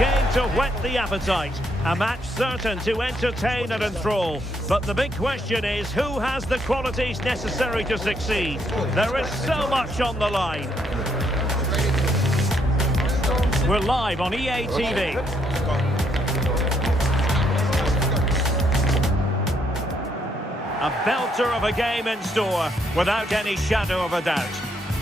game to whet the appetite. A match certain to entertain and enthrall. But the big question is, who has the qualities necessary to succeed? There is so much on the line. We're live on EA TV. A belter of a game in store, without any shadow of a doubt.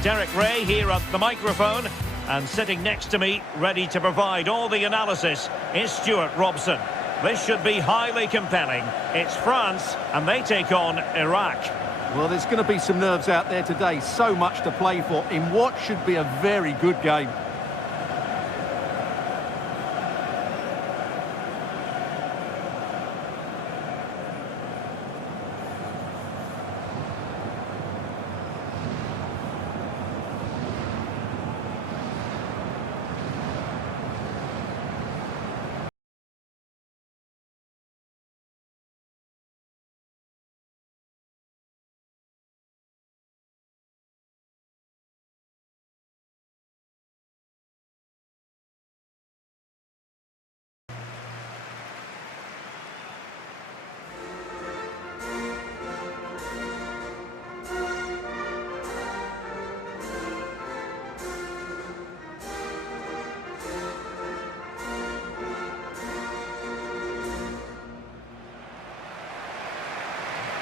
Derek Ray here at the microphone, and sitting next to me, ready to provide all the analysis, is Stuart Robson. This should be highly compelling. It's France, and they take on Iraq. Well, there's going to be some nerves out there today. So much to play for in what should be a very good game.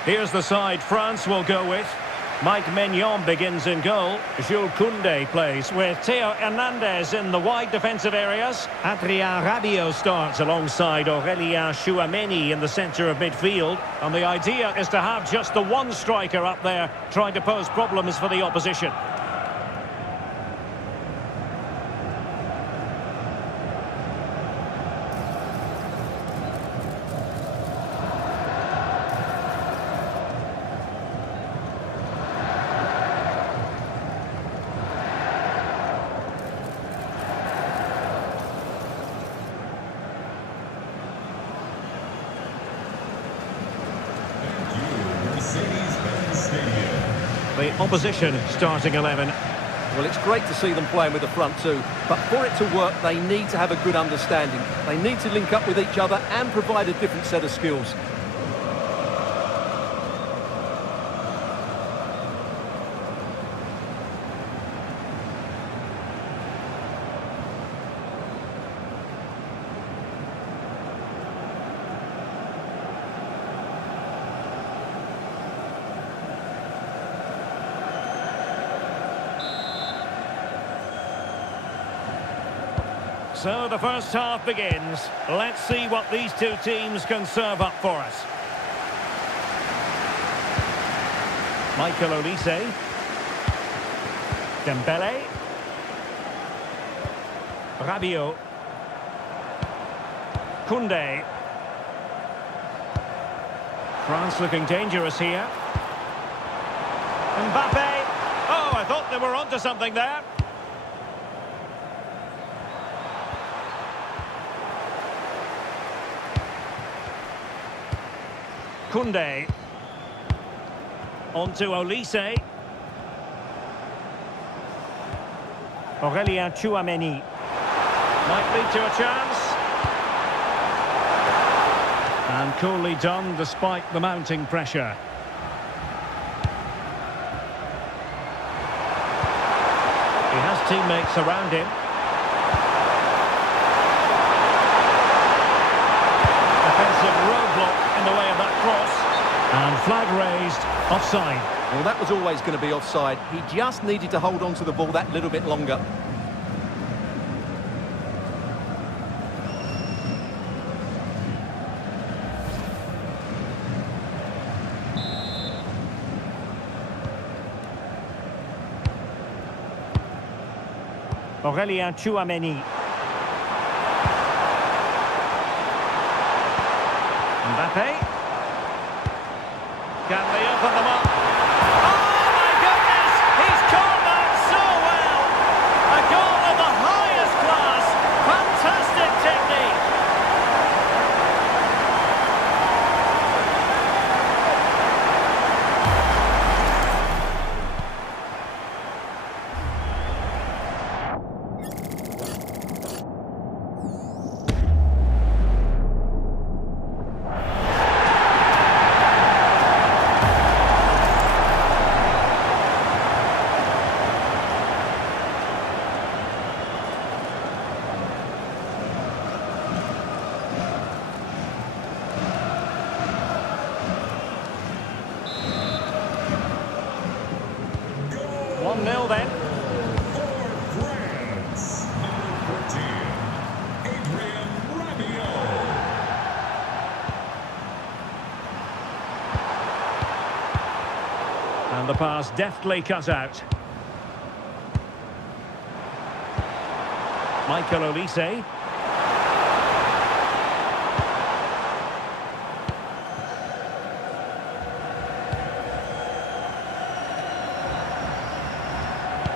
Here's the side France will go with. Mike Maignan begins in goal. Jules Koundé plays with Theo Hernandez in the wide defensive areas. Adrien Rabiot starts alongside Aurélien Tchouameni in the centre of midfield. And the idea is to have just the one striker up there trying to pose problems for the opposition. The opposition starting 11. Well, it's great to see them playing with the front two, but for it to work, they need to have a good understanding. They need to link up with each other and provide a different set of skills. So the first half begins. Let's see what these two teams can serve up for us. Michael Olise. Dembele. Rabiot. Koundé. France looking dangerous here. Mbappe. Oh, I thought they were onto something there. Koundé. On to Olise. Aurélien Tchouameni. Might lead to a chance. And coolly done despite the mounting pressure. He has teammates around him. Defensive roadblock in the way of that cross. And flag raised, offside. Well, that was always going to be offside. He just needed to hold on to the ball that little bit longer. Aurélien Tchouameni. Mbappe. Can they open them up? Oh my goodness! He's caught that so well! A goal of the highest class! Fantastic technique! And the pass deftly cut out. Michael Olise.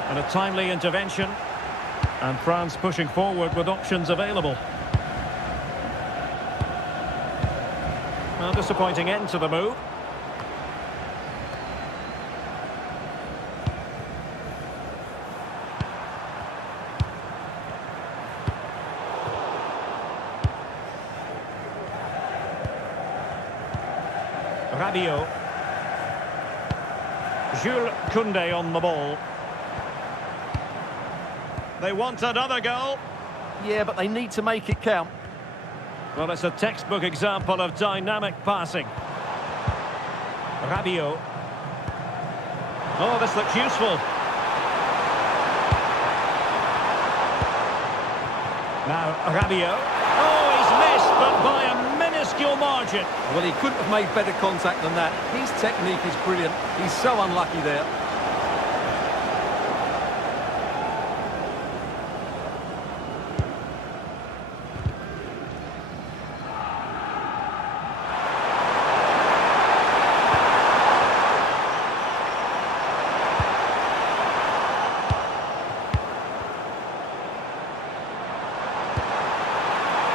And a timely intervention. And France pushing forward with options available. A disappointing end to the move. Rabiot. Jules Koundé on the ball. They want another goal. Yeah, but they need to make it count. Well, it's a textbook example of dynamic passing. Rabiot. Oh, this looks useful. Now, Rabiot. Oh, he's missed, but by a minuscule margin. Well, he couldn't have made better contact than that. His technique is brilliant. He's so unlucky there.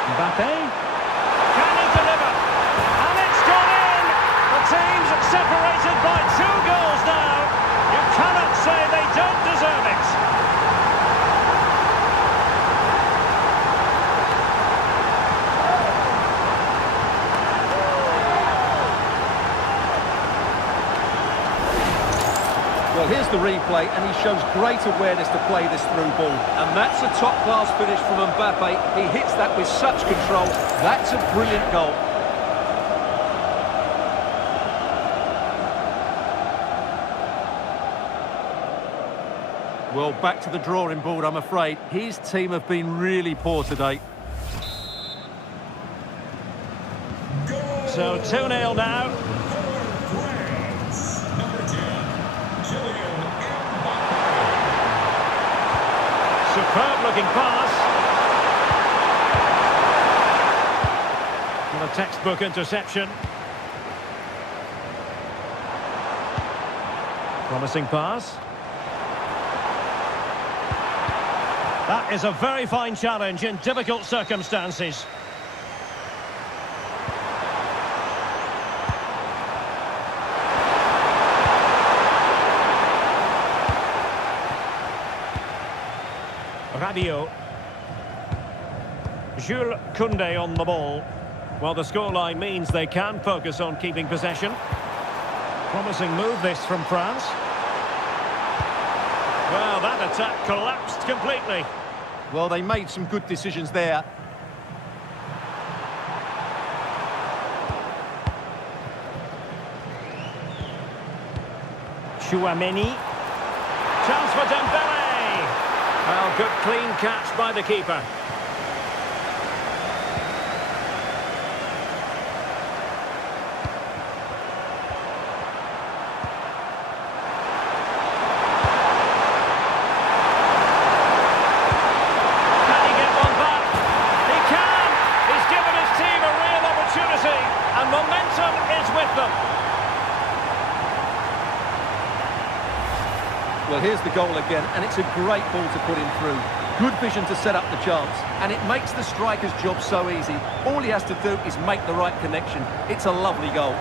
Mbappe. Can he deliver? And it's gone in! The team's separated by 2 goals now. You cannot say they don't deserve it. Well, here's the replay, and he shows great awareness to play this through ball. And that's a top-class finish from Mbappe. He hits that with such control. That's a brilliant goal. Well, back to the drawing board, I'm afraid. His team have been really poor today. So 2-0 now. Superb looking pass. And a textbook interception. Promising pass. That is a very fine challenge in difficult circumstances. Rabiot. Jules Koundé on the ball. Well, the scoreline means they can focus on keeping possession. Promising move this from France. Well, that attack collapsed completely. Well, they made some good decisions there. Chouameni. Chance for Dembele. Well, good clean catch by the keeper. Can he get one back? He can! He's given his team a real opportunity, and momentum is with them. Well, here's the goal again, and it's a great ball to put him through. Good vision to set up the chance, and it makes the striker's job so easy. All he has to do is make the right connection. It's a lovely goal.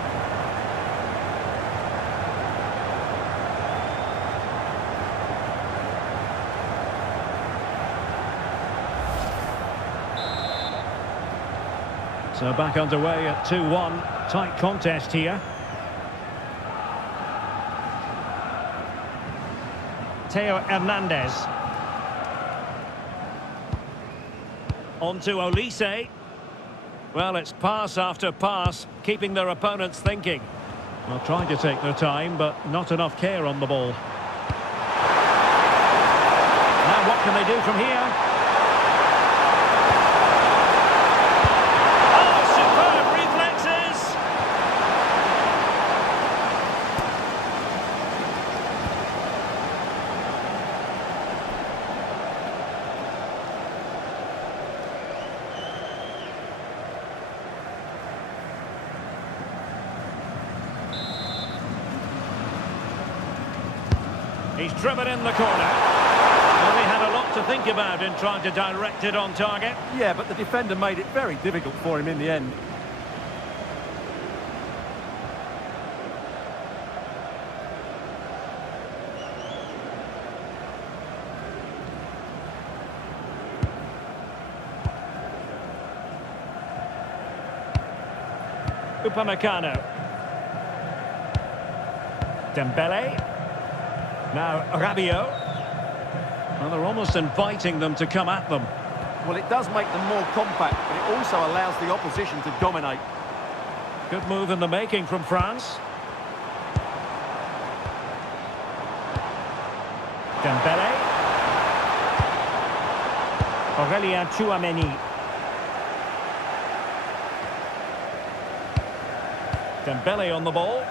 So back underway at 2-1. Tight contest here. Theo Hernandez. On to Olise. Well, it's pass after pass, keeping their opponents thinking. Well, trying to take their time, but not enough care on the ball. Now what can they do from here? Oh, superb reflexes! He's driven in the corner. Well, he had a lot to think about in trying to direct it on target. Yeah, but the defender made it very difficult for him in the end. Upamecano. Dembele. Now Rabiot. Well, they're almost inviting them to come at them. Well, it does make them more compact, but it also allows the opposition to dominate. Good move in the making from France. Dembele. Aurélien Tchouameni. Dembele on the ball.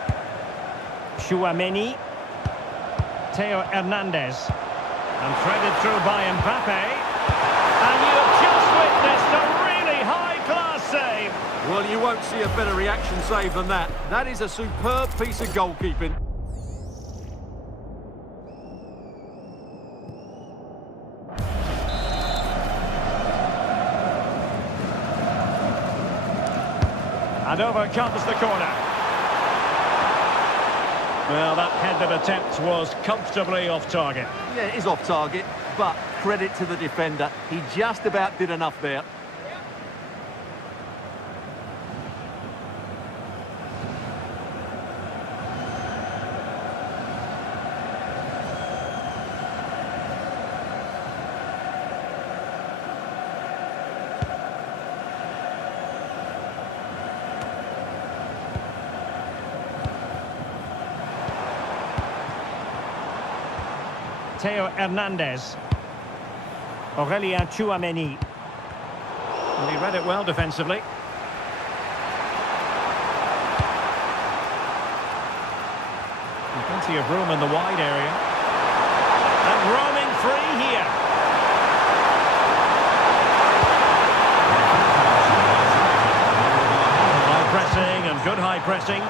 Tchouameni. Theo Hernandez. And threaded through by Mbappe. And you've just witnessed a really high-class save. Well, you won't see a better reaction save than that. That is a superb piece of goalkeeping. And over comes the corner. Well, that headed attempt was comfortably off target. Yeah, it is off target, but credit to the defender. He just about did enough there. Theo Hernandez. Aurélien Tchouameni. And he read it well defensively. Plenty of room in the wide area. And roaming free here. High pressing and good high pressing.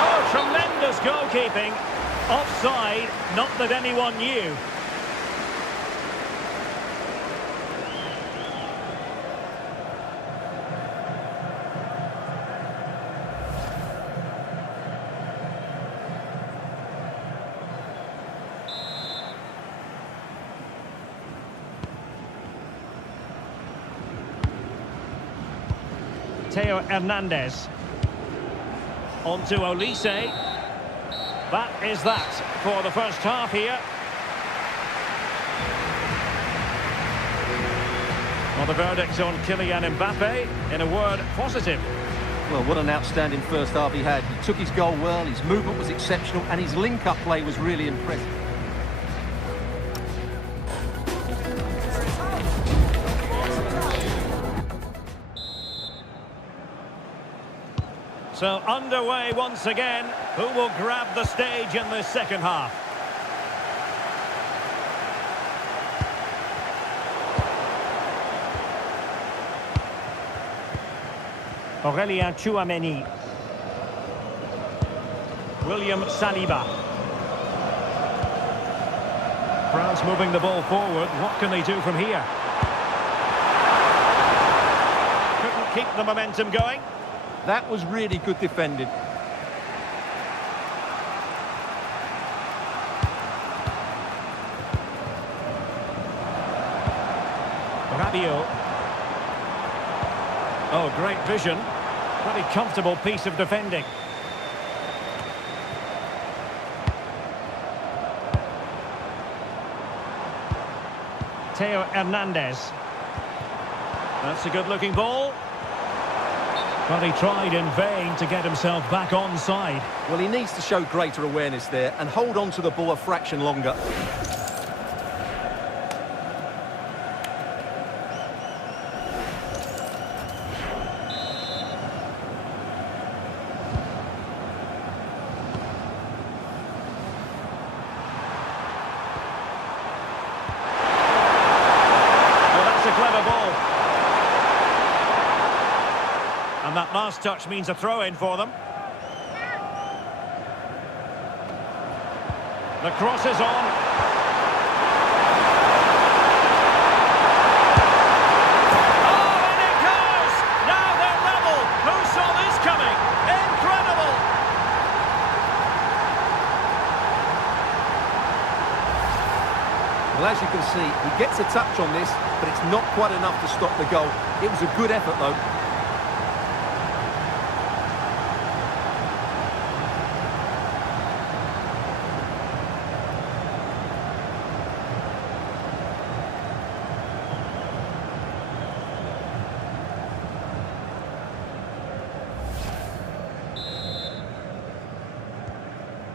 Oh, tremendous goalkeeping. Offside, not that anyone knew. Theo Hernandez. On to Olise. That is that for the first half here. Well, the verdict on Kylian Mbappe, in a word, positive. Well, what an outstanding first half he had. He took his goal well, his movement was exceptional, and his link-up play was really impressive. So underway once again. Who will grab the stage in this second half? Aurélien Tchouameni. William Saliba. France moving the ball forward. What can they do from here? Couldn't keep the momentum going. That was really good defending. Rabiot. Oh, great vision. Pretty comfortable piece of defending. Theo Hernandez. That's a good-looking ball. But he tried in vain to get himself back onside. Well, he needs to show greater awareness there and hold on to the ball a fraction longer. Well, that's a clever ball. And that last touch means a throw-in for them. The cross is on. Oh, and it goes! Now they're level. Who saw this coming? Incredible! Well, as you can see, he gets a touch on this, but it's not quite enough to stop the goal. It was a good effort, though.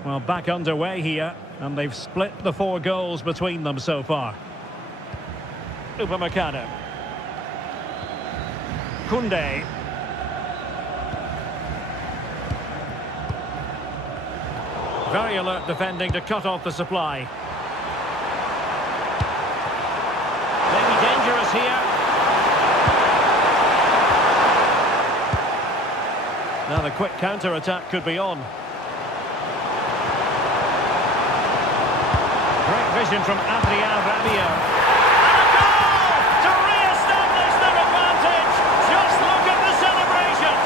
Well, back underway here, and they've split the 4 goals between them so far. Upamecano. Koundé. Very alert defending to cut off the supply. Maybe dangerous here. Now the quick counter-attack could be on. Great vision from Adrien Rabiot. And a goal to re-establish their advantage. Just look at the celebrations.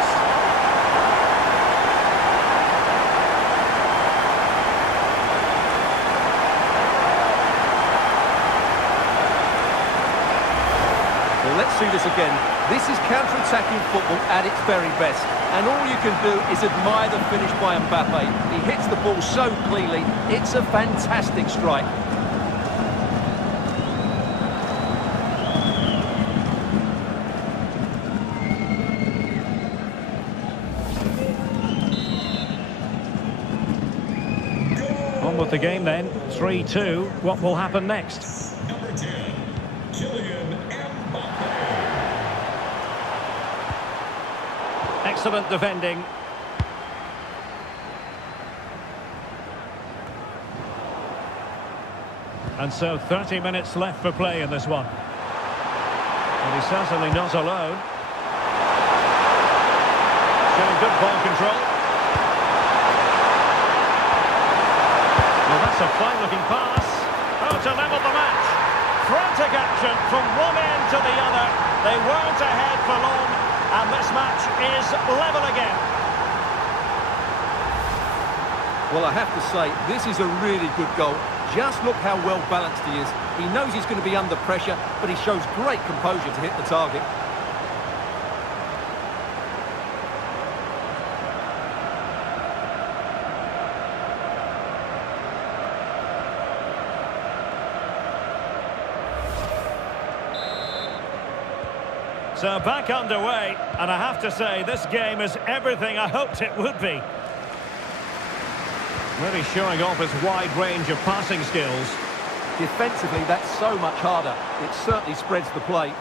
Well, let's see this again. This is counter-attacking football at its very best. And all you can do is admire the finish by Mbappe. He hits the ball so cleanly. It's a fantastic strike. On with the game then. 3-2. What will happen next? Number 10, Mbappe. Excellent defending. And so 30 minutes left for play in this one. And he's certainly not alone. Showing good ball control. Well, that's a fine-looking pass. Oh, to level the match. Frantic action from one end to the other. They weren't ahead for long, and this match is level again. Well, I have to say, this is a really good goal. Just look how well balanced he is. He knows he's going to be under pressure, but he shows great composure to hit the target. So back underway, and I have to say, this game is everything I hoped it would be. Really showing off his wide range of passing skills. Defensively, that's so much harder. It certainly spreads the play.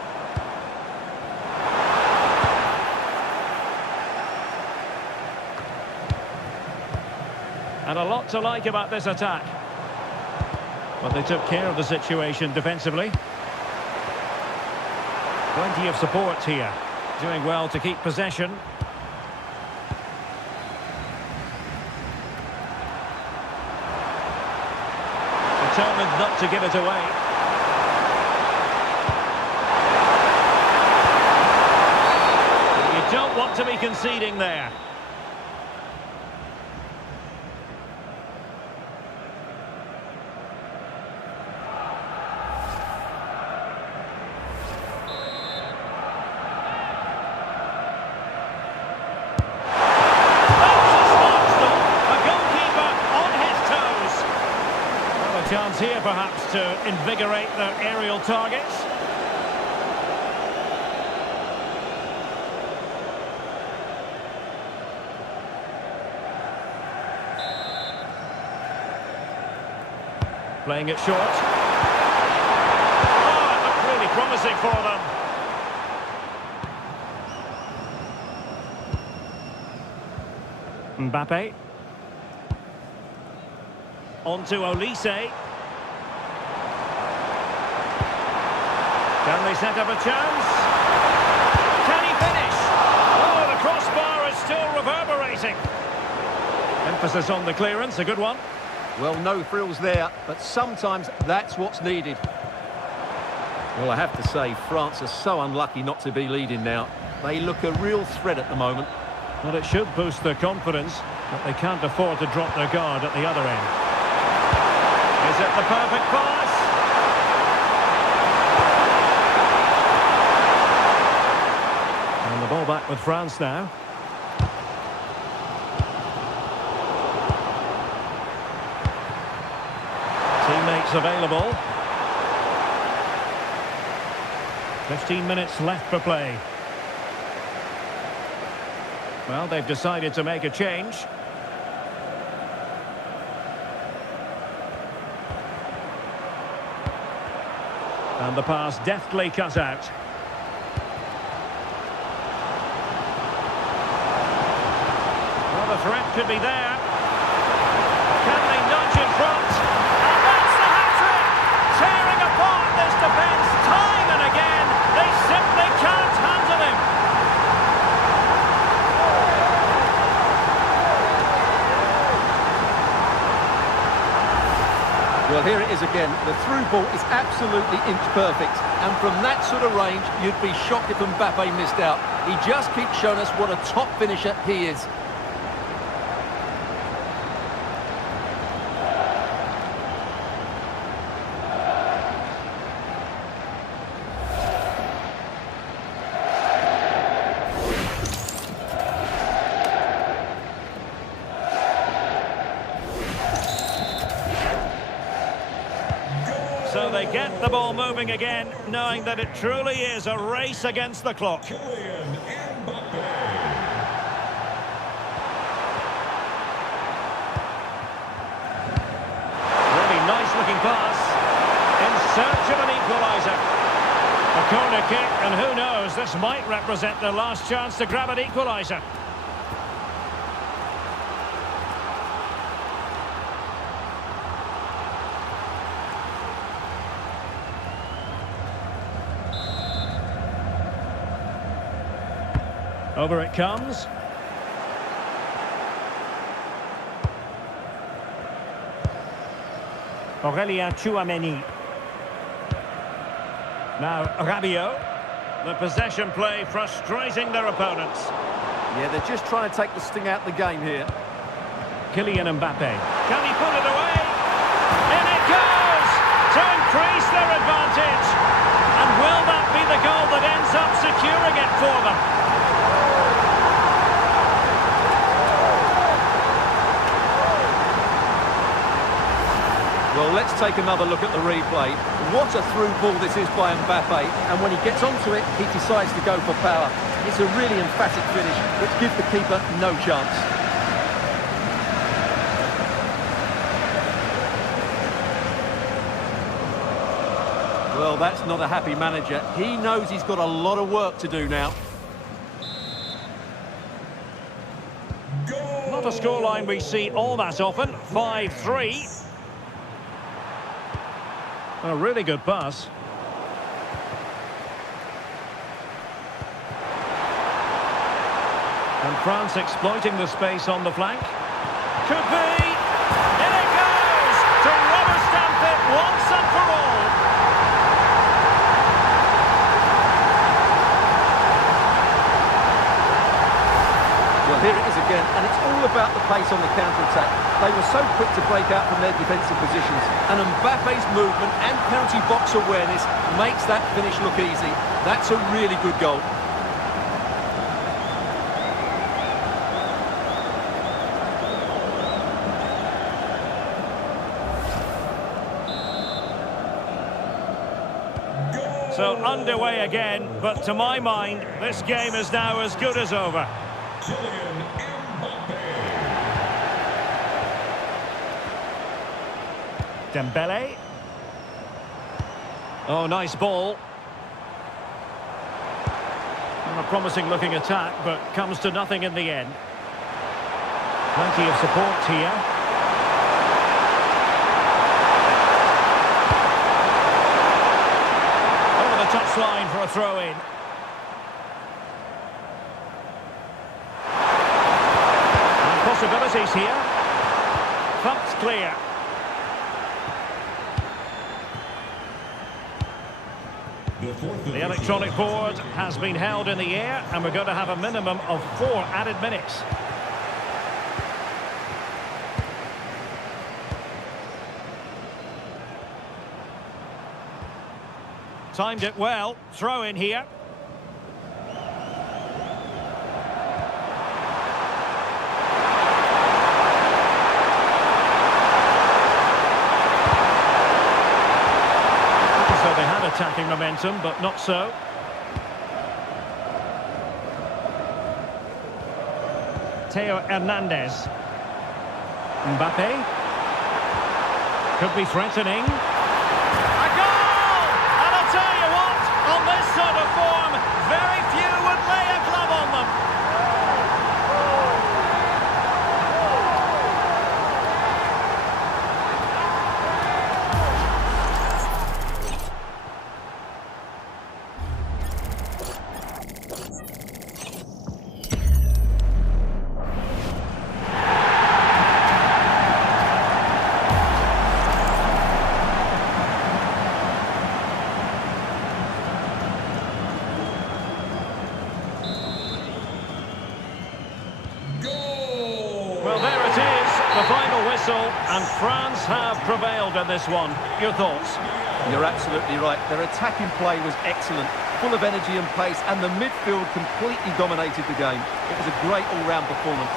And a lot to like about this attack. But they took care of the situation defensively. Plenty of support here. Doing well to keep possession. Determined not to give it away. You don't want to be conceding there. Chance here perhaps to invigorate their aerial targets. Playing it short. Oh, it looked really promising for them. Mbappe. On to Olise. Can they set up a chance? Can he finish? Oh, the crossbar is still reverberating. Emphasis on the clearance, a good one. Well, no thrills there, but sometimes that's what's needed. Well, I have to say, France are so unlucky not to be leading now. They look a real threat at the moment. Well, it should boost their confidence, but they can't afford to drop their guard at the other end. Is it the perfect pass? And the ball back with France now. Teammates available. 15 minutes left for play. Well, they've decided to make a change. And the pass deftly cut out. Well, the threat could be there. Can they nudge in front? And that's the hat-trick! Tearing apart this defence time and again. They simply can't handle him. Well, here it is again. The through ball is absolutely inch perfect. And from that sort of range, you'd be shocked if Mbappe missed out. He just keeps showing us what a top finisher he is. So they get the ball moving again, knowing that it truly is a race against the clock. Really nice looking pass. In search of an equaliser. A corner kick, and who knows, this might represent their last chance to grab an equaliser. Over it comes. Aurélien Tchouameni. Now Rabiot. The possession play frustrating their opponents. Yeah, they're just trying to take the sting out of the game here. Kylian Mbappe. Can he put it away? In it goes! To increase their advantage. And will that be the goal that ends up securing it for them? Well, let's take another look at the replay. What a through ball this is by Mbappe, and when he gets onto it, he decides to go for power. It's a really emphatic finish, which gives the keeper no chance. Well, that's not a happy manager. He knows he's got a lot of work to do now. Not a scoreline we see all that often. 5-3. A really good pass. And France exploiting the space on the flank. Could be! In it goes! To rubber stamp it once and for all! Well, here it is again, and it's all about the pace on the counter-attack. They were so quick to break out from their defensive positions, and Mbappe's movement and penalty box awareness makes that finish look easy. That's a really good goal. So underway again, but to my mind, this game is now as good as over. Dembele. Oh, nice ball. And a promising looking attack, but comes to nothing in the end. Plenty of support here. Over the touchline for a throw-in. And possibilities here. Thumped clear. The electronic board has been held in the air, and we're going to have a minimum of 4 added minutes. Timed it well. Throw in here. So they had attacking momentum, but not so. Theo Hernandez. Mbappe. Could be threatening. A goal! And I'll tell you what, on this sort of form, very few would lay a glove on them. Well, there it is, the final whistle, and France have prevailed in this one. Your thoughts? You're absolutely right. Their attacking play was excellent, full of energy and pace, and the midfield completely dominated the game. It was a great all-round performance.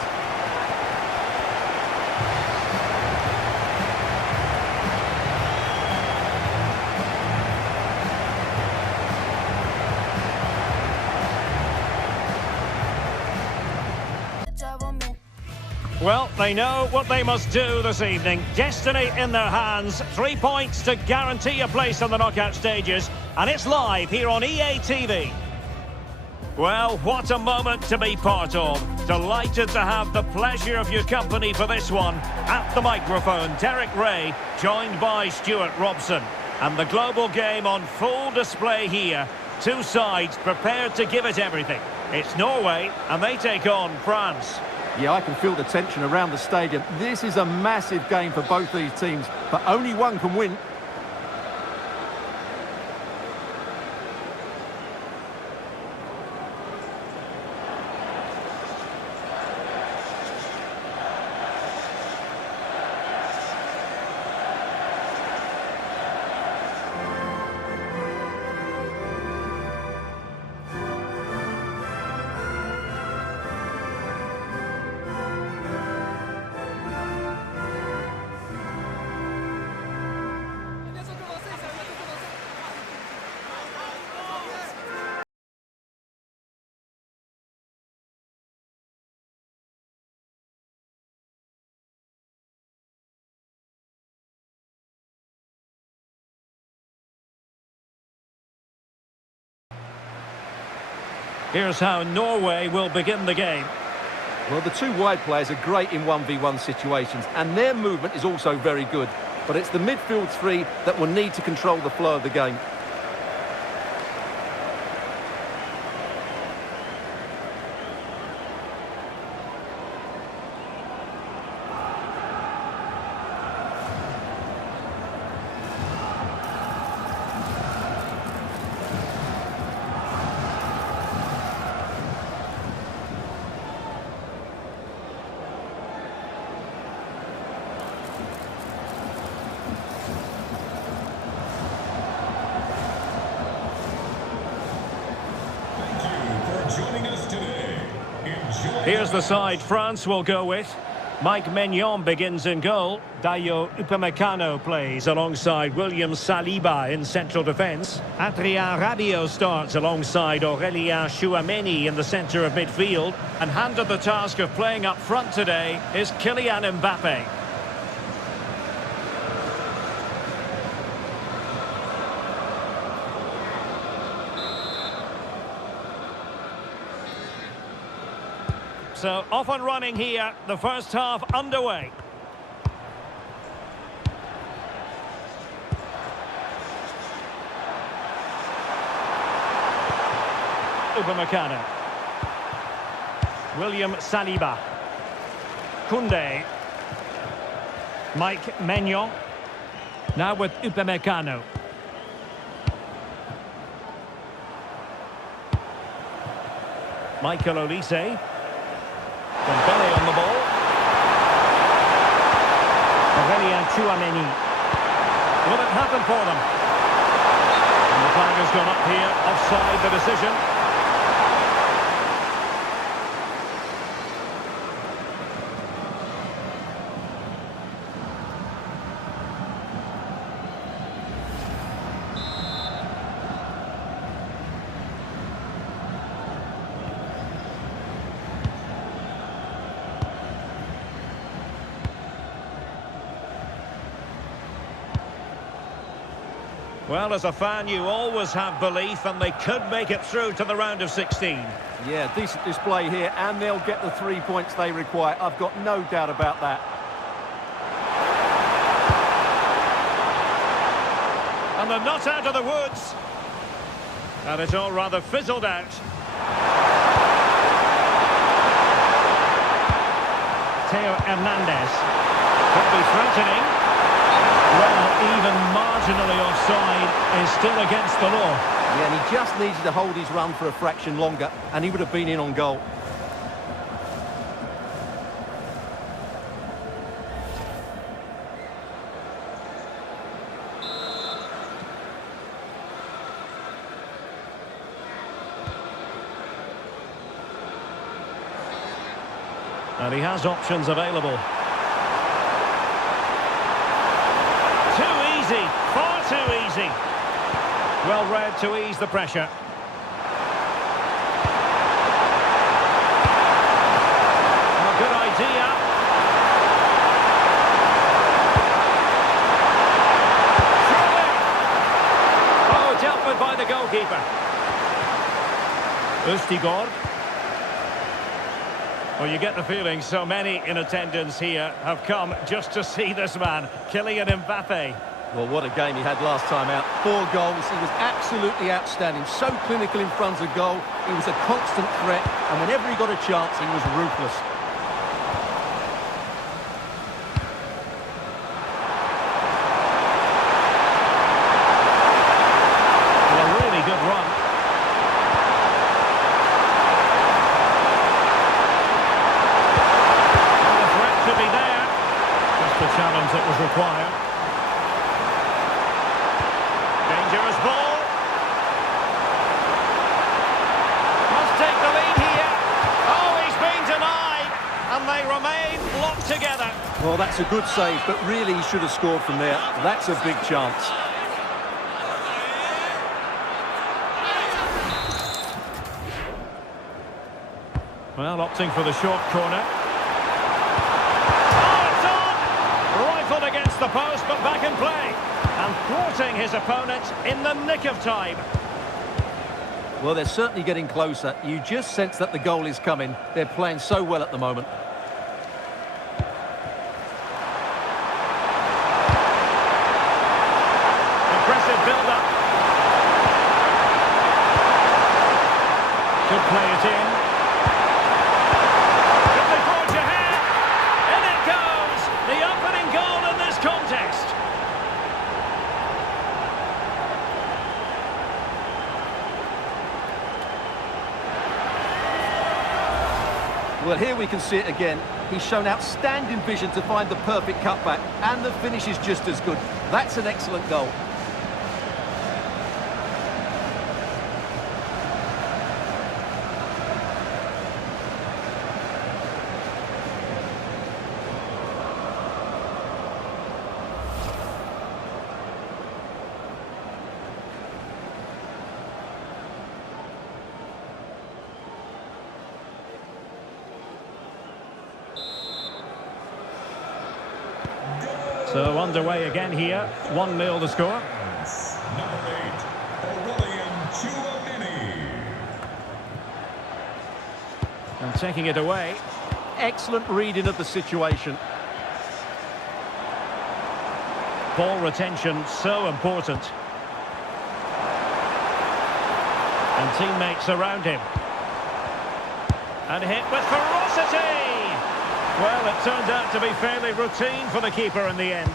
Well, they know what they must do this evening. Destiny in their hands. 3 points to guarantee a place on the knockout stages. And it's live here on EA TV. Well, what a moment to be part of. Delighted to have the pleasure of your company for this one. At the microphone, Derek Ray, joined by Stuart Robson. And the global game on full display here. Two sides prepared to give it everything. It's Norway, and they take on France. Yeah, I can feel the tension around the stadium. This is a massive game for both these teams, but only one can win. Here's how Norway will begin the game. Well, the two wide players are great in 1v1 situations, and their movement is also very good. But it's the midfield three that will need to control the flow of the game. Here's the side France will go with. Mike Maignan begins in goal. Dayo Upamecano plays alongside William Saliba in central defence. Adrien Rabiot starts alongside Aurélien Tchouameni in the centre of midfield. And handed the task of playing up front today is Kylian Mbappe. So, off and running here, the first half underway. Upamecano. William Saliba. Koundé. Mike Maignan. Now with Upamecano. Michael Olise. Dembele on the ball. Aurelien Tchouameni. Will it happen for them? And the flag has gone up here, offside the decision. Well, as a fan, you always have belief, and they could make it through to the round of 16. Yeah, decent display here, and they'll get the 3 points they require. I've got no doubt about that. And they're not out of the woods. And it's all rather fizzled out. Theo Hernandez. Could be threatening. Well, even marginally offside is still against the law. Yeah, and he just needed to hold his run for a fraction longer, and he would have been in on goal. And he has options available. Far too easy. Well read to ease the pressure. A good idea. Oh, dealt with by the goalkeeper. Ustigord. Well, you get the feeling so many in attendance here have come just to see this man, Kylian Mbappe. Well, what a game he had last time out. 4 goals. He was absolutely outstanding. So clinical in front of goal. He was a constant threat. And whenever he got a chance, he was ruthless. Well, a really good run. And the threat could be there. Just the challenge that was required. Dangerous ball. Must take the lead here. Oh, he's been denied. And they remain locked together. Well, that's a good save, but really he should have scored from there. That's a big chance. Well, opting for the short corner. Oh, it's on! Rifled against the post, but back in play. And thwarting his opponent in the nick of time. Well, they're certainly getting closer. You just sense that the goal is coming. They're playing so well at the moment. Impressive build-up. Could play it in. Could they forge ahead? In it goes! The opening goal in this contest. Well, here we can see it again. He's shown outstanding vision to find the perfect cutback, and the finish is just as good. That's an excellent goal. So underway again here. 1-0 the score. Number 8, Aurelien Tchouameni. And taking it away. Excellent reading of the situation. Ball retention so important. And teammates around him. And hit with ferocity! Well, it turned out to be fairly routine for the keeper in the end.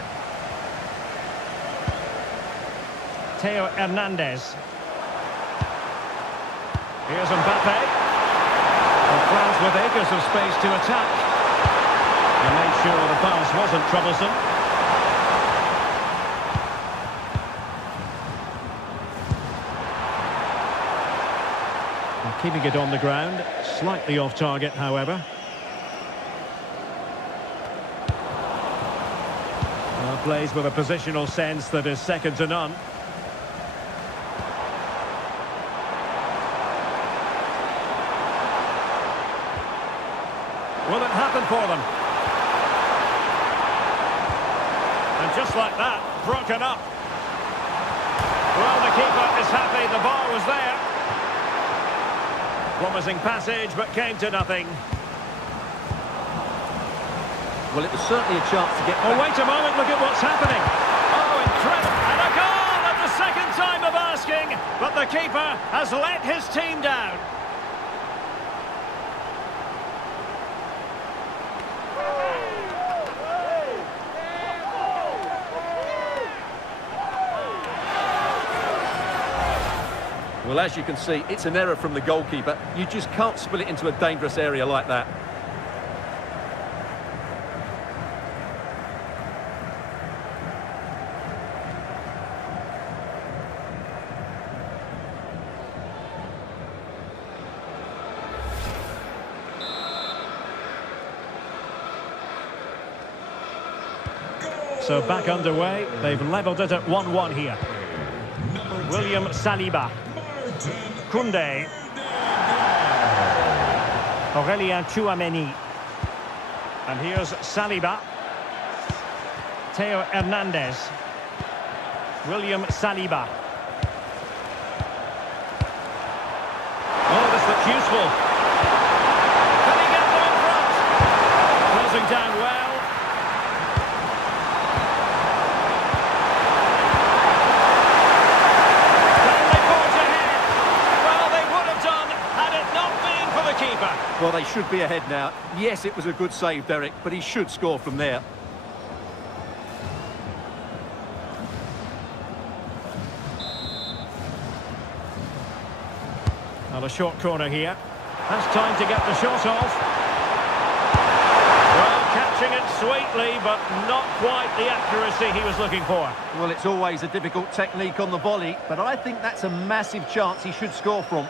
Theo Hernandez. Here's Mbappe. with acres of space to attack. He made sure the pass wasn't troublesome. And keeping it on the ground, slightly off target, however. Well, plays with a positional sense that is second to none. Will it happen for them? And just like that, broken up. Well, the keeper is happy the bar was there. Promising passage, but came to nothing. Well, it was certainly a chance to get Oh, back. wait a moment, look at what's happening. Oh, incredible. And a goal at the second time of asking, but the keeper has let his team down. Well, as you can see, it's an error from the goalkeeper. You just can't spill it into a dangerous area like that. So back underway, they've levelled it at 1-1 here. William Saliba. Koundé. Aurélien Tchouameni. And here's Saliba. Theo Hernandez. William Saliba. Oh, this looks useful. Can he get them in front? Closing down well. Well, they should be ahead now. Yes, it was a good save, Derek, but he should score from there. Well, a short corner here. That's time to get the shot off. Well, catching it sweetly, but not quite the accuracy he was looking for. Well, it's always a difficult technique on the volley, but I think that's a massive chance he should score from.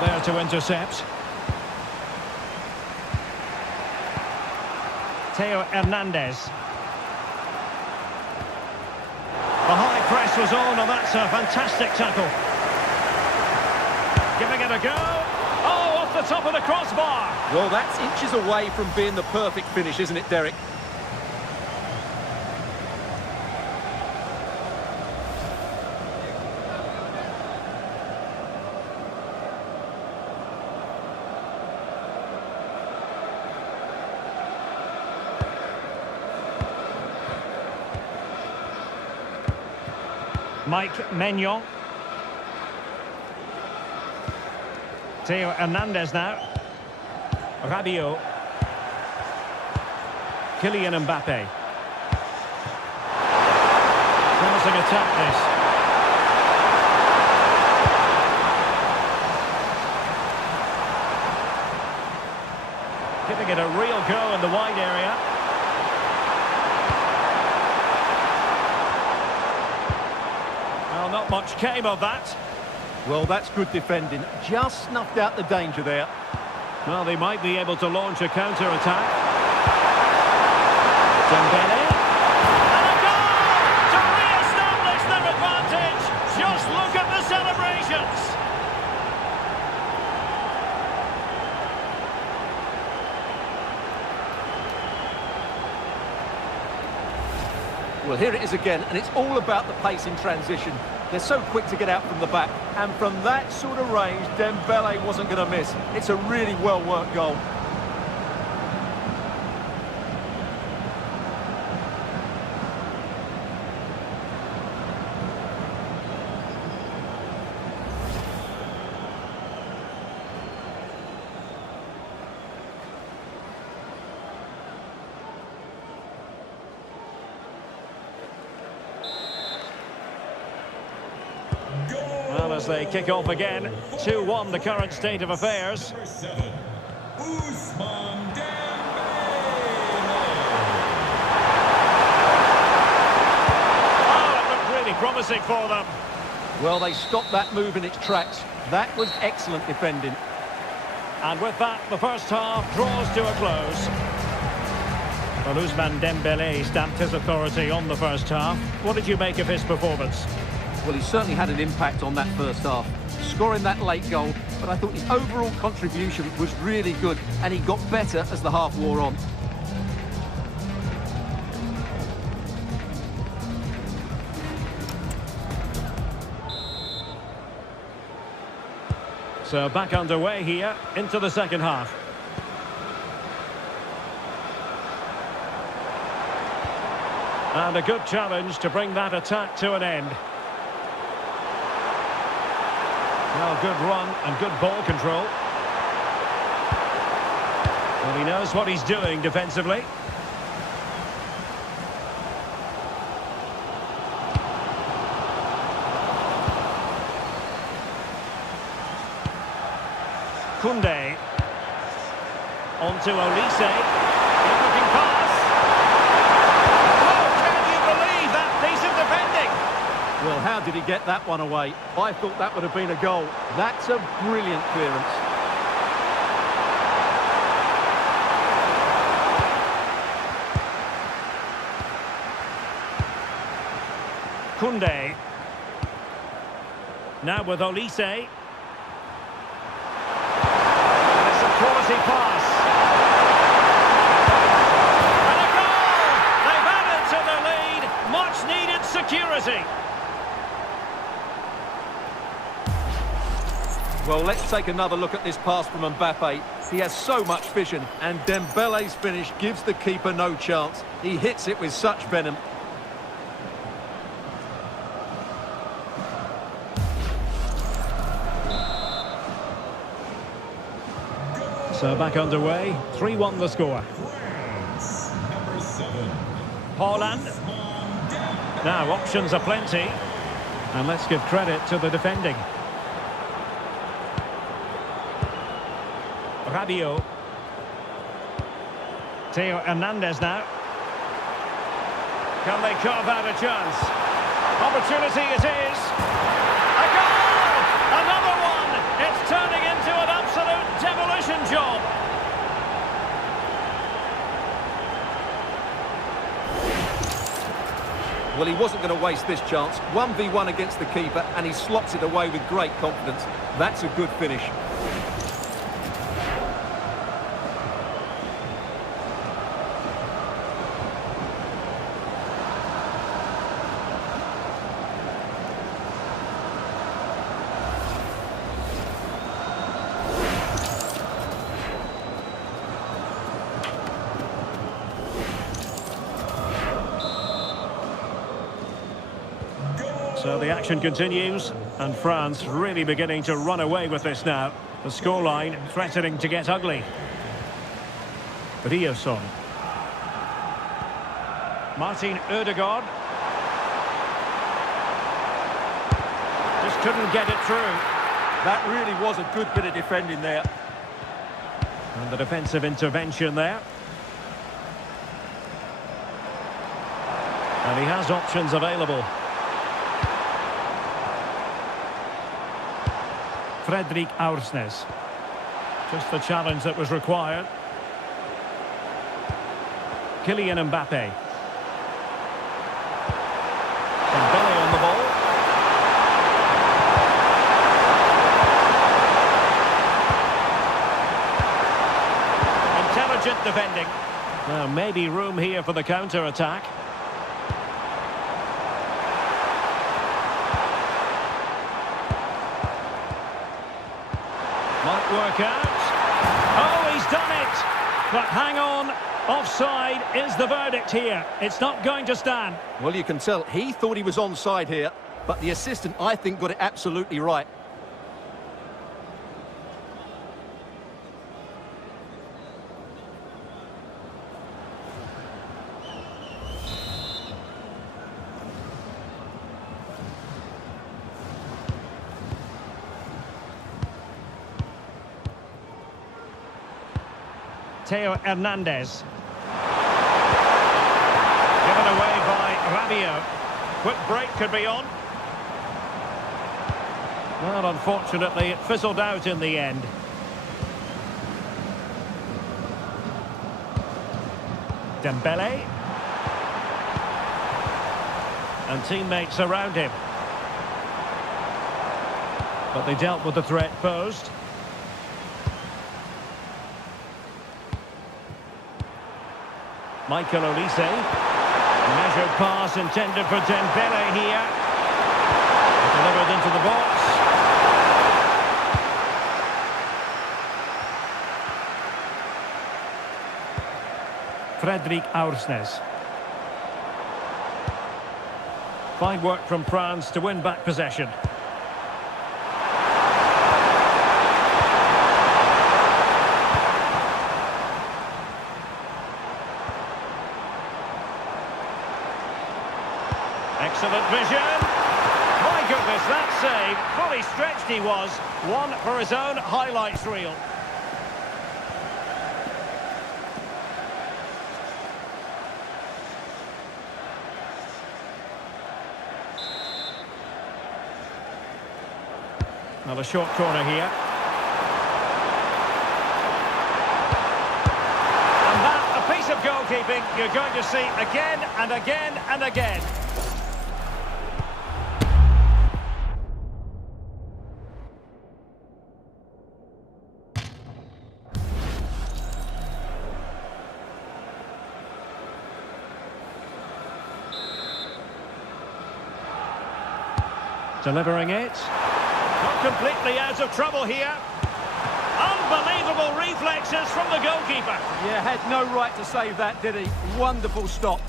There to intercept. Theo Hernandez. The high press was on, and that's a fantastic tackle. Giving it a go. Oh, off the top of the crossbar. Well, that's inches away from being the perfect finish, isn't it, Derek? Mike Maignan. Theo Hernandez now. Rabiot. Kylian Mbappe. Promising attack this. Giving it a real go in the wide area. Well, not much came of that. Well, that's good defending. Just snuffed out the danger there. Well, they might be able to launch a counter-attack. Dembele. And a goal to re-establish their advantage. Just look at the celebrations. Well, here it is again, and it's all about the pace in transition. They're so quick to get out from the back, and from that sort of range, Dembele wasn't going to miss. It's a really well-worked goal. as they kick off again. 2-1 the current state of affairs. Number 7, Ousmane Dembele. Oh, it looked really promising for them. Well, they stopped that move in its tracks. That was excellent defending. And with that, the first half draws to a close. Well, Ousmane Dembele stamped his authority on the first half. What did you make of his performance? Well, he certainly had an impact on that first half, scoring that late goal, but I thought his overall contribution was really good, and he got better as the half wore on. So back underway here into the second half. And a good challenge to bring that attack to an end. Well, good run and good ball control. Well, he knows what he's doing defensively. Koundé. On to Olise. Good-looking pass. Oh, can you believe that piece of defending? Well, how did he get that one away? I thought that would have been a goal. That's a brilliant clearance. Koundé. Now with Olise. Quality pass. And a goal! They've added to the lead. Much needed security. Well, let's take another look at this pass from Mbappe. He has so much vision, and Dembele's finish gives the keeper no chance. He hits it with such venom. So back underway, 3-1 the score. France, number 7, Haaland. Now options are plenty. And let's give credit to the defending. Rabiot. Theo Hernandez now. Can they carve out a chance? Opportunity it is. A goal! Another one! It's turning into an absolute demolition job. Well, he wasn't going to waste this chance. 1v1 against the keeper, and he slots it away with great confidence. That's a good finish. So the action continues, and France really beginning to run away with this now. The scoreline threatening to get ugly. Riosson. Martin Ødegaard. Just couldn't get it through. That really was a good bit of defending there. And the defensive intervention there. And he has options available. Fredrik Aursnes. Just the challenge that was required. Kylian Mbappe. Dembele on the ball. Intelligent defending. Now maybe room here for the counter-attack. Might work out. Oh, he's done it! But hang on, offside is the verdict here. It's not going to stand. Well, you can tell he thought he was onside here, but the assistant, I think, got it absolutely right. Theo Hernandez. Given away by Rabiot. Quick break could be on. Well, unfortunately, it fizzled out in the end. Dembele. And teammates around him. But they dealt with the threat posed. Michael Olise. Measured pass intended for Dembele here. Delivered into the box. Frederic Aursnes. Fine work from France to win back possession. Excellent vision. My goodness, that save. Fully stretched he was. One for his own highlights reel. Another short corner here. And that, a piece of goalkeeping you're going to see again and again and again. Delivering it. Not completely out of trouble here. Unbelievable reflexes from the goalkeeper. Yeah, had no right to save that, did he? Wonderful stop.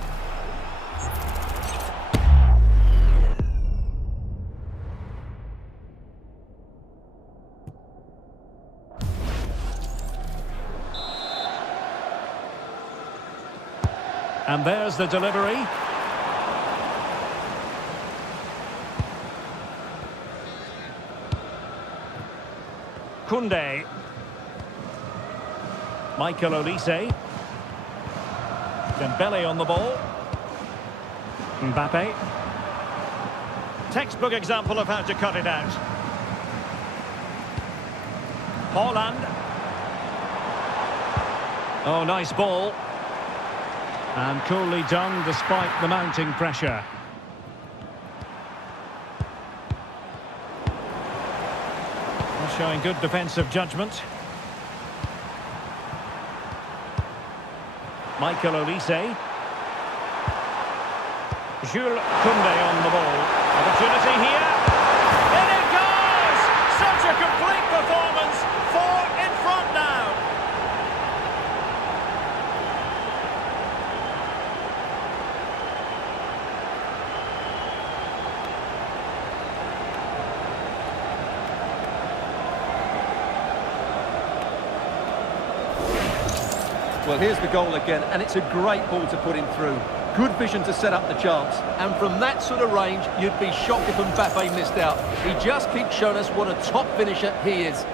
And there's the delivery. Koundé. Michael Olise. Dembele on the ball. Mbappe. Textbook example of how to cut it out. Haaland. Oh, nice ball. And coolly done despite the mounting pressure. Showing good defensive judgment. Michael Olise. Jules Koundé on the ball. Opportunity here. In it goes! Such a complete performance. 4 in front now. Well, here's the goal again, and it's a great ball to put him through. Good vision to set up the chance. And from that sort of range, you'd be shocked if Mbappe missed out. He just keeps showing us what a top finisher he is.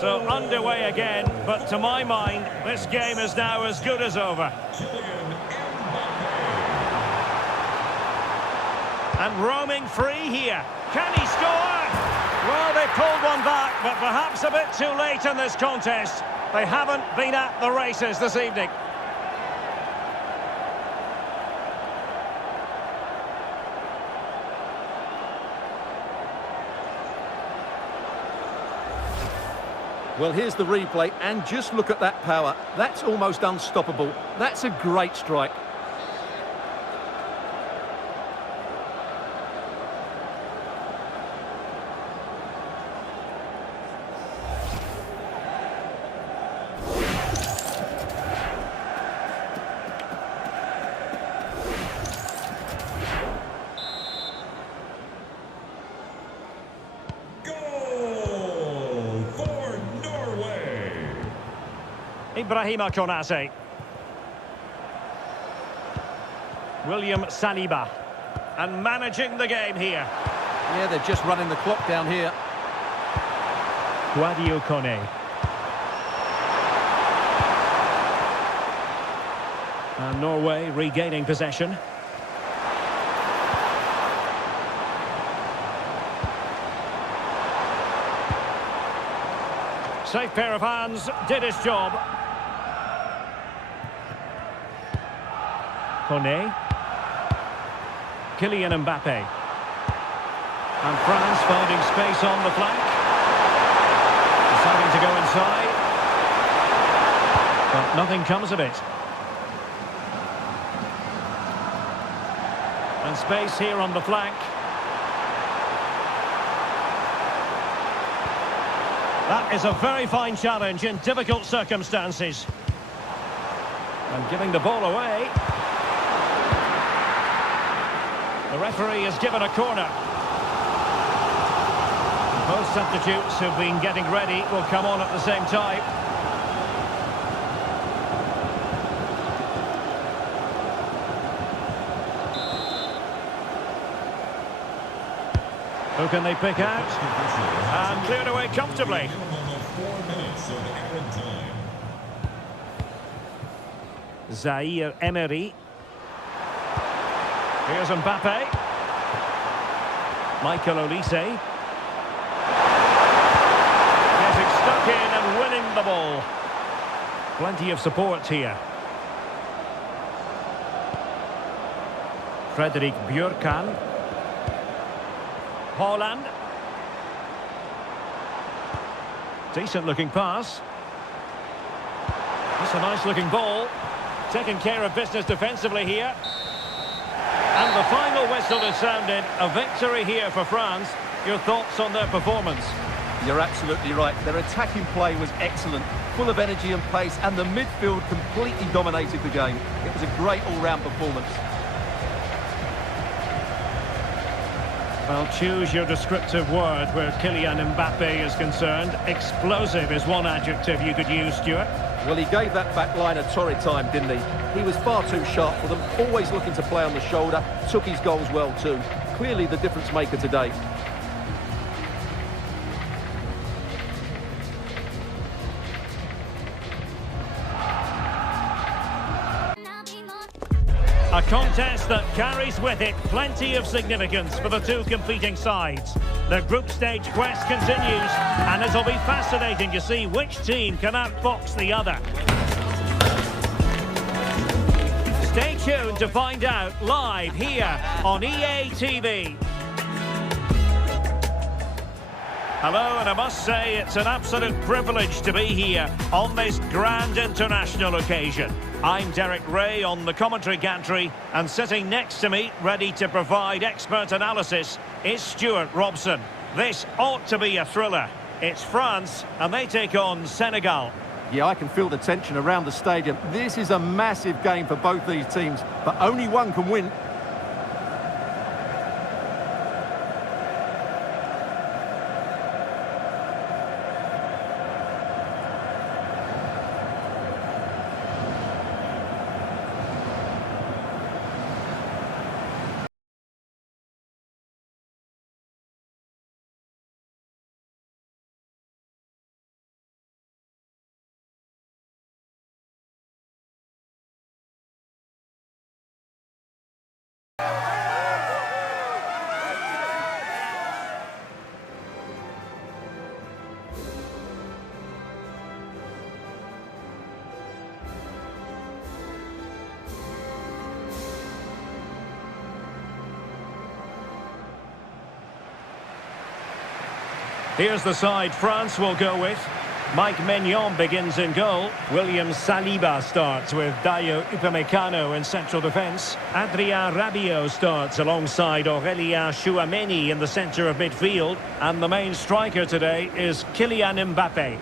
So underway again, but to my mind, this game is now as good as over. And roaming free here. Can he score? Well, they pulled one back, but perhaps a bit too late in this contest. They haven't been at the races this evening. Well, here's the replay, and just look at that power. That's almost unstoppable. That's a great strike. Goal! Ibrahima Konate. William Saliba. And managing the game here. Yeah, they're just running the clock down here. Guadio Kone. And Norway regaining possession. Safe pair of hands, did his job. Kone. Kylian Mbappe. And France finding space on the flank. Deciding to go inside. But nothing comes of it. And space here on the flank. That is a very fine challenge in difficult circumstances. And giving the ball away. The referee has given a corner. Both substitutes who've been getting ready will come on at the same time. Who can they pick out? And cleared away comfortably. 4 minutes of added time. Zaire Emery. Here's Mbappe. Michael Olise. Getting stuck in and winning the ball. Plenty of support here. Frederick Björkan. Holland. Decent looking pass. That's a nice looking ball. Taking care of business defensively here. And the final whistle is sounded. A victory here for France. Your thoughts on their performance? You're absolutely right. Their attacking play was excellent, full of energy and pace, and the midfield completely dominated the game. It was a great all-round performance. Well, choose your descriptive word where Kylian Mbappe is concerned. Explosive is one adjective you could use, Stuart. Well, he gave that back line a torrid time, didn't he? He was far too sharp for them, always looking to play on the shoulder, took his goals well too. Clearly the difference maker today. A contest that carries with it plenty of significance for the two competing sides. The group stage quest continues, and it'll be fascinating to see which team can outfox the other. Stay tuned to find out live here on EA TV. Hello, and I must say it's an absolute privilege to be here on this grand international occasion. I'm Derek Ray on the commentary gantry, and sitting next to me, ready to provide expert analysis, is Stuart Robson. This ought to be a thriller. It's France, and they take on Senegal. Yeah, I can feel the tension around the stadium. This is a massive game for both these teams, but only one can win. Here's the side France will go with. Mike Maignan begins in goal. William Saliba starts with Dayo Upamecano in central defence. Adrien Rabiot starts alongside Aurélien Tchouameni in the centre of midfield. And the main striker today is Kylian Mbappe.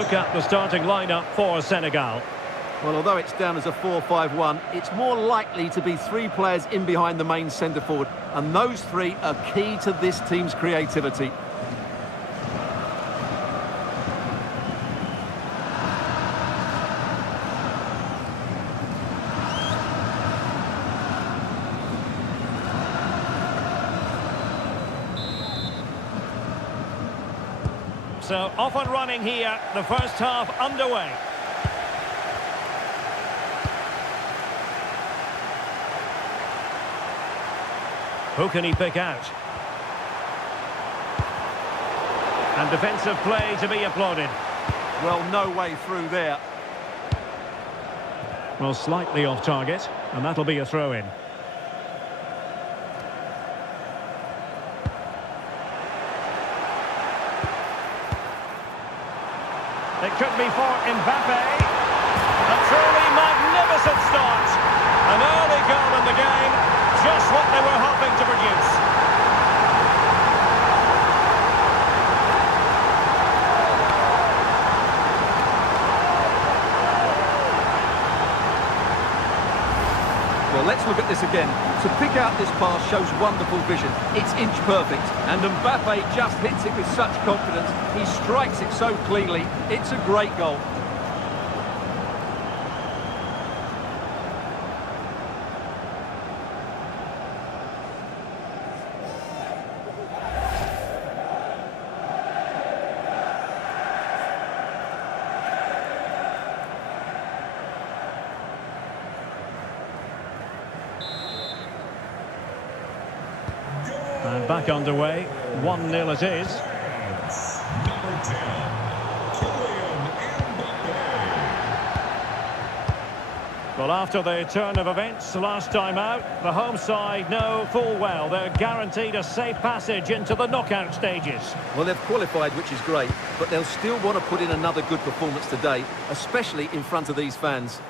look at the starting lineup for Senegal. Well, although it's down as a 4-5-1, it's more likely to be three players in behind the main centre-forward, and those three are key to this team's creativity. So off and running here, the first half underway. Who can he pick out? And defensive play to be applauded. Well, no way through there. Well, slightly off target, and that'll be a throw-in. It could be for Mbappe. A truly magnificent start. An early goal in the game, just what they were hoping to produce. Well, let's look at this again. To pick out this pass shows wonderful vision. It's inch perfect, and Mbappe just hits it with such confidence. He strikes it so cleanly. It's a great goal. And back underway, 1-0 it is. Number 10, Mbappe. Well, after the turn of events last time out, the home side know full well they're guaranteed a safe passage into the knockout stages. Well, they've qualified, which is great, but they'll still want to put in another good performance today, especially in front of these fans.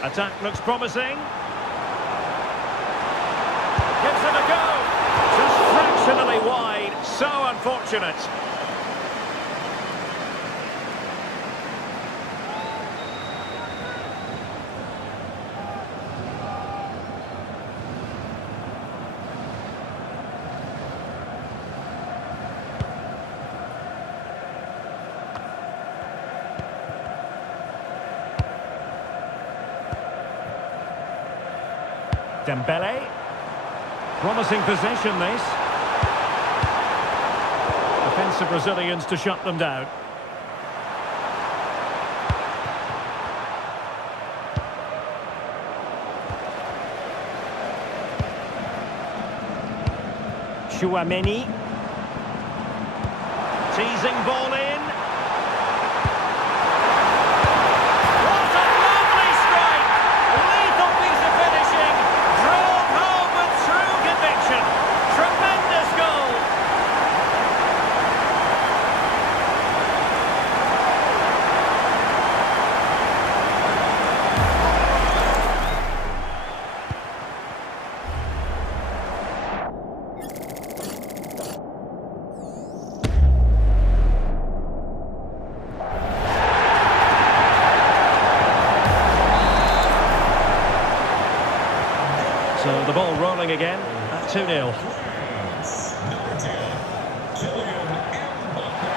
Attack looks promising. Gives it a go. Just fractionally wide. So unfortunate. Dembele. Promising possession, this. Defensive Brazilians to shut them down. Chouameni. Teasing ball in. So the ball rolling again at 2-0. Number 10, Mbappe.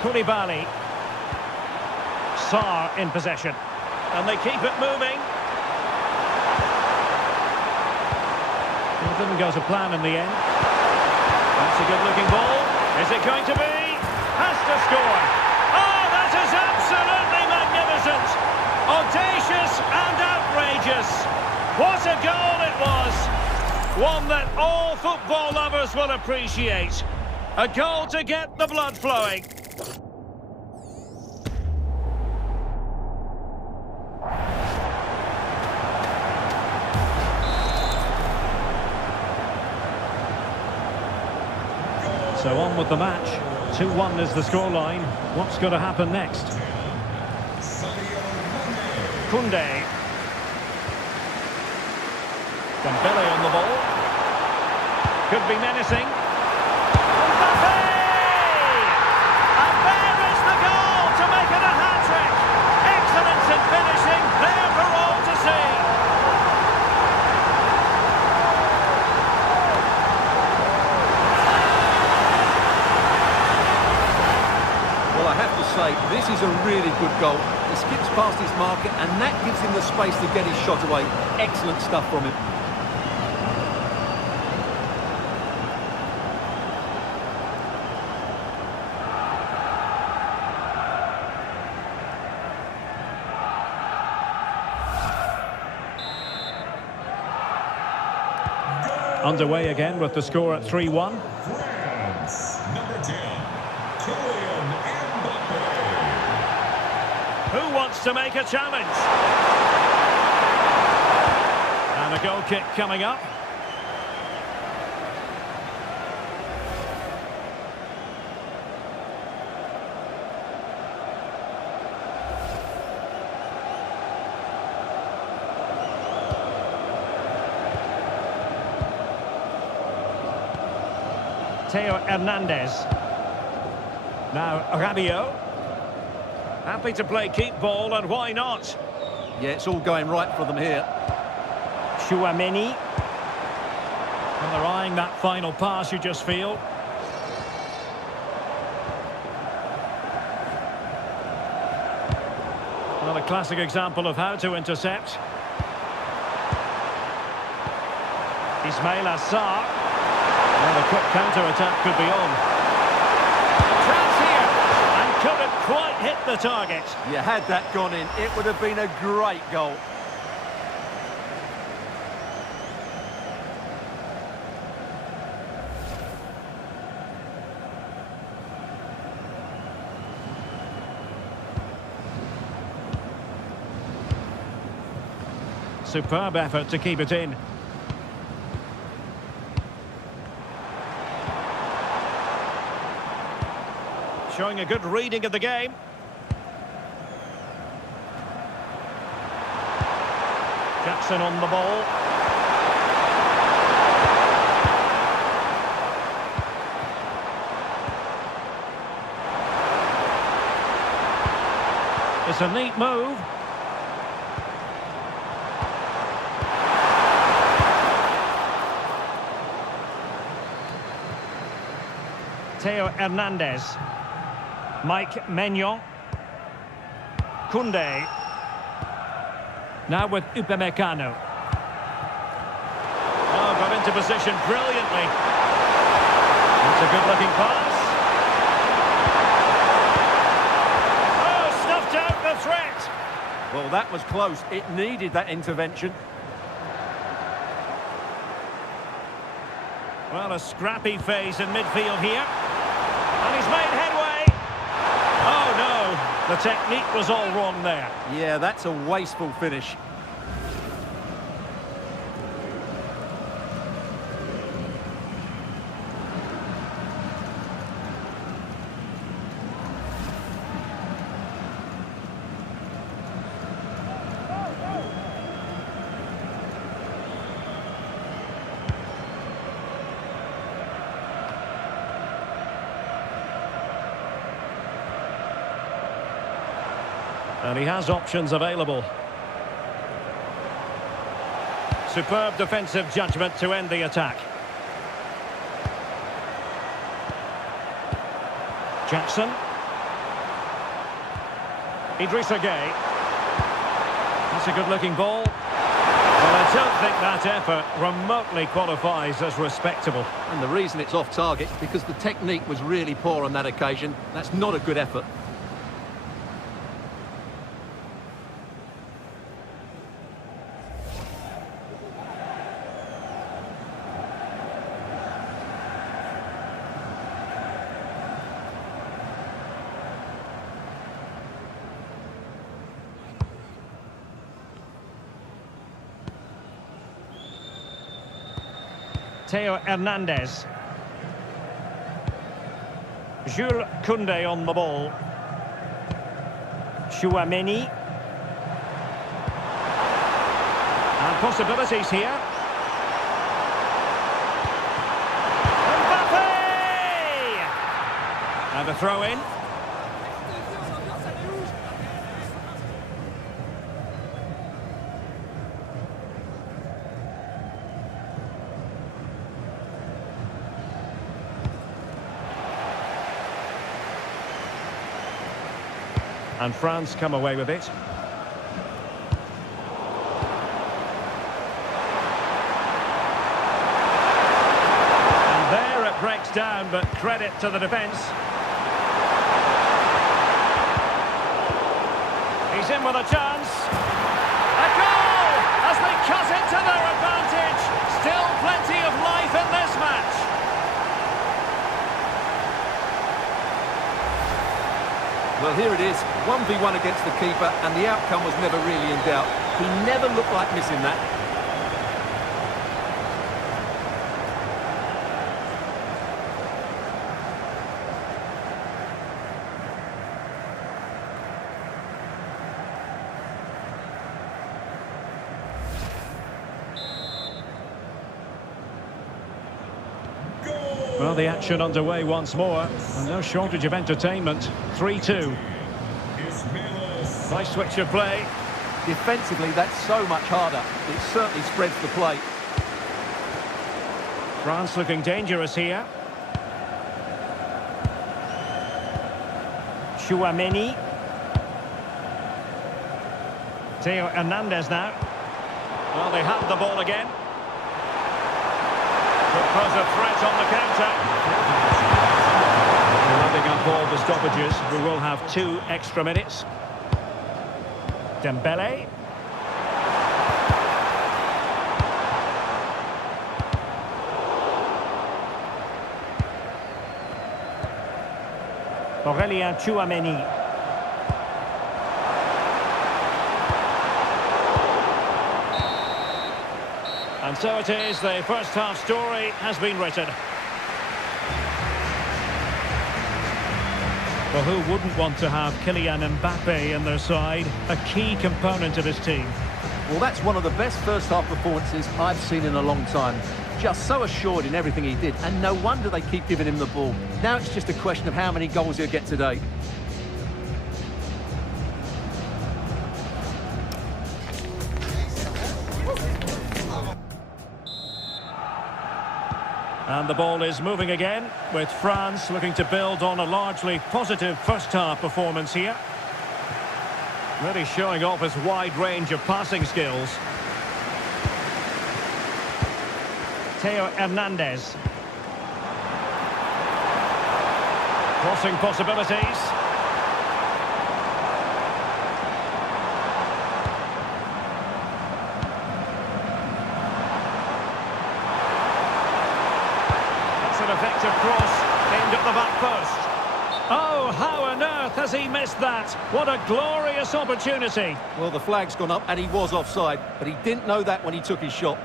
Koulibaly. Sarr in possession. And they keep it moving. It didn't go to plan in the end. That's a good-looking ball. Is it going to be? Has to score. Oh, that is absolutely magnificent. Audacious and outrageous. What a goal it was! One that all football lovers will appreciate. A goal to get the blood flowing. So on with the match. 2-1 is the scoreline. What's going to happen next? Koundé. Dembele on the ball. Could be menacing. Mbappe! And there is the goal to make it a hat-trick. Excellence in finishing, there for all to see. Well, I have to say, this is a really good goal. He skips past his marker, and that gives him the space to get his shot away. Excellent stuff from him. Underway again with the score at 3-1. France, number 10, Kylian Mbappe. Who wants to make a challenge? And a goal kick coming up. Theo Hernandez. Now Rabiot. Happy to play keep ball, and why not? Yeah, it's all going right for them here. Chouameni. And they're eyeing that final pass, you just feel. Well, a classic example of how to intercept. Ismail Assar. Well, a quick counter-attack could be on. Chance here, and couldn't quite hit the target. You had that gone in, it would have been a great goal. Superb effort to keep it in. Showing a good reading of the game. Jackson on the ball. It's a neat move. Theo Hernandez. Mike Maignan. Koundé. Now with Upamecano. Oh, got into position brilliantly. It's a good-looking pass. Oh, stuffed out the threat. Well, that was close. It needed that intervention. Well, a scrappy phase in midfield here. And he's made headway. Oh, no. The technique was all wrong there. Yeah, that's a wasteful finish. And he has options available. Superb defensive judgment to end the attack. Jackson. Idrissa Gueye. That's a good-looking ball. Well, I don't think that effort remotely qualifies as respectable. And the reason it's off target, because the technique was really poor on that occasion. That's not a good effort. Theo Hernandez. Jules Koundé on the ball. Chouameni. And possibilities here. throw in. And France come away with it. And there it breaks down, but credit to the defence. He's in with a chance. A goal! As they cut into their advantage. Still plenty of life in this match. Well, here it is, 1v1 against the keeper, and the outcome was never really in doubt. He never looked like missing that. Well, the action underway once more, and no shortage of entertainment. 3-2. Nice switch of play. Defensively, that's so much harder. It certainly spreads the play. France looking dangerous here. Tchouaméni. Theo Hernandez now. Well, they have the ball again. Could pose a threat on the counter. Wrapping up all the stoppages, we will have 2 extra minutes. Dembele. Aurélien Tchouaméni. And so it is, the first half story has been written. Well, who wouldn't want to have Kylian Mbappe in their side, a key component of his team? Well, that's one of the best first half performances I've seen in a long time. Just so assured in everything he did, and no wonder they keep giving him the ball. Now it's just a question of how many goals he'll get today. And the ball is moving again, with France looking to build on a largely positive first-half performance here. Really showing off his wide range of passing skills. Theo Hernandez. Crossing possibilities. An effective cross aimed at the back post. Oh, how on earth has he missed that? What a glorious opportunity. Well, the flag's gone up and he was offside, but he didn't know that when he took his shot.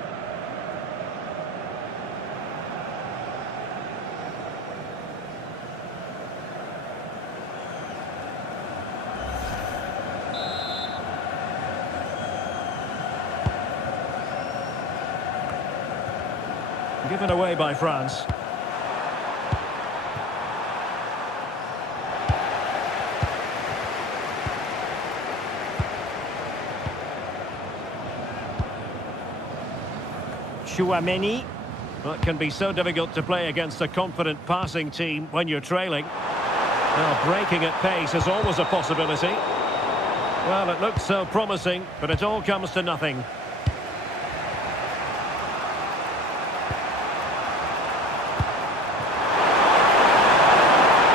Given away by France. Tchouaméni. Well, it can be so difficult to play against a confident passing team when you're trailing. Now, breaking at pace is always a possibility. Well, it looked so promising, but it all comes to nothing.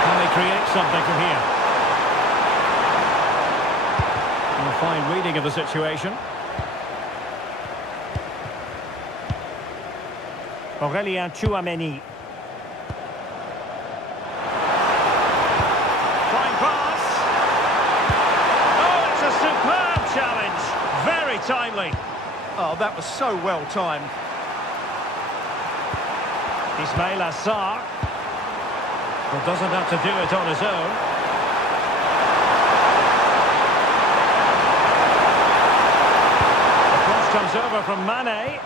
Can they create something from here? A fine reading of the situation. Aurélien Tchouaméni. Fine pass. Oh, it's a superb challenge. Very timely. Oh, that was so well timed. Ismail Assar. Well, doesn't have to do it on his own. The cross comes over from Mane.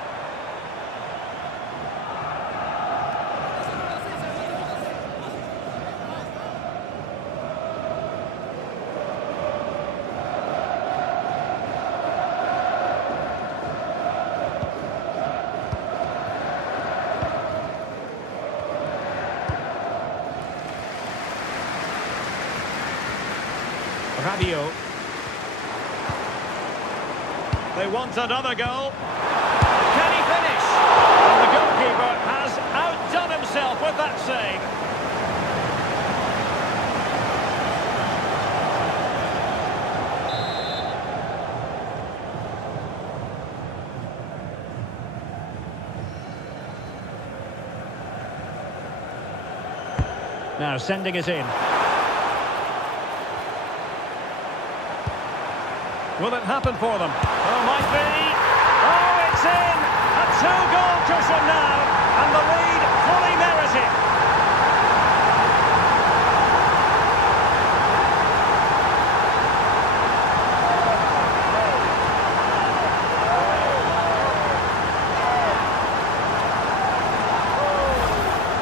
Rabiot. They want another goal. Can he finish? And the goalkeeper has outdone himself with that save. Now sending it in. Will it happen for them? Oh, might be. Oh, it's in! A two-goal cushion now, and the lead fully merited.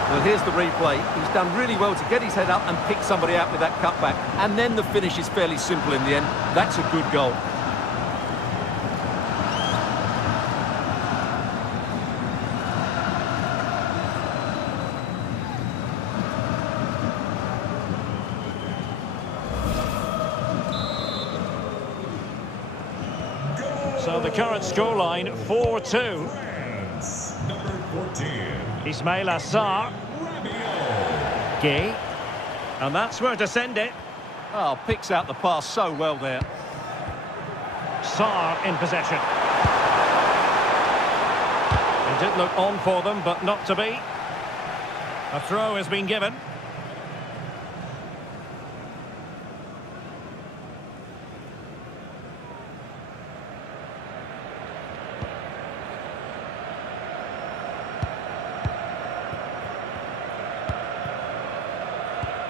Well, here's the replay. He's done really well to get his head up and pick somebody out with that cutback. And then the finish is fairly simple in the end. That's a good goal. So the current scoreline, 4-2. France, number 14. Ismail Assar. Rabiot. Gay. And that's where to send it. Oh, picks out the pass so well there. Sarr in possession. It did look on for them, but not to be. A throw has been given.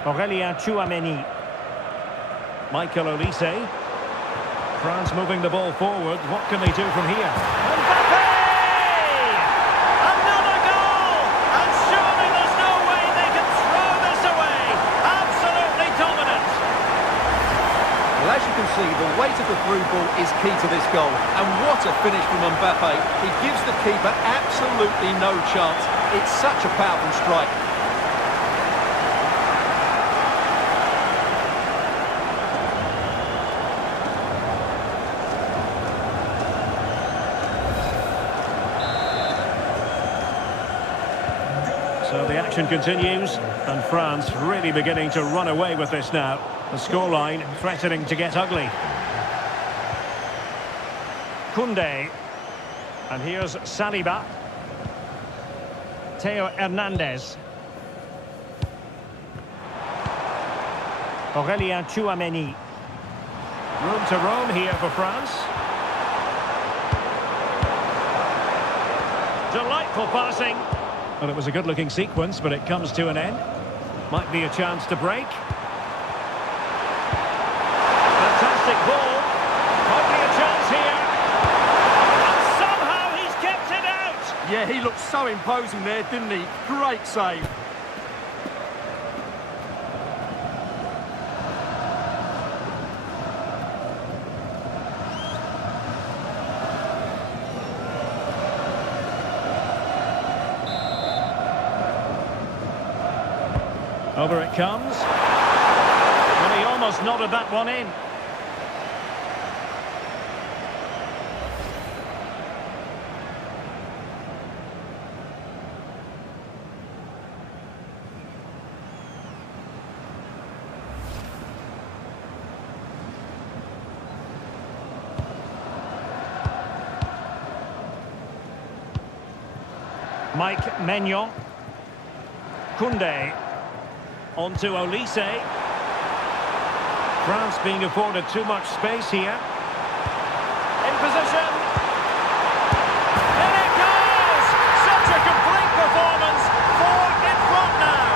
Aurélien Tchouameni. Michael Olise. France moving the ball forward. What can they do from here? Mbappe! Another goal! And surely there's no way they can throw this away. Absolutely dominant. Well, as you can see, the weight of the through ball is key to this goal. And what a finish from Mbappe. He gives the keeper absolutely no chance. It's such a powerful strike. So the action continues, and France really beginning to run away with this now. The scoreline threatening to get ugly. Koundé. And here's Saliba. Theo Hernandez. Aurélien Tchouameni. Room to roam here for France. Delightful passing. Well, it was a good-looking sequence, but it comes to an end. Might be a chance to break. Fantastic ball. Might be a chance here. And somehow he's kept it out. Yeah, he looked so imposing there, didn't he? Great save. Over it comes. Well, he almost nodded that one in. Mike Maignan. Koundé. On to Olise. France being afforded too much space here. In position. And it goes! Such a complete performance. 4 in front now.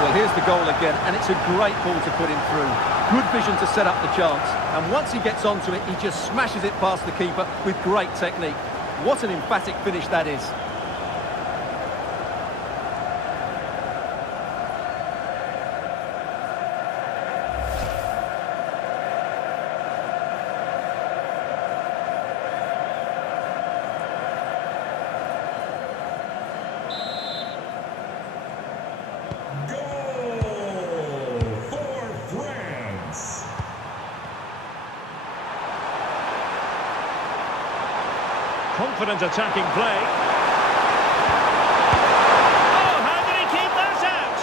Well, here's the goal again, and it's a great ball to put him through. Good vision to set up the chance, and once he gets onto it, he just smashes it past the keeper with great technique. What an emphatic finish that is. confident attacking play. Oh, how did he keep that out?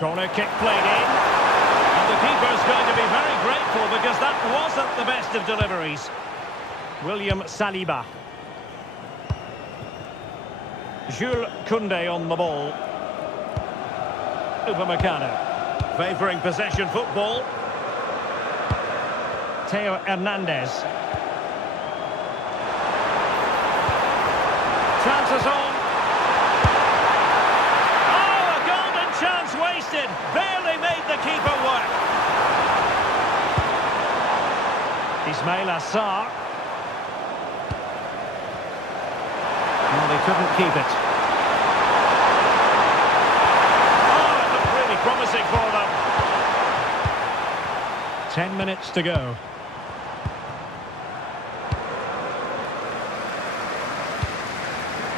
Corner kick played in. And the keeper's going to be very grateful because that wasn't the best of deliveries. William Saliba. Jules Koundé on the ball. Upamecano. Favouring possession football. Theo Hernandez. Chances on. Chance wasted, barely made the keeper work. Ismail Assar. Well, they couldn't keep it. Oh, it looked really promising for them. 10 minutes to go.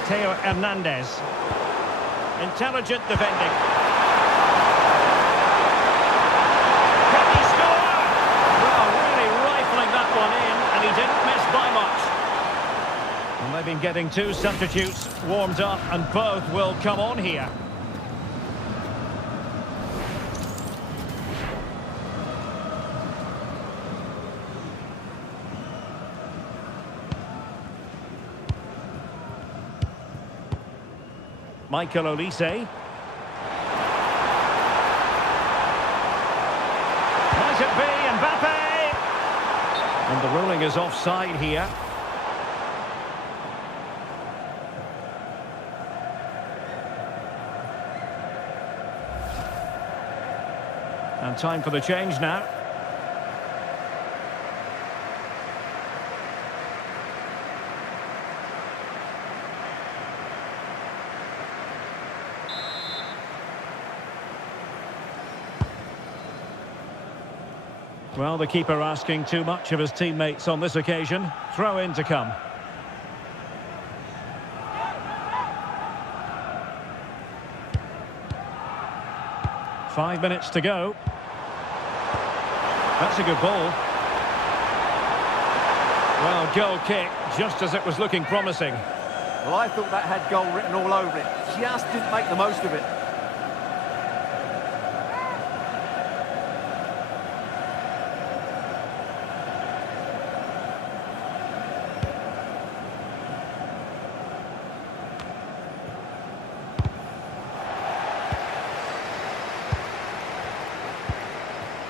Theo Hernandez. Intelligent defending. He didn't miss by much. And they've been getting two substitutes warmed up, and both will come on here. Michael Olise. Might it be Mbappe? And the ruling is offside here. And time for the change now. Well, the keeper asking too much of his teammates on this occasion. Throw in to come. Five minutes to go. That's a good ball. Well, goal kick, just as it was looking promising. Well, I thought that had goal written all over it. Just didn't make the most of it.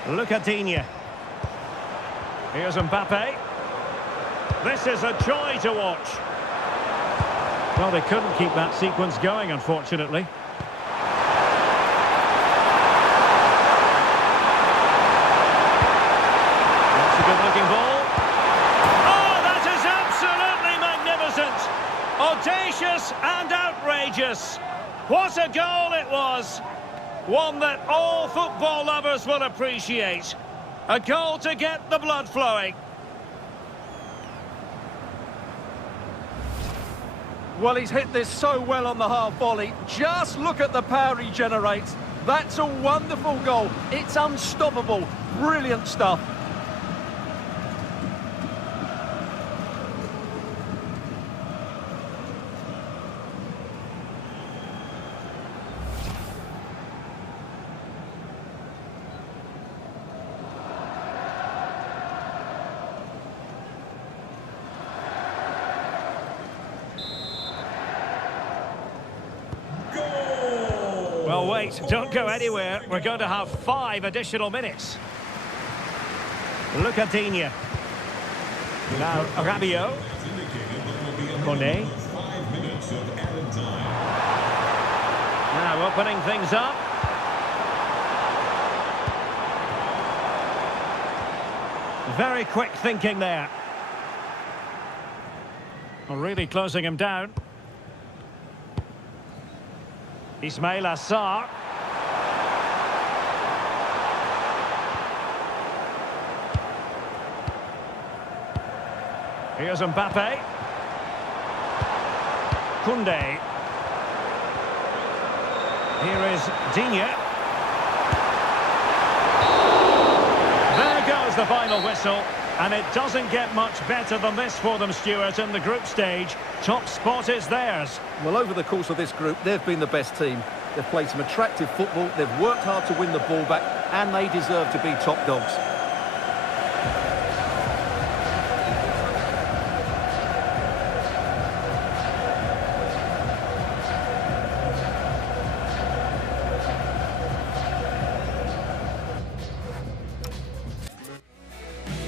Look at Digne. Here's Mbappe. This is a joy to watch. Well, they couldn't keep that sequence going, unfortunately. That's a good-looking ball. Oh, that is absolutely magnificent! Audacious and outrageous. What a goal it was! One that all football lovers will appreciate. A goal to get the blood flowing. Well, he's hit this so well on the half volley. Just look at the power he generates. That's a wonderful goal. It's unstoppable. Brilliant stuff. Well, wait, don't go anywhere. We're going to have 5 additional minutes. Look at Digne. Now, Rabiot. Kone. Now, opening things up. Very quick thinking there. Really closing him down. Ismail Assar. Here's Mbappe. Koundé. Here is Digne. There goes the final whistle. And it doesn't get much better than this for them, Stuart, in the group stage. Top spot is theirs. Well, over the course of this group, they've been the best team. They've played some attractive football, they've worked hard to win the ball back, and they deserve to be top dogs.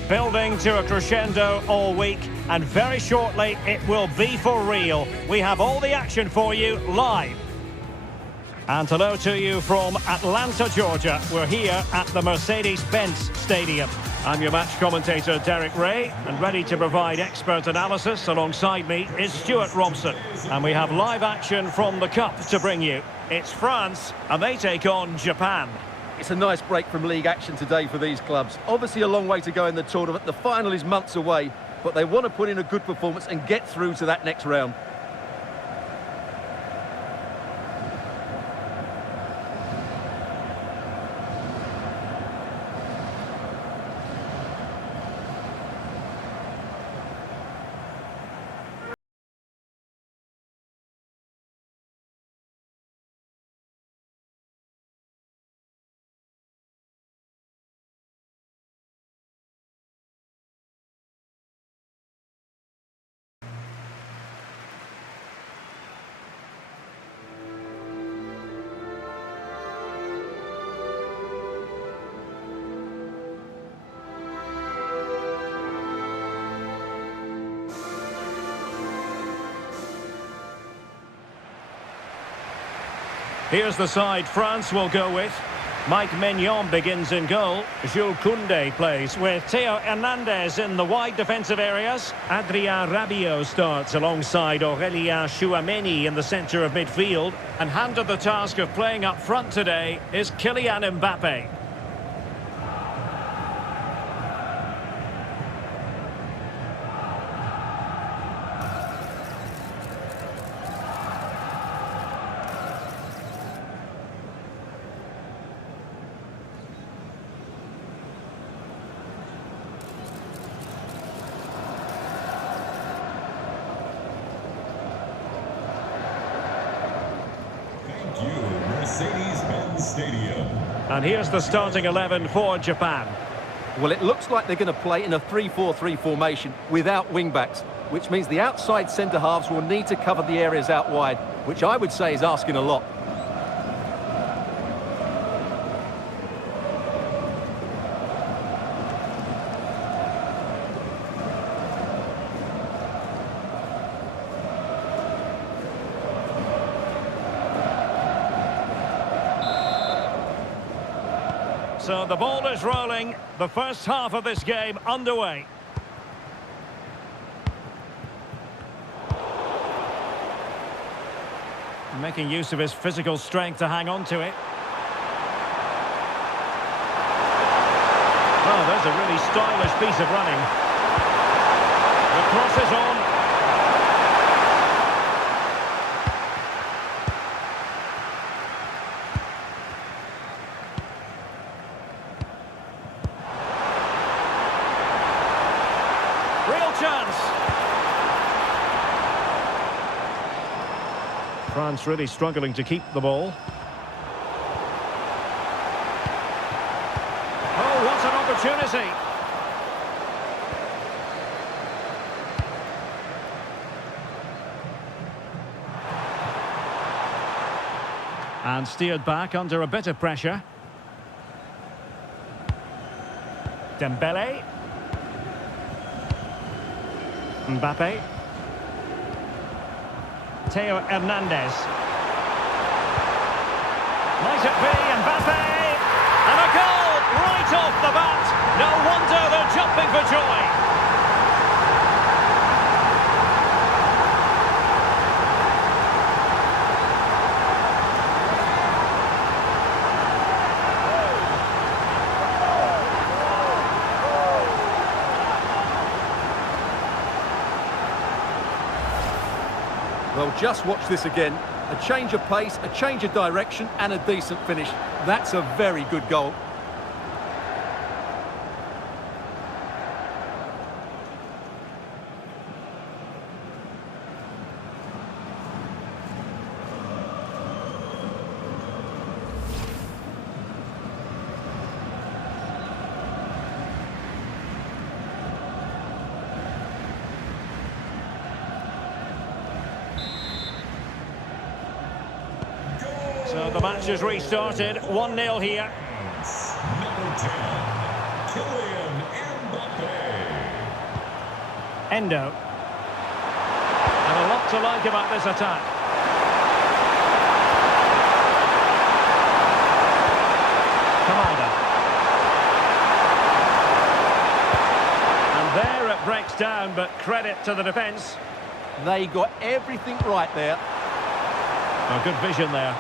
Building to a crescendo all week, and very shortly it will be for real. We have all the action for you live. And hello to you from Atlanta, Georgia. We're here at the Mercedes-Benz Stadium. I'm your match commentator, Derek Ray, and ready to provide expert analysis alongside me is Stuart Robson. And we have live action from the Cup to bring you. It's France, and they take on Japan. It's a nice break from league action today for these clubs. Obviously a long way to go in the tournament. The final is months away, but they want to put in a good performance and get through to that next round. Here's the side France will go with. Mike Maignan begins in goal. Jules Koundé plays with Theo Hernandez in the wide defensive areas. Adrien Rabiot starts alongside Aurélien Tchouameni in the centre of midfield. And handed the task of playing up front today is Kylian Mbappe. Mercedes-Benz Stadium. And here's the starting 11 for Japan. Well, it looks like they're going to play in a 3-4-3 formation without wing-backs, which means the outside centre-halves will need to cover the areas out wide, which I would say is asking a lot. So the ball is rolling. The first half of this game underway. Making use of his physical strength to hang on to it. Oh, there's a really stylish piece of running. The cross is on. Chance. France really struggling to keep the ball. Oh, what an opportunity. And steered back under a bit of pressure. Dembele. Mbappe. Theo Hernandez. Might it be Mbappe? And a goal right off the bat. No wonder they're jumping for joy. Well, just watch this again. A change of pace, a change of direction, and a decent finish. That's a very good goal. So the match has restarted, 1-0 here. Number 10, Kylian Mbappe. Endo. And a lot to like about this attack. Kamada. And there it breaks down, but credit to the defence. They got everything right there. Oh, good vision there.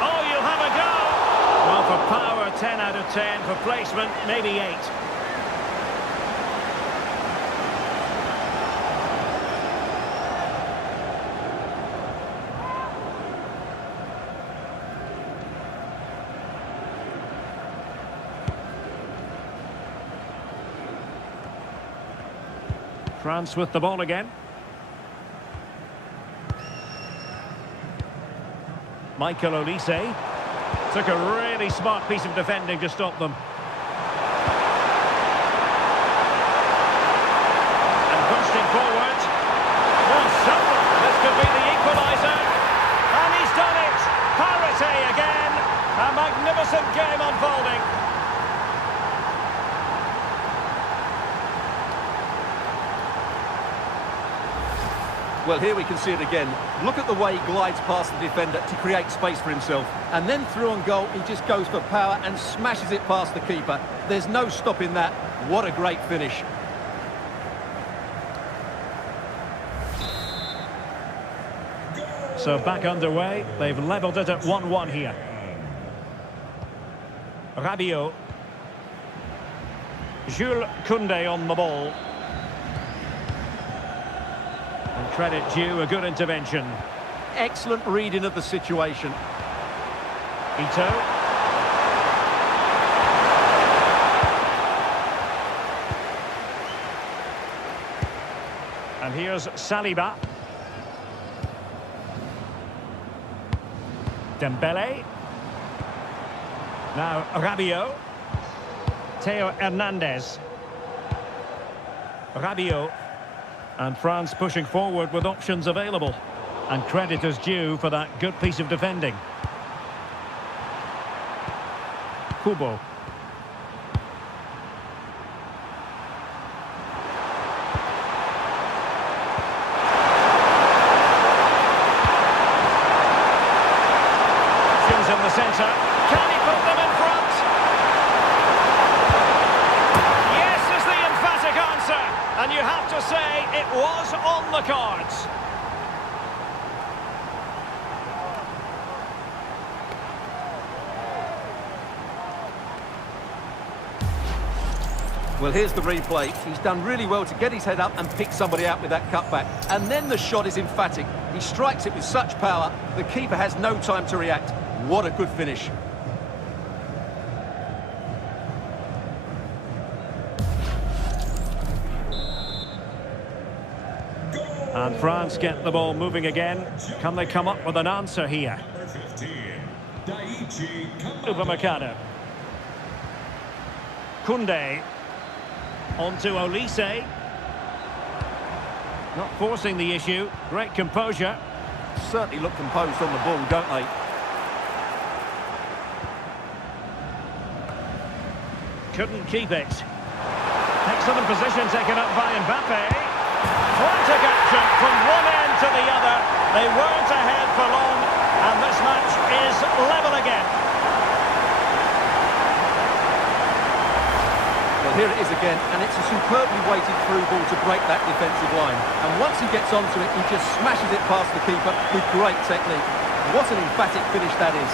Oh, you'll have a go! Well, for power, 10 out of 10. For placement, maybe 8. France with the ball again. Michael Olise took a really smart piece of defending to stop them. And bursting forward. Well, someone, this could be the equaliser. And he's done it. Parity again. A magnificent game unfolding. Well, here we can see it again. Look at the way he glides past the defender to create space for himself. And then through on goal, he just goes for power and smashes it past the keeper. There's no stopping that. What a great finish. So back underway. They've levelled it at 1-1 here. Rabiot. Jules Koundé on the ball. And credit due, a good intervention. Excellent reading of the situation. Ito. And here's Saliba. Dembele. Now Rabiot. Theo Hernandez. Rabiot. And France pushing forward with options available. And credit is due for that good piece of defending. Kubo. Options in the centre. Can he put them in front? Yes is the emphatic answer. And you have to say it was on the cards. Well, here's the replay. He's done really well to get his head up and pick somebody out with that cutback. And then the shot is emphatic. He strikes it with such power, the keeper has no time to react. What a good finish. And France get the ball moving again. Can they come up with an answer here? Number 15, Daichi Kamada. Upamecano. Koundé. On to Olise. Not forcing the issue. Great composure. Certainly look composed on the ball, don't they? Couldn't keep it. Excellent position taken up by Mbappe. Frantic action from one end to the other. They weren't ahead for long, and this match is level again. Well, here it is again, and it's a superbly weighted through ball to break that defensive line. And once he gets onto it, he just smashes it past the keeper with great technique. What an emphatic finish that is.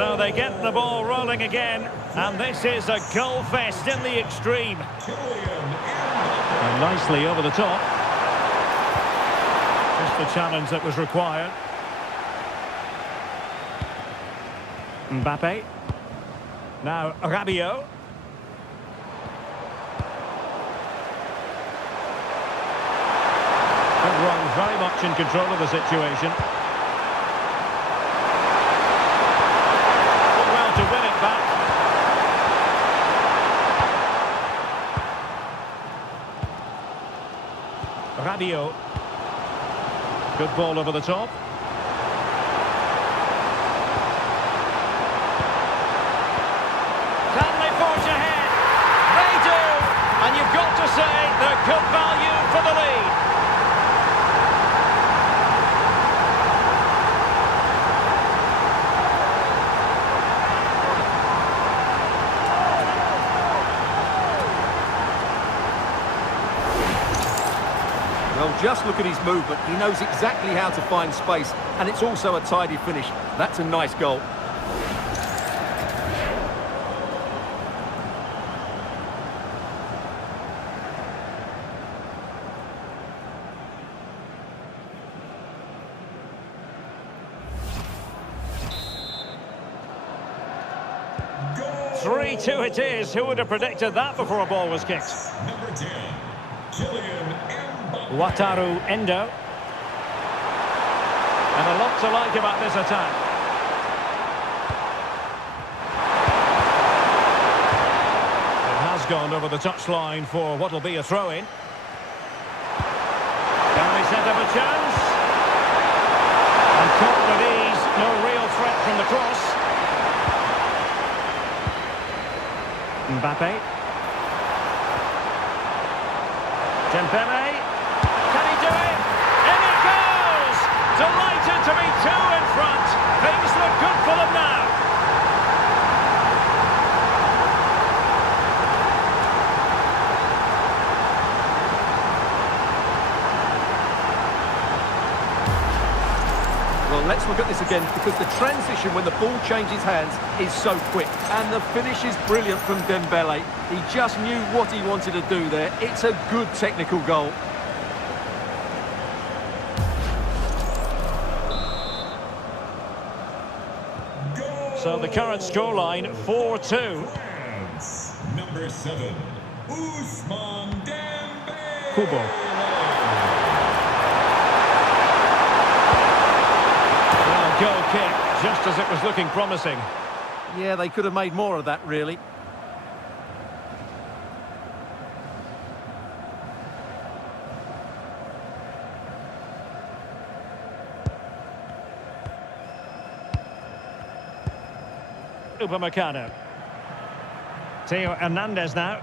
So they get the ball rolling again, and this is a goal fest in the extreme. And nicely over the top. Just the challenge that was required. Mbappe. Now Rabiot. Everyone very much in control of the situation. Did well to win it back. Rabiot. Good ball over the top. Can they forge ahead? They do! And you've got to say they're good value for the lead. Well, just look at his movement. He knows exactly how to find space, and it's also a tidy finish. That's a nice goal. Goal! 3-2 it is. Who would have predicted that before a ball was kicked? Number 10, Kylian Mbappe. Wataru Endo. And a lot to like about this attack. It has gone over the touchline for what will be a throw-in. Can they set up a chance? And caught with ease. No real threat from the cross. Mbappe. Dembele. Can he do it? In it goes! Delighted to be two in front. Things look good for them now. Well, let's look at this again, because the transition when the ball changes hands is so quick. And the finish is brilliant from Dembele. He just knew what he wanted to do there. It's a good technical goal. So the current scoreline, 4-2. France, number 7, Ousmane Dembele. Kubo. Well, goal kick, just as it was looking promising. Yeah, they could have made more of that, really. Upamecano. Theo Hernandez now.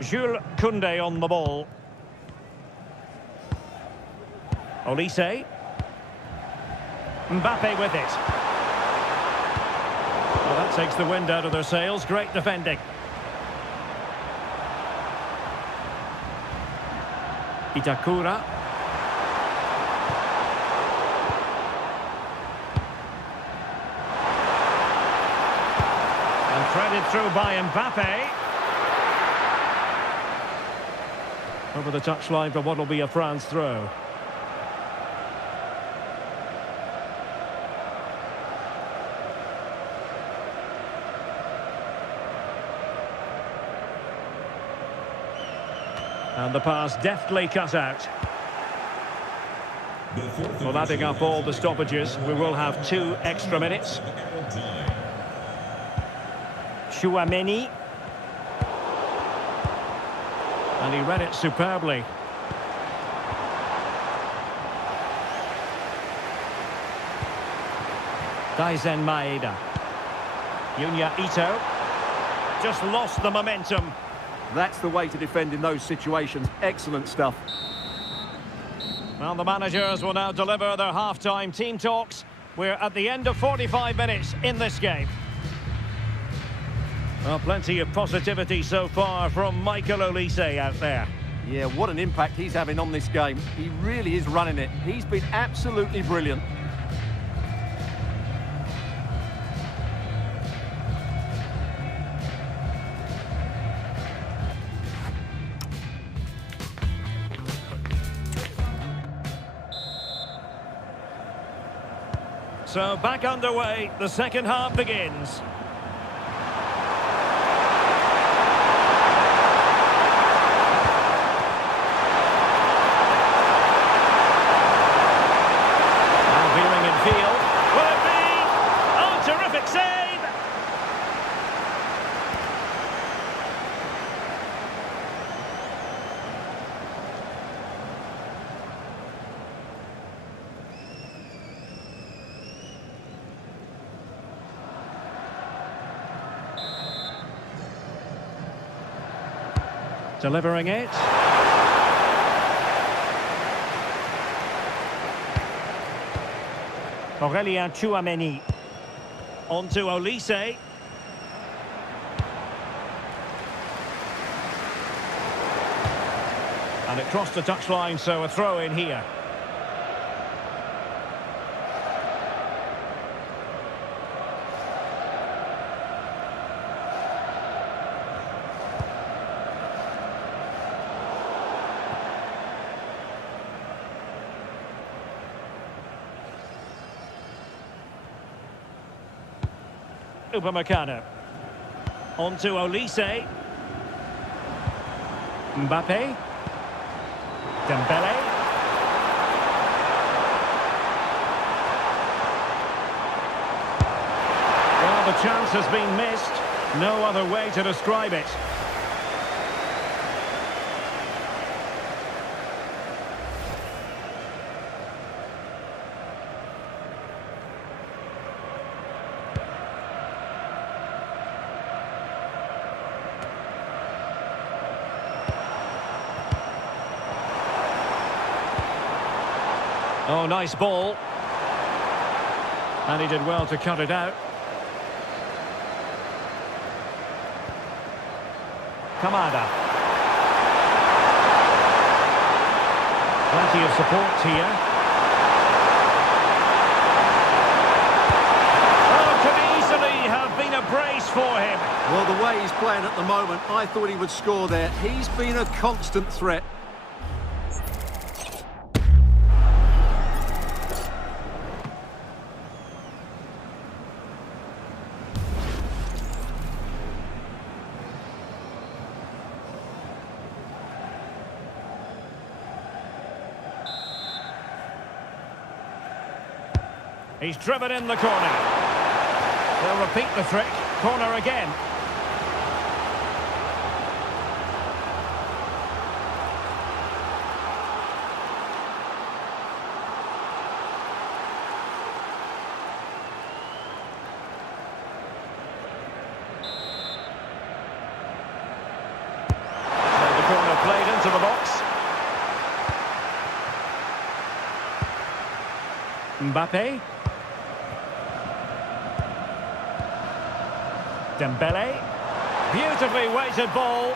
Jules Koundé on the ball. Olise. Mbappe with it. Well, that takes the wind out of their sails. Great defending. Itakura. And threaded through by Mbappe. Over the touchline for what will be a France throw. And the pass deftly cut out. Well, adding up all the stoppages, we will have 2 extra minutes. Chouameni. And he read it superbly. Daizen Maeda. Yunya Ito. Just lost the momentum. That's the way to defend in those situations. Excellent stuff. Well, the managers will now deliver their half-time team talks. We're at the end of 45 minutes in this game. Well, plenty of positivity so far from Michael Olise out there. Yeah, what an impact he's having on this game. He really is running it. He's been absolutely brilliant. So back underway, the second half begins. And veering in field. Will it be? Oh, terrific save! Delivering it. Aurélien Tchouaméni. On to Olise. And it crossed the touchline, so a throw in here. Upamecano. On to Olise. Mbappe. Dembele. Well, the chance has been missed. No other way to describe it. Oh, nice ball. And he did well to cut it out. Kamada. Plenty of support here. Oh, could easily have been a brace for him. Well, the way he's playing at the moment, I thought he would score there. He's been a constant threat. He's driven in the corner. They'll repeat the trick. Corner again. So the corner played into the box. Mbappe. Dembele. Beautifully weighted ball.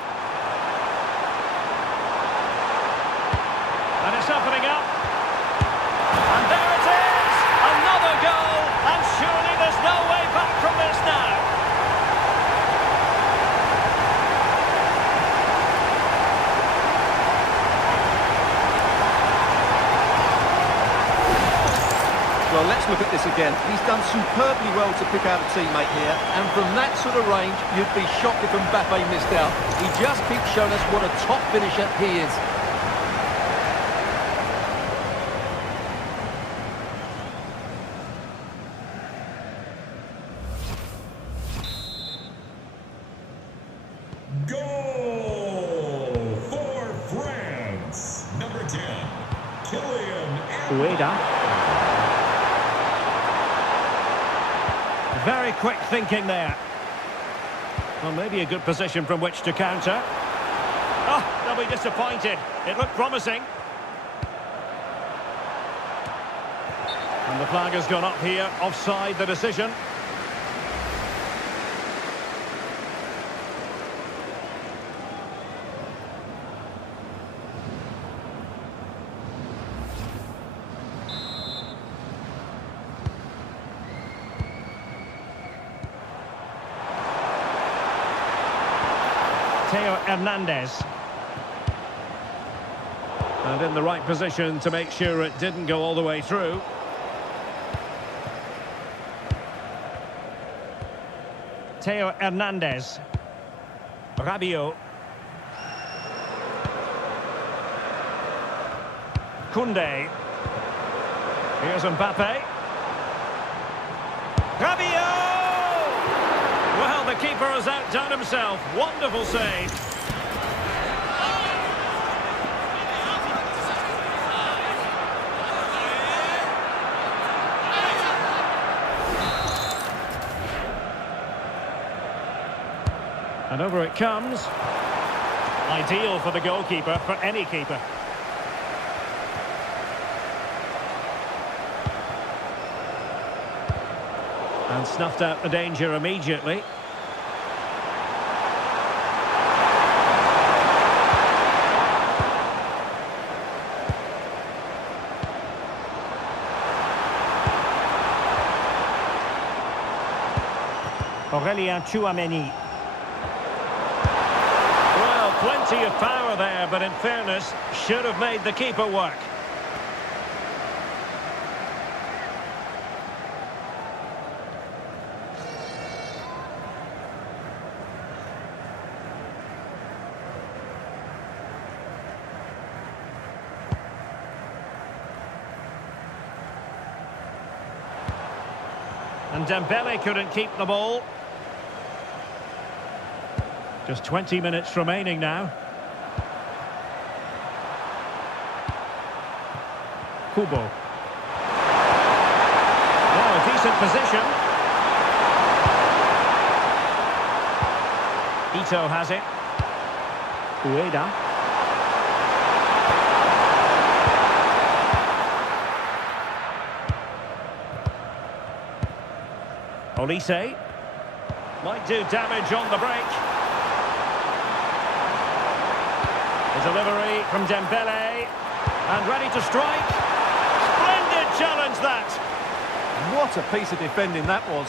And it's opening up. And there it is! Another goal! And surely there's no way back from this now. Well, let's look at this again. He's done superbly well to pick out a teammate here, and from that sort of range, you'd be shocked if Mbappe missed out. He just keeps showing us what a top finisher he is. Goal for France. Number 10, Kylian Ueda. Very quick thinking there. Well, maybe a good position from which to counter. Oh, they'll be disappointed. It looked promising. And the flag has gone up here. Offside the decision. Theo Hernandez. And in the right position to make sure it didn't go all the way through. Theo Hernandez. Rabiot. Koundé. Here's Mbappe. Rabiot! Well, the keeper has outdone himself. Wonderful save. And over it comes. Ideal for the goalkeeper, for any keeper. And snuffed out the danger immediately. Aurélien Tchouaméni. Well, plenty of power there, but in fairness, should have made the keeper work. And Dembele couldn't keep the ball. Just 20 minutes remaining now. Kubo. Oh, a decent position. Ito has it. Ueda. Olise. Might do damage on the break. The delivery from Dembele. And ready to strike. Splendid challenge that. What a piece of defending that was.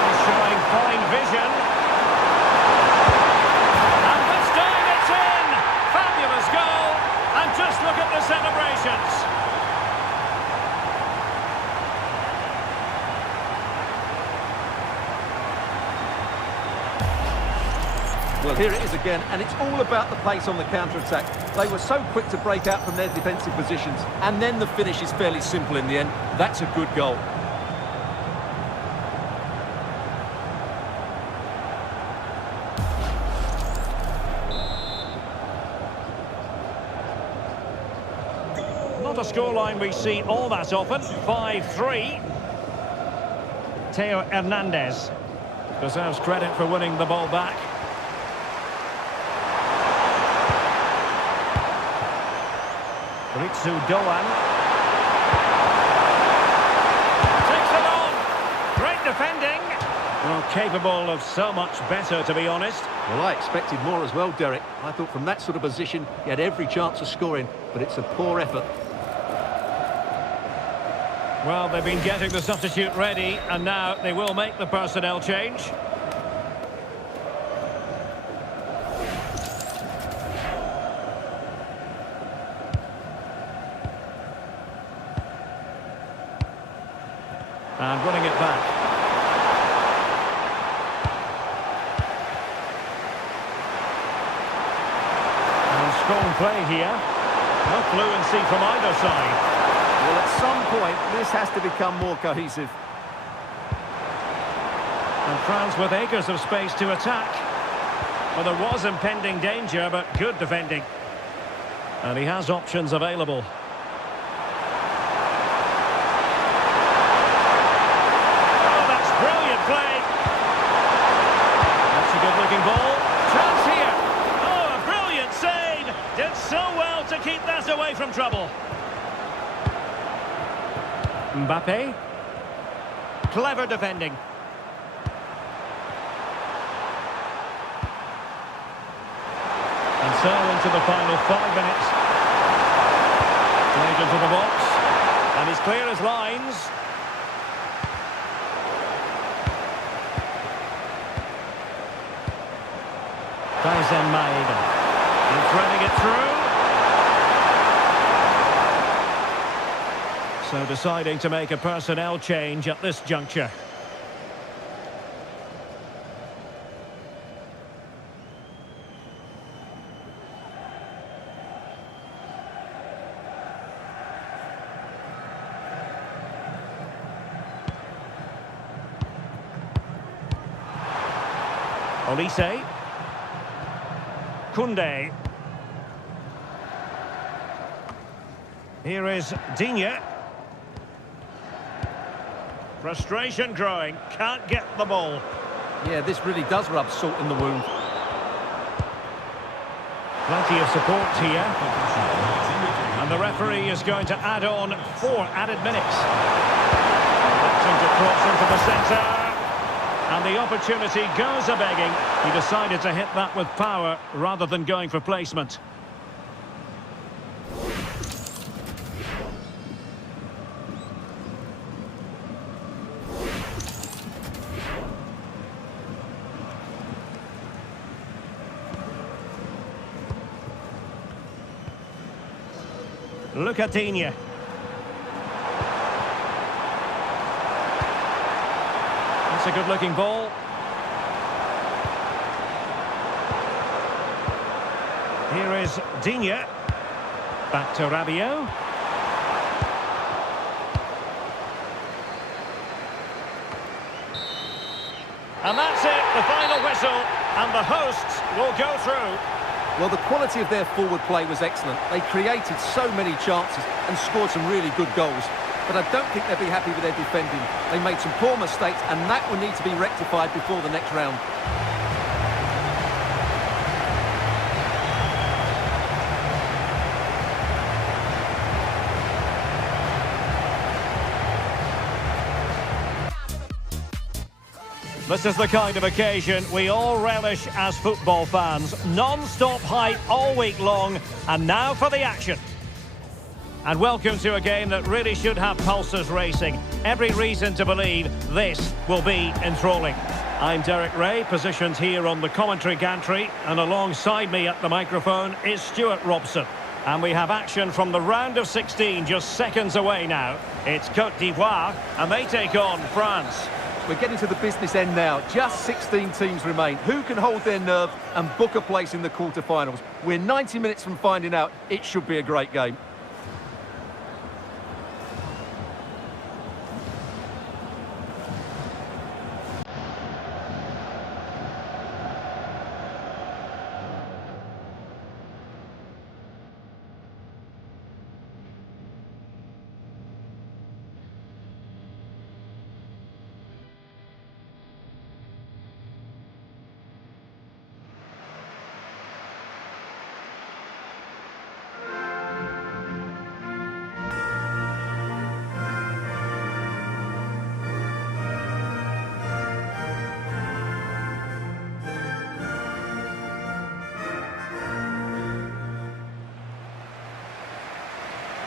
He's showing fine vision. And this time it's in. Fabulous goal. And just look at the celebrations. Well, here it is again, and it's all about the pace on the counter-attack. They were so quick to break out from their defensive positions, and then the finish is fairly simple in the end. That's a good goal. Not a scoreline we see all that often. 5-3. Theo Hernandez deserves credit for winning the ball back. Ritsu Doan. Takes it on. Great defending. Well, capable of so much better, to be honest. Well, I expected more as well, Derek. I thought from that sort of position, he had every chance of scoring, but it's a poor effort. Well, they've been getting the substitute ready, and now they will make the personnel change. And running it back. And strong play here. No fluency from either side. Well, at some point, this has to become more cohesive. And France with acres of space to attack. Well, there was impending danger, but good defending. And he has options available. Ball. Chance here. Oh, a brilliant save. Did so well to keep that away from trouble. Mbappe. Clever defending. And so into the final 5 minutes. Played into the box. And he's clear as lines. Tyson Maeda. And threading it through. So deciding to make a personnel change at this juncture. Olise. Koundé. Here is Digne. Frustration growing. Can't get the ball. Yeah, this really does rub salt in the wound. Plenty of support here. And the referee is going to add on 4 added minutes. Attempting to cross into the centre. And the opportunity goes a-begging. He decided to hit that with power rather than going for placement. Look at Digne. It's a good-looking ball. Here is Digne. Back to Rabiot. And that's it, the final whistle. And the hosts will go through. Well, the quality of their forward play was excellent. They created so many chances and scored some really good goals. But I don't think they'll be happy with their defending. They made some poor mistakes, and that will need to be rectified before the next round. This is the kind of occasion we all relish as football fans. Non-stop hype all week long, and now for the action. And welcome to a game that really should have pulses racing. Every reason to believe this will be enthralling. I'm Derek Ray, positioned here on the commentary gantry, and alongside me at the microphone is Stuart Robson. And we have action from the round of 16 just seconds away now. It's Côte d'Ivoire, and they take on France. We're getting to the business end now. Just 16 teams remain. Who can hold their nerve and book a place in the quarterfinals? We're 90 minutes from finding out. It should be a great game.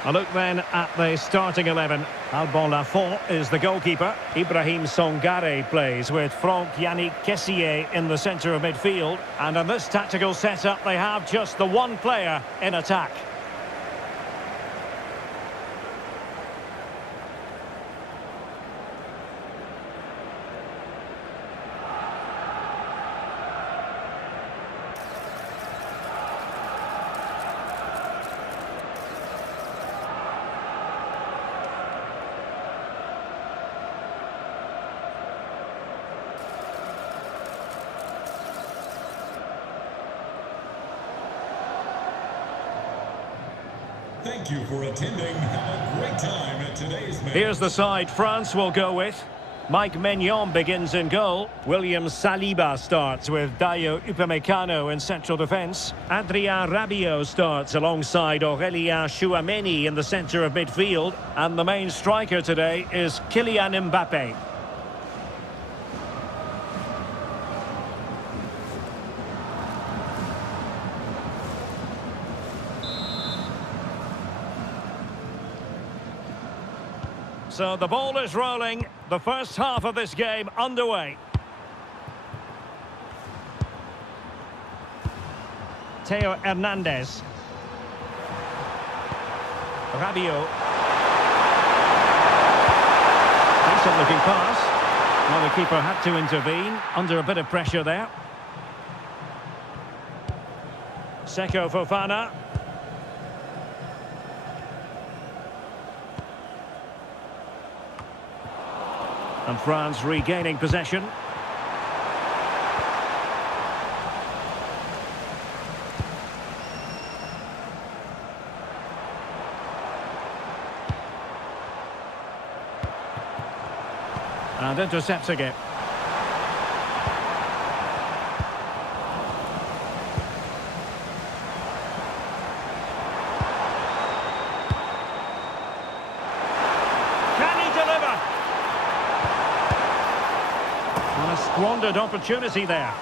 A look then at the starting 11. Alban Lafont is the goalkeeper. Ibrahim Songare plays with Franck Yannick Kessié in the centre of midfield. And in this tactical setup, they have just the one player in attack. Thank you for attending. Have a great time at today's match. Here's the side France will go with. Mike Maignan begins in goal. William Saliba starts with Dayo Upamecano in central defence. Adrien Rabiot starts alongside Aurélien Tchouameni in the centre of midfield. And the main striker today is Kylian Mbappe. So the ball is rolling. The first half of this game underway. Theo Hernandez. Rabiot. Decent looking pass. Well, the keeper had to intervene under a bit of pressure there. Seko Fofana. And France regaining possession. And intercepting it. Can he deliver? And a squandered opportunity there.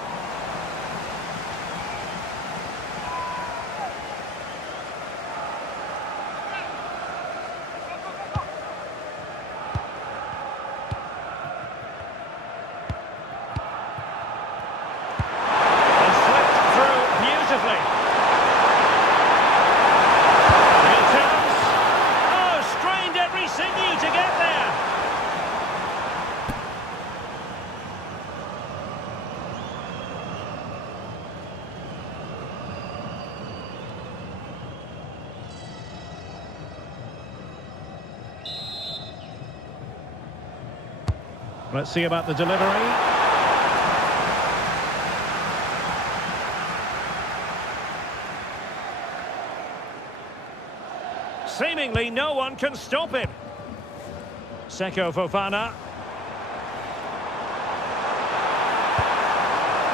Let's see about the delivery. Seemingly no one can stop him. Seko Fofana.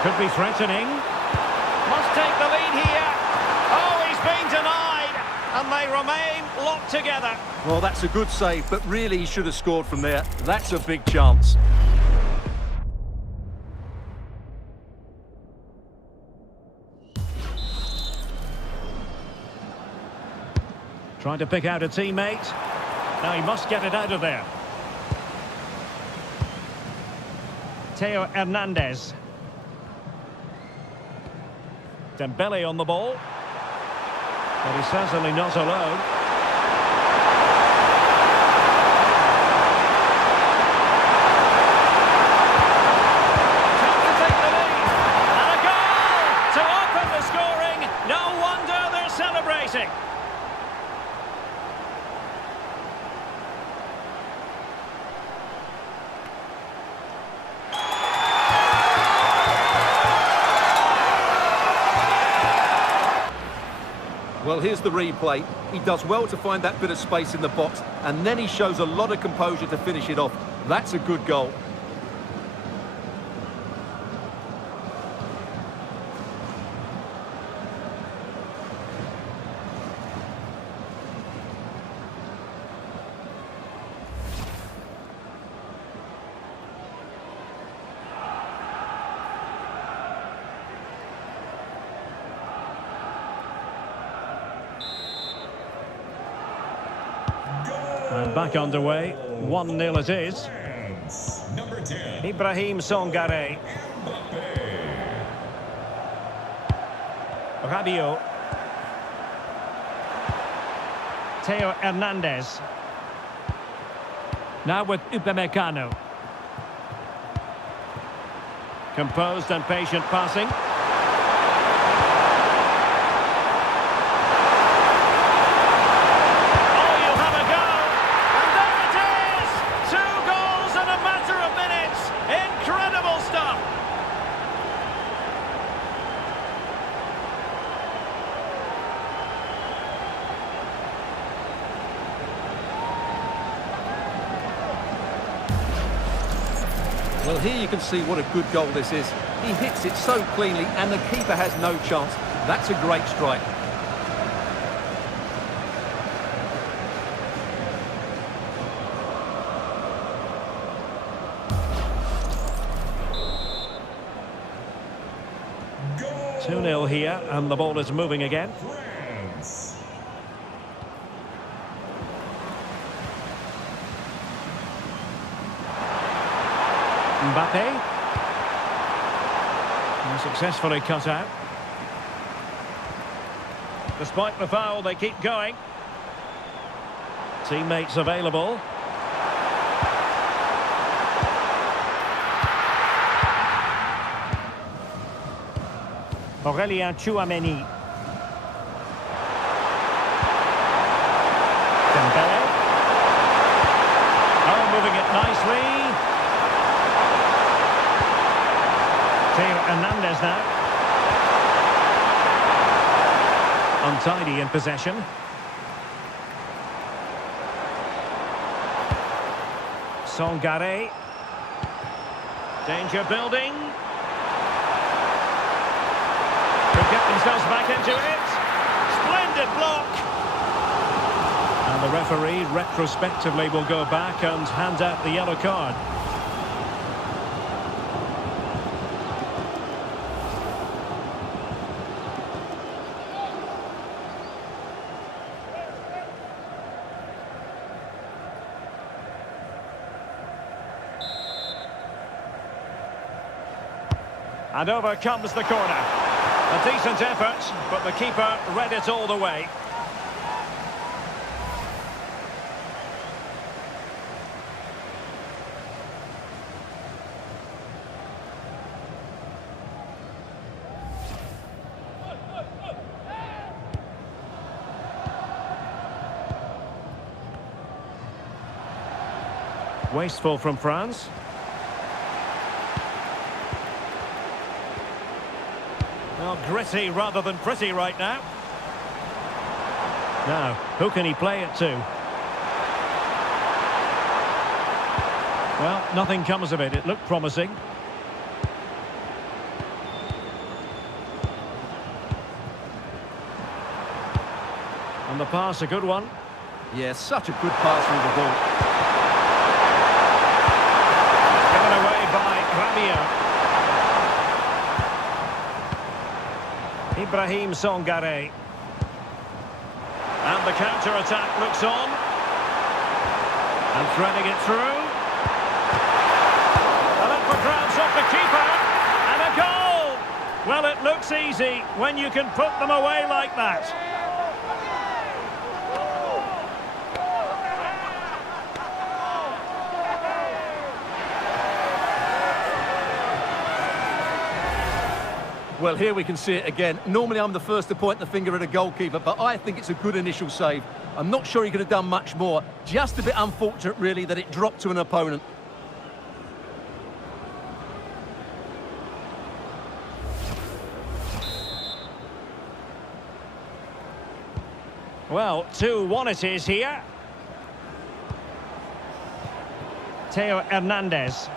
Could be threatening. Must take the lead here. Oh, he's been denied. And they remain locked together. Well, that's a good save, but really he should have scored from there. That's a big chance. Trying to pick out a teammate. Now he must get it out of there. Theo Hernandez. Dembele on the ball. But he's certainly not alone. Time to take the lead. And a goal to open the scoring. No wonder they're celebrating. Well, here's the replay. He does well to find that bit of space in the box, and then he shows a lot of composure to finish it off. That's a good goal. And back underway, 1-0 it is. France, number 10. Ibrahim Songare. Mbappe. Rabiot. Theo Hernandez. Now with Upamecano. Composed and patient passing. Well, here you can see what a good goal this is. He hits it so cleanly and the keeper has no chance. That's a great strike. Goal. 2-0 here, and the ball is moving again. France. Mbappe. And successfully cut out. Despite the foul, they keep going. Teammates available. Aurelien Tchouameni. Dembele. Oh, moving it nicely. Theo Hernandez now. Untidy in possession. Sangare. Danger building. Could get themselves back into it. Splendid block. And the referee retrospectively will go back and hand out the yellow card. And over comes the corner. A decent effort, but the keeper read it all the way. Wasteful from France. Well, gritty rather than pretty right now. Now, who can he play it to? Well, nothing comes of it. It looked promising. And the pass, a good one. Yeah, such a good pass through the ball. Given away by Rabiot. Ibrahim Sangare. And the counter-attack looks on. And threading it through. And up for grabs off the keeper. And a goal! Well, it looks easy when you can put them away like that. Well, here we can see it again. Normally I'm the first to point the finger at a goalkeeper, but I think it's a good initial save. I'm not sure he could have done much more. Just a bit unfortunate, really, that it dropped to an opponent. Well, 2-1 it is here. Theo Hernandez.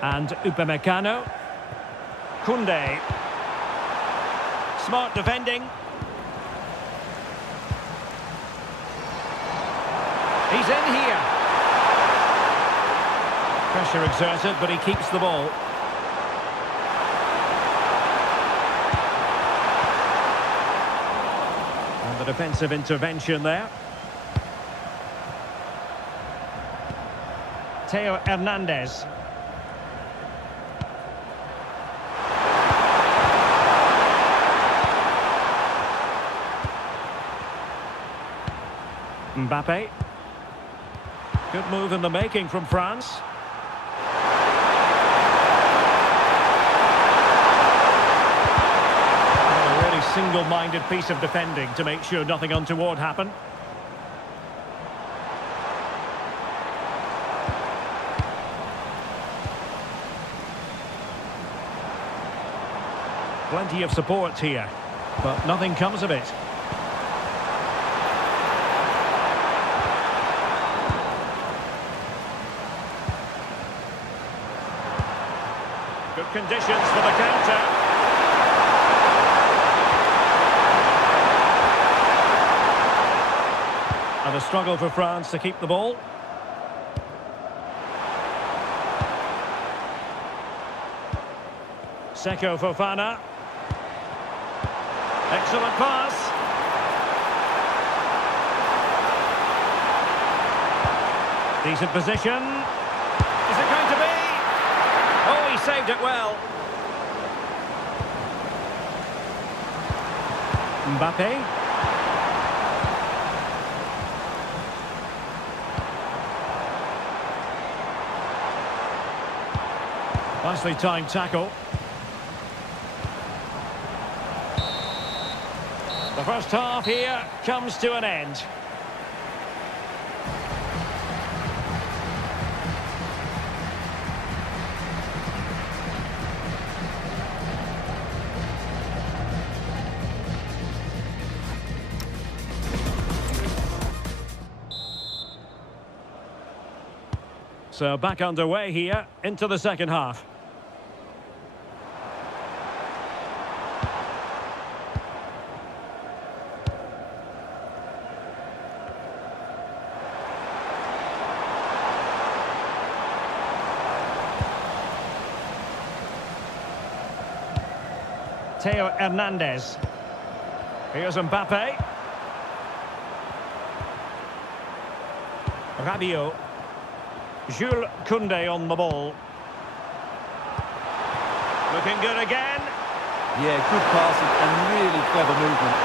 And Upamecano. Koundé. Smart defending. He's in here. Pressure exerted, but he keeps the ball. And the defensive intervention there. Theo Hernandez. Mbappe. Good move in the making from France. A really single-minded piece of defending to make sure nothing untoward happened. Plenty of support here, but nothing comes of it. Good conditions for the counter. And a struggle for France to keep the ball. Seko Fofana. Excellent pass. Decent position. Is it going to be? Oh, he saved it well. Mbappe. Nicely timed tackle. The first half here comes to an end. So back underway here into the second half. Theo Hernandez. Here's Mbappe. Rabiot. Jules Koundé on the ball. Looking good again. Yeah, good passing and really clever movement.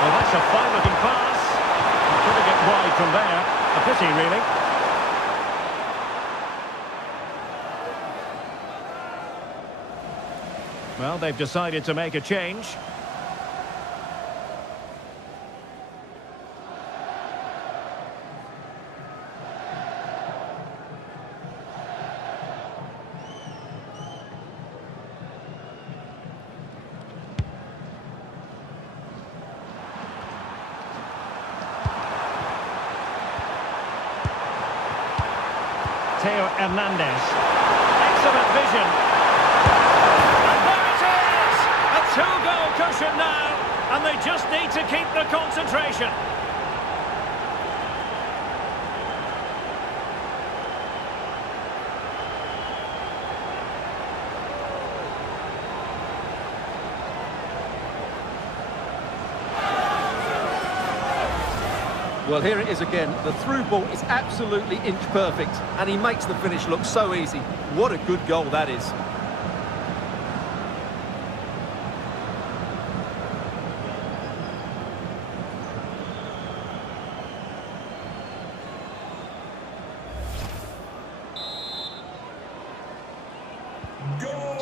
Well, that's a fine-looking pass. Couldn't get wide from there. A pity, really. Well, they've decided to make a change. Theo Hernandez. Excellent vision. And there it is! A two-goal cushion now, and they just need to keep the concentration. Well, here it is again. The through ball is absolutely inch perfect, and he makes the finish look so easy. What a good goal that is.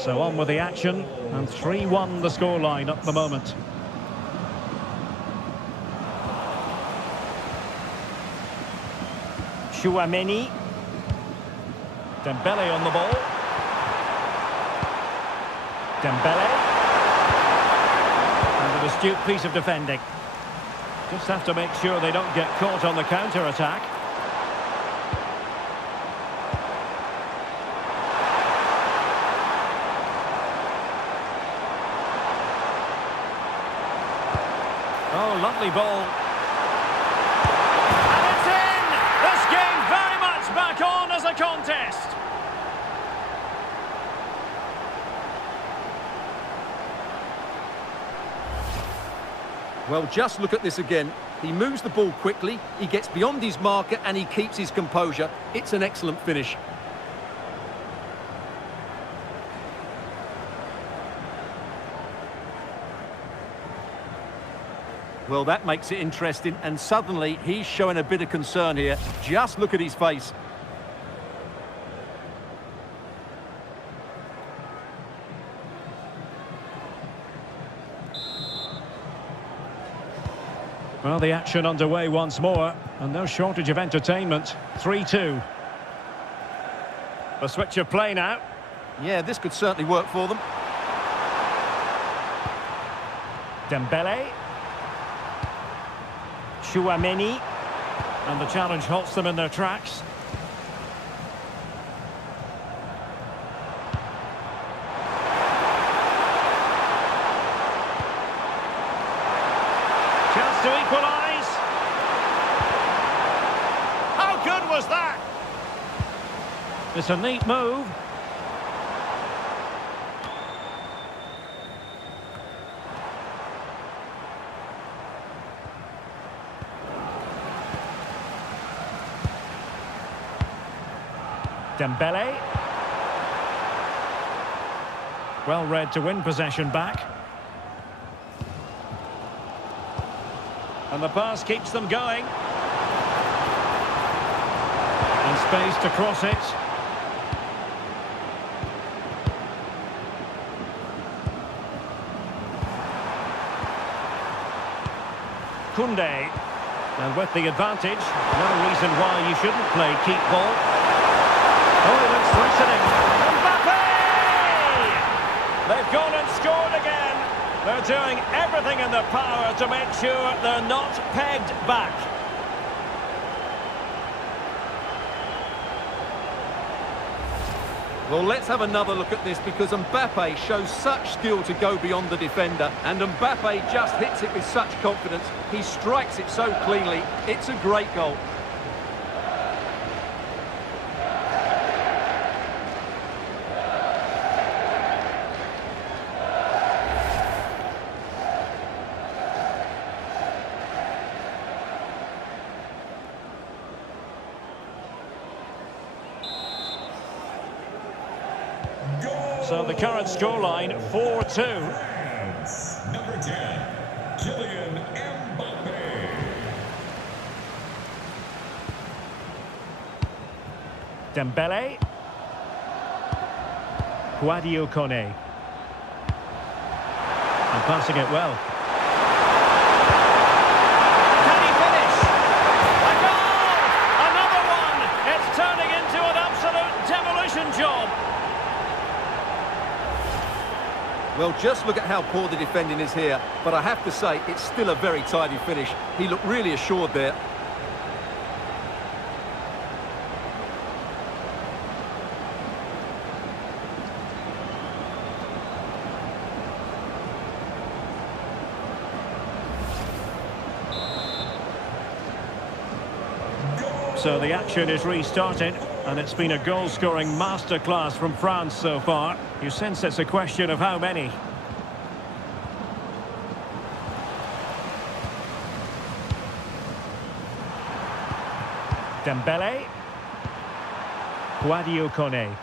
So on with the action, and 3-1 the scoreline at the moment. Chouameni. Dembele on the ball. Dembele. And an astute piece of defending. Just have to make sure they don't get caught on the counter-attack. Oh, lovely ball. Back on as a contest. Well, just look at this again. He moves the ball quickly, he gets beyond his marker and he keeps his composure. It's an excellent finish. Well, that makes it interesting, and suddenly he's showing a bit of concern here. Just look at his face. Well, the action underway once more, and no shortage of entertainment. 3-2. The switch of play now. Yeah, this could certainly work for them. Dembele. Chouameni. And the challenge halts them in their tracks. Chance to equalise. How good was that? It's a neat move. Dembele. Well read to win possession back. And the pass keeps them going. And space to cross it. Koundé. And with the advantage, no reason why you shouldn't play keep ball. Oh, he looks threatening. Mbappe! They've gone and scored again. They're doing everything in their power to make sure they're not pegged back. Well, let's have another look at this because Mbappe shows such skill to go beyond the defender, and Mbappe just hits it with such confidence. He strikes it so cleanly. It's a great goal. So the current scoreline, 4-2. France, number 10, Kylian Mbappe. Dembele. Côte. And passing it well. Can he finish? A goal! Another one! It's turning into an absolute demolition job. Well, just look at how poor the defending is here, but I have to say, it's still a very tidy finish. He looked really assured there. So the action is restarted, and it's been a goal-scoring masterclass from France so far. You sense it's a question of how many. Dembele. Côte.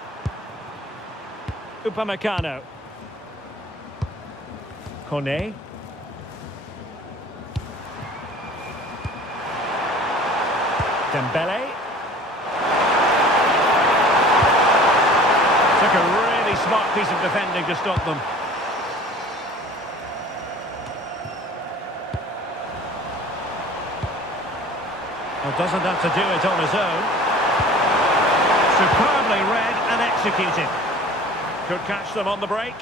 Upamecano. Kone. Dembele. Took a really smart piece of defending to stop them. Well, doesn't have to do it on his own. Superbly read and executed. Could catch them on the break.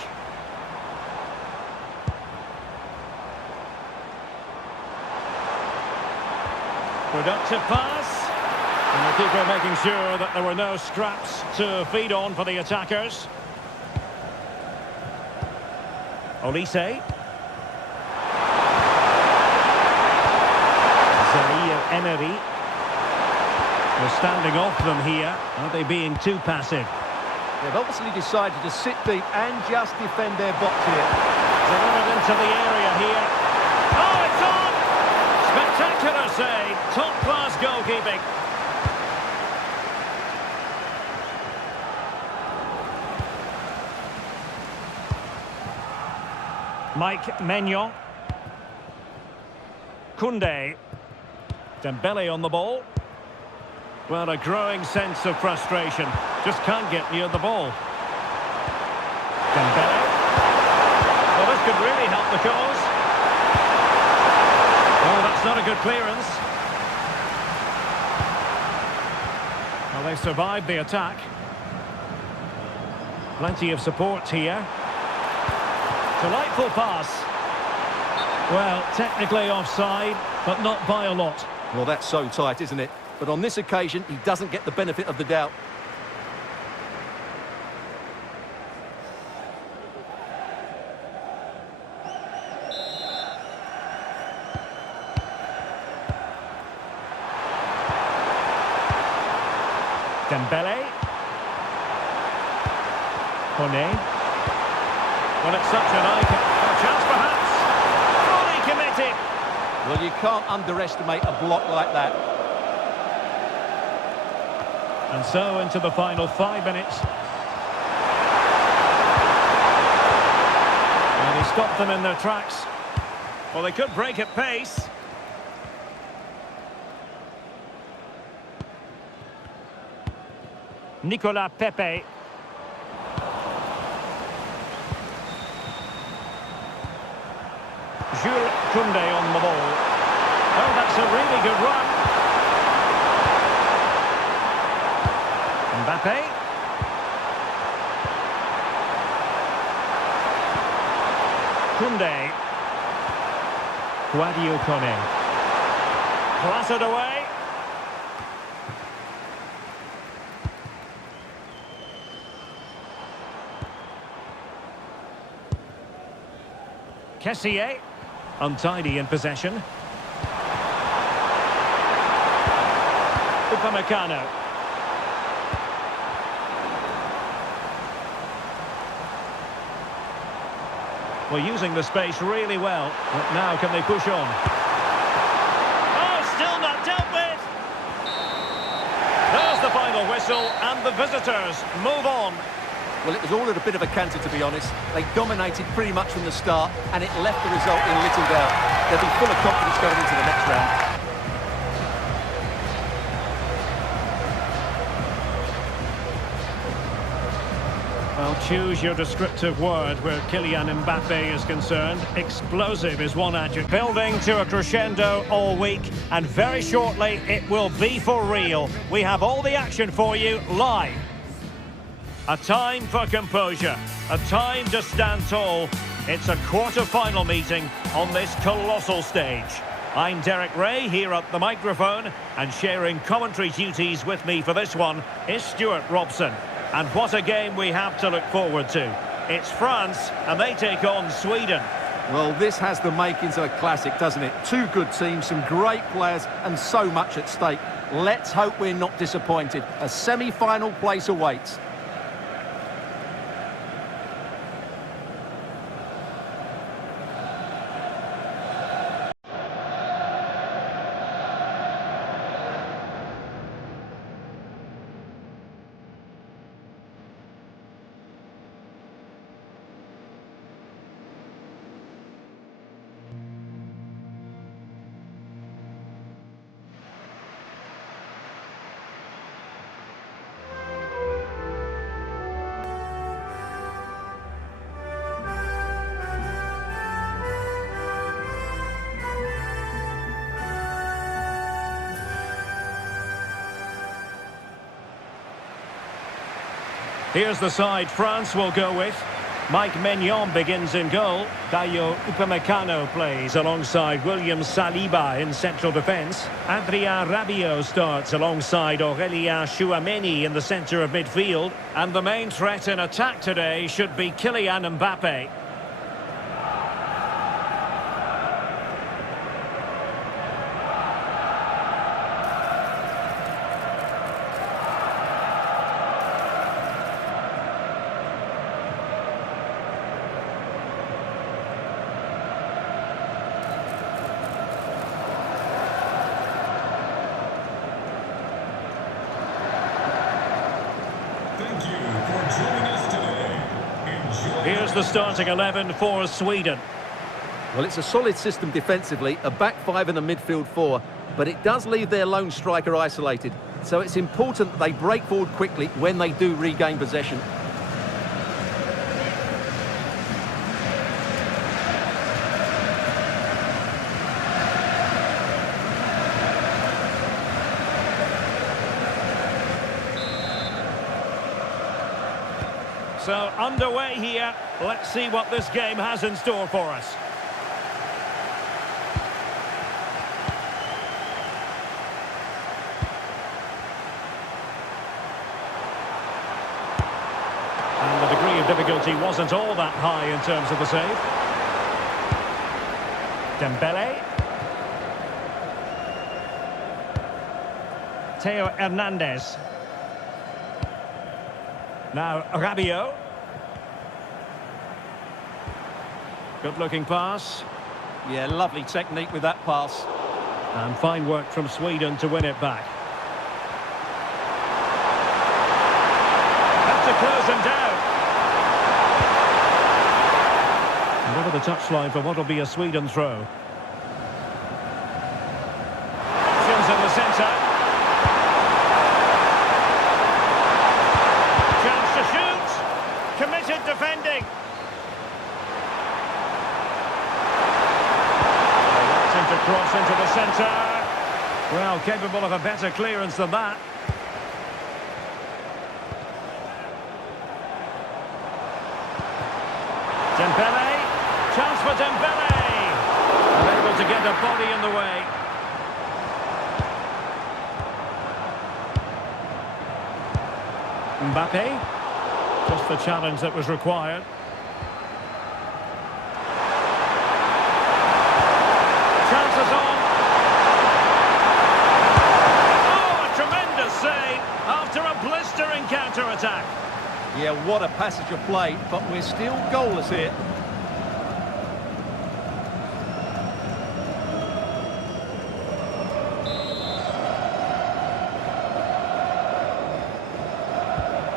Productive pass. And the keeper making sure that there were no scraps to feed on for the attackers. Olise. Zaire Emery. They're standing off them here. Are they being too passive? They've obviously decided to sit deep and just defend their box here. Delivered into the area here. Oh, it's on! Spectacular save. Top-class goalkeeping. Mike Maignan. Koundé. Dembele on the ball. Well, a growing sense of frustration. Just can't get near the ball. Dembele. Well, this could really help the cause. Oh, that's not a good clearance. Well, they survived the attack. Plenty of support here. Delightful pass. Well, technically offside, but not by a lot. Well, that's so tight, isn't it? But on this occasion, he doesn't get the benefit of the doubt. Dembele. Kone. Well, it's such an icon. A chance perhaps. Fully committed. Well, you can't underestimate a block like that. And so into the final 5 minutes. And he stopped them in their tracks. Well, they could break at pace. Nicolas Pepe. Jules Koundé on the ball. Oh, that's a really good run. Mbappe. Koundé. Guadio Kone. Clattered away. Kessié. Untidy in possession. Upamecano. We're using the space really well. But now can they push on? Oh, still not dealt with! There's the final whistle, and the visitors move on. Well, it was all at a bit of a canter, to be honest. They dominated pretty much from the start, and it left the result in little doubt. They'll be full of confidence going into the next round. Well, choose your descriptive word where Kylian Mbappe is concerned. Explosive is one adjective. Building to a crescendo all week, and very shortly it will be for real. We have all the action for you live. A time for composure, a time to stand tall. It's a quarter-final meeting on this colossal stage. I'm Derek Ray here at the microphone, and sharing commentary duties with me for this one is Stuart Robson. And what a game we have to look forward to. It's France, and they take on Sweden. Well, this has the makings of a classic, doesn't it? Two good teams, some great players, and so much at stake. Let's hope we're not disappointed. A semi-final place awaits. Here's the side France will go with. Mike Maignan begins in goal. Dayot Upamecano plays alongside William Saliba in central defence. Adrien Rabiot starts alongside Aurélien Tchouameni in the centre of midfield. And the main threat in attack today should be Kylian Mbappe. Here's the starting 11 for Sweden. Well, it's a solid system defensively, a back five and a midfield four, but it does leave their lone striker isolated. So it's important that they break forward quickly when they do regain possession. So underway here. Let's see what this game has in store for us. And the degree of difficulty wasn't all that high in terms of the save. Dembele. Theo Hernandez. Now Rabiot. Good-looking pass. Yeah, lovely technique with that pass. And fine work from Sweden to win it back. Have to close him down. And over the touchline for what will be a Sweden throw. Options in the centre. cross into the centre. Well, capable of a better clearance than that. Dembele. Chance for Dembele. Unable to get a body in the way. Mbappe. Just the challenge that was required. Chances on. Oh, a tremendous save after a blistering counter-attack. Yeah, what a passage of play, but we're still goalless here.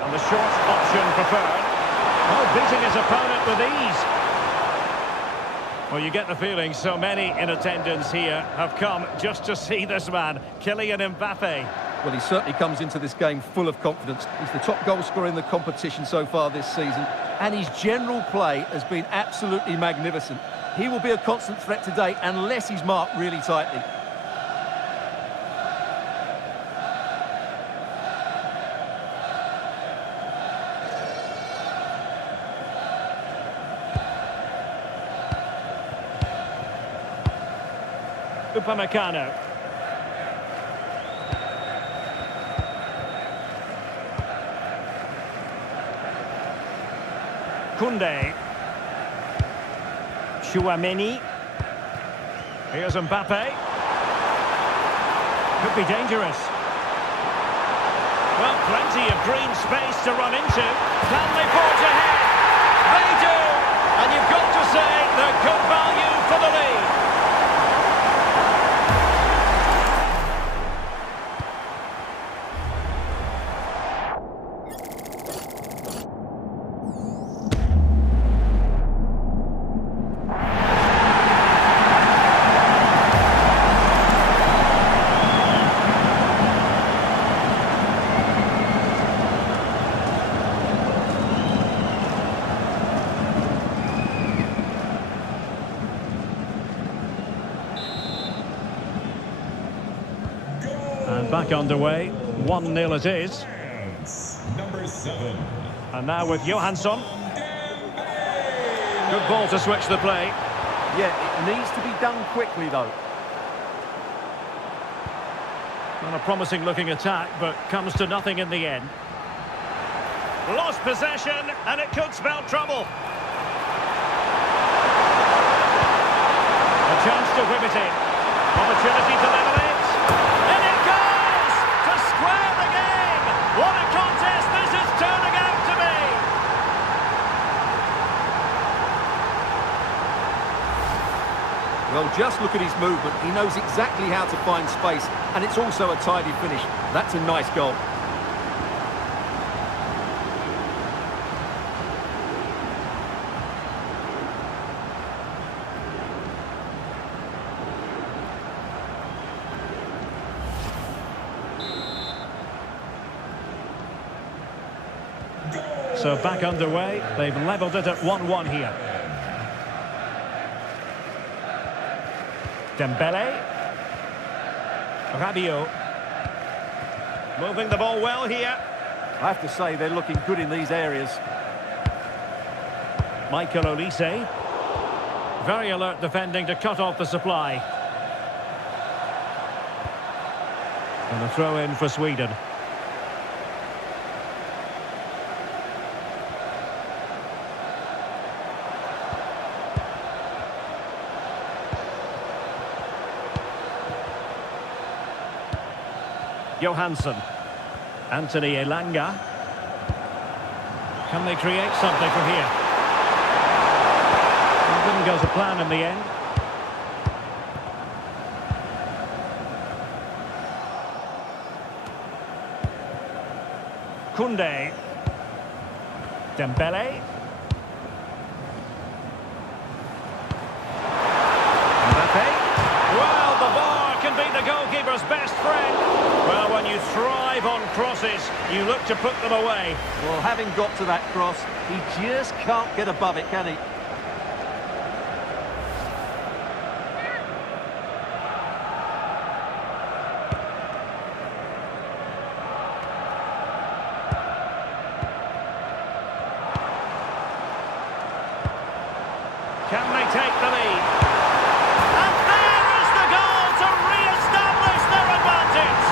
And the short option preferred. Oh, beating his opponent with ease. Well, you get the feeling so many in attendance here have come just to see this man, Kylian Mbappe. Well, he certainly comes into this game full of confidence. He's the top goal scorer in the competition so far this season, and his general play has been absolutely magnificent. He will be a constant threat today unless he's marked really tightly. Upamecano. Koundé. Chouameni. Here's Mbappe. Could be dangerous. Well, plenty of green space to run into. Can they forge ahead? They do! And you've got to say they're good value for the lead. And back underway, 1-0 it is. Number 7. And now with Johansson. Good ball to switch the play. Yeah, it needs to be done quickly, though. Not a promising looking attack, but comes to nothing in the end. Lost possession, and it could spell trouble. A chance to whip it in. Opportunity to level it. In it goes! To square the game! What a contest this is turning out to be! Well, just look at his movement. He knows exactly how to find space, and it's also a tidy finish. That's a nice goal. So back underway, they've levelled it at 1-1 here. Dembele. Rabiot. Moving the ball well here. I have to say they're looking good in these areas. Michael Olise. Very alert defending to cut off the supply. And a throw in for Sweden. Johansson. Anthony Elanga. Can they create something from here? It didn't go to plan in the end. Koundé. Dembele. Mbappe. Well, the bar can be the goalkeeper's best friend. Well, when you thrive on crosses, you look to put them away. Well, having got to that cross, he just can't get above it, can he? Can they take the lead? And there is the goal to re-establish their advantage.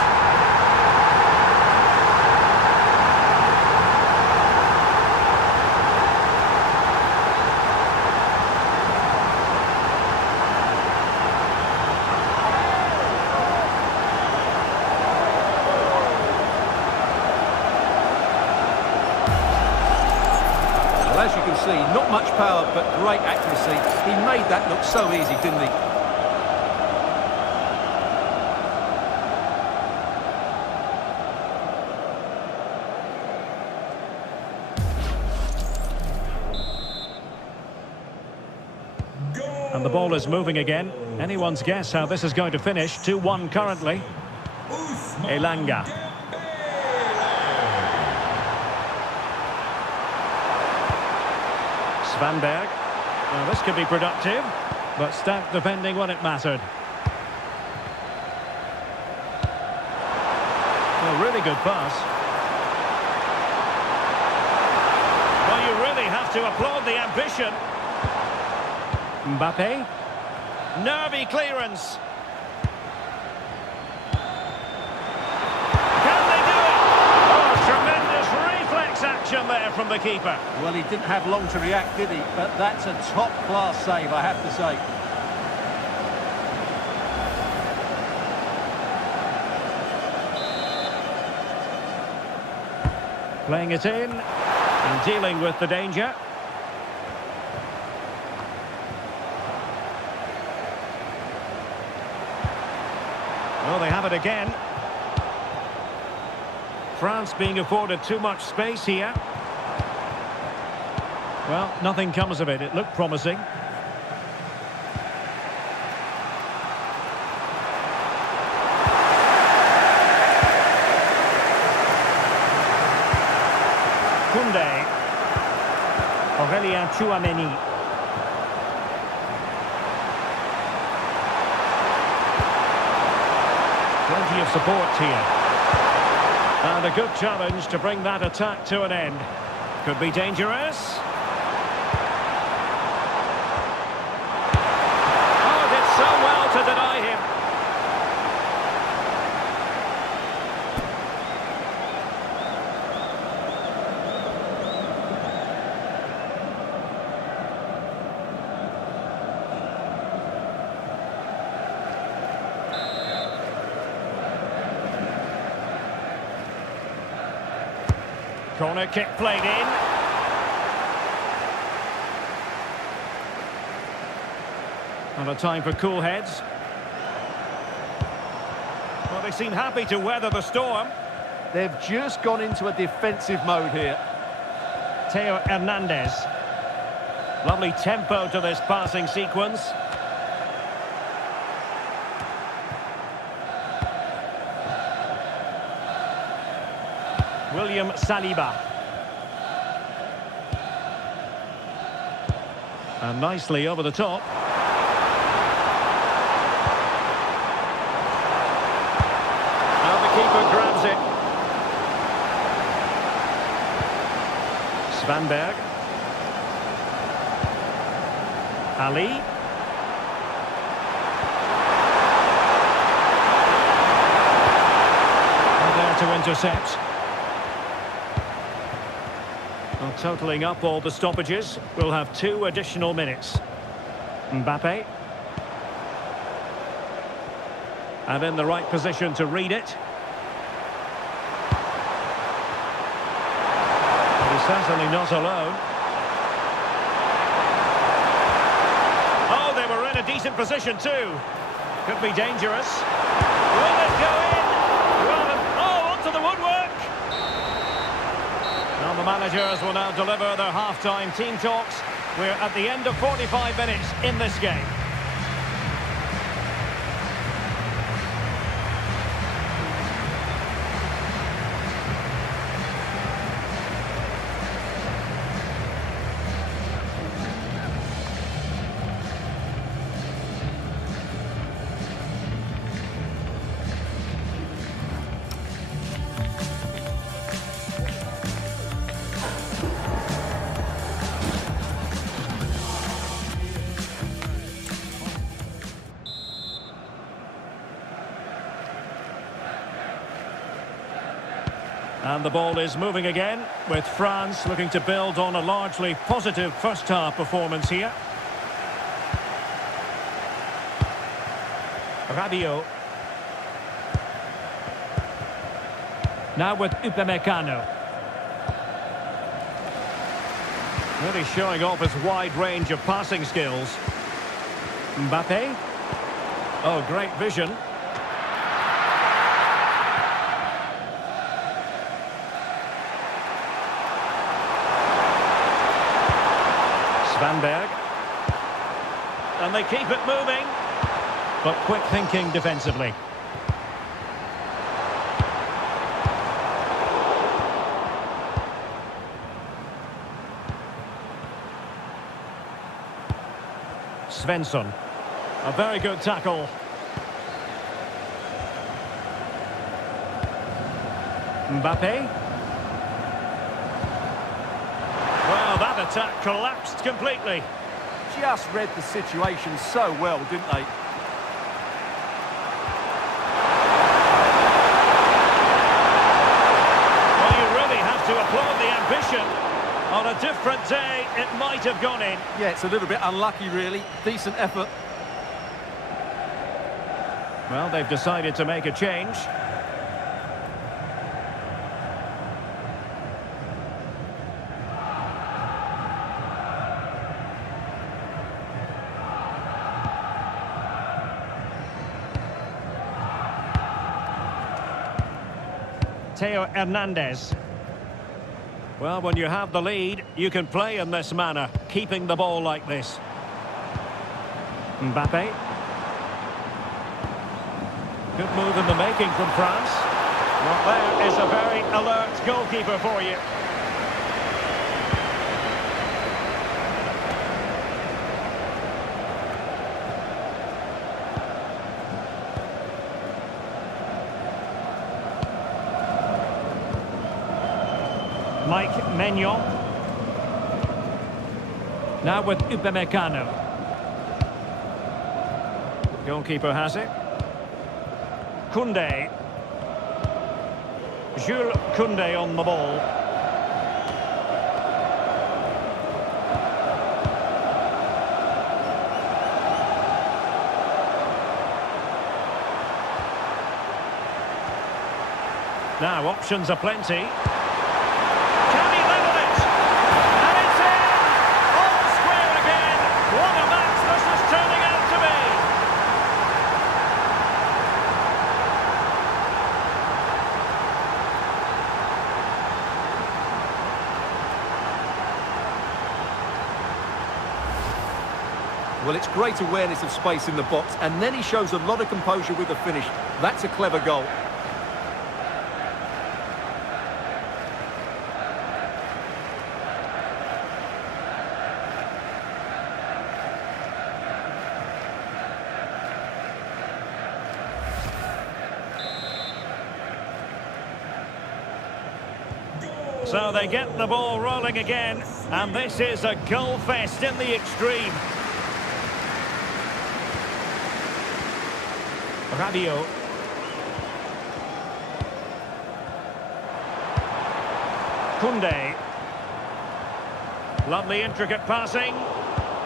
Well, as you can see, not much power, but great accuracy. He made that look so easy, didn't he? And the ball is moving again. Anyone's guess how this is going to finish. 2-1 currently. Elanga. Svanberg. Now this could be productive, but stout defending when it mattered. A really good pass. Well, you really have to applaud the ambition. Mbappe. Nervy clearance. Can they do it? Oh, tremendous reflex action there from the keeper. Well, he didn't have long to react, did he? But that's a top-class save, I have to say. Playing it in and dealing with the danger. Well, they have it again. France being afforded too much space here. Well, nothing comes of it. It looked promising. Koundé. Aurélien Tchouameni. Plenty of support here. And a good challenge to bring that attack to an end. Could be dangerous. Oh, did so well to deny him. Corner kick played in. And a time for cool heads. Well, they seem happy to weather the storm. They've just gone into a defensive mode here. Theo Hernandez. Lovely tempo to this passing sequence. William Saliba. And nicely over the top. And the keeper grabs it. Svanberg. Ali. And there to intercept. Well, totalling up all the stoppages, we'll have 2 additional minutes. Mbappe. And in the right position to read it. But he's certainly not alone. Oh, they were in a decent position too. Could be dangerous. Will it go in? Well, onto the woodwork. Well, the managers will now deliver their half-time team talks. We're at the end of 45 minutes in this game. And the ball is moving again, with France looking to build on a largely positive first-half performance here. Rabiot. Now with Upamecano. Really showing off his wide range of passing skills. Mbappe. Oh, great vision. Svanberg. And they keep it moving. But quick thinking defensively. Svensson. A very good tackle. Mbappe. Well, that attack collapsed completely. Just read the situation so well, didn't they? Well, you really have to applaud the ambition. On a different day, it might have gone in. Yeah, it's a little bit unlucky, really. Decent effort. Well, they've decided to make a change. Theo Hernandez. Well, when you have the lead, you can play in this manner, keeping the ball like this. Mbappe. Good move in the making from France. Well, there is a very alert goalkeeper for you. Mike Maignan. Now with Upamecano. Goalkeeper has it. Koundé. Jules Koundé on the ball. Now options are plenty. Well, it's great awareness of space in the box, and then he shows a lot of composure with the finish. That's a clever goal. So they get the ball rolling again, and this is a goal fest in the extreme. Rabiot. Koundé. Lovely intricate passing.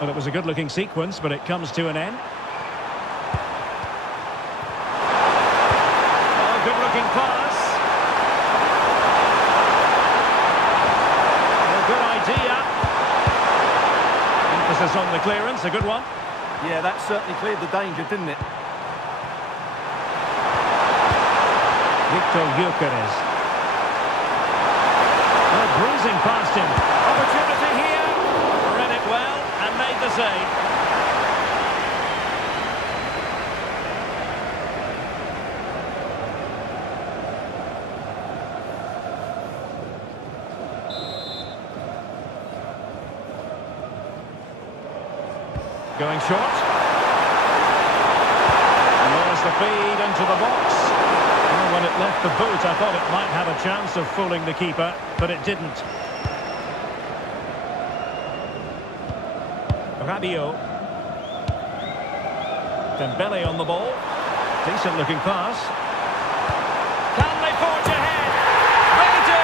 Well, it was a good-looking sequence, but it comes to an end. Oh, good-looking pass. Oh, good idea. Emphasis on the clearance, a good one. Yeah, that certainly cleared the danger, didn't it? Victor Gyökeres. Oh, breezing past him. Opportunity here. Read it well and made the save. Going short. And there's the feed into the box. When it left the boot, I thought it might have a chance of fooling the keeper, but it didn't. Rabiot. Dembele on the ball. Decent looking pass. Can they forge ahead? Ready to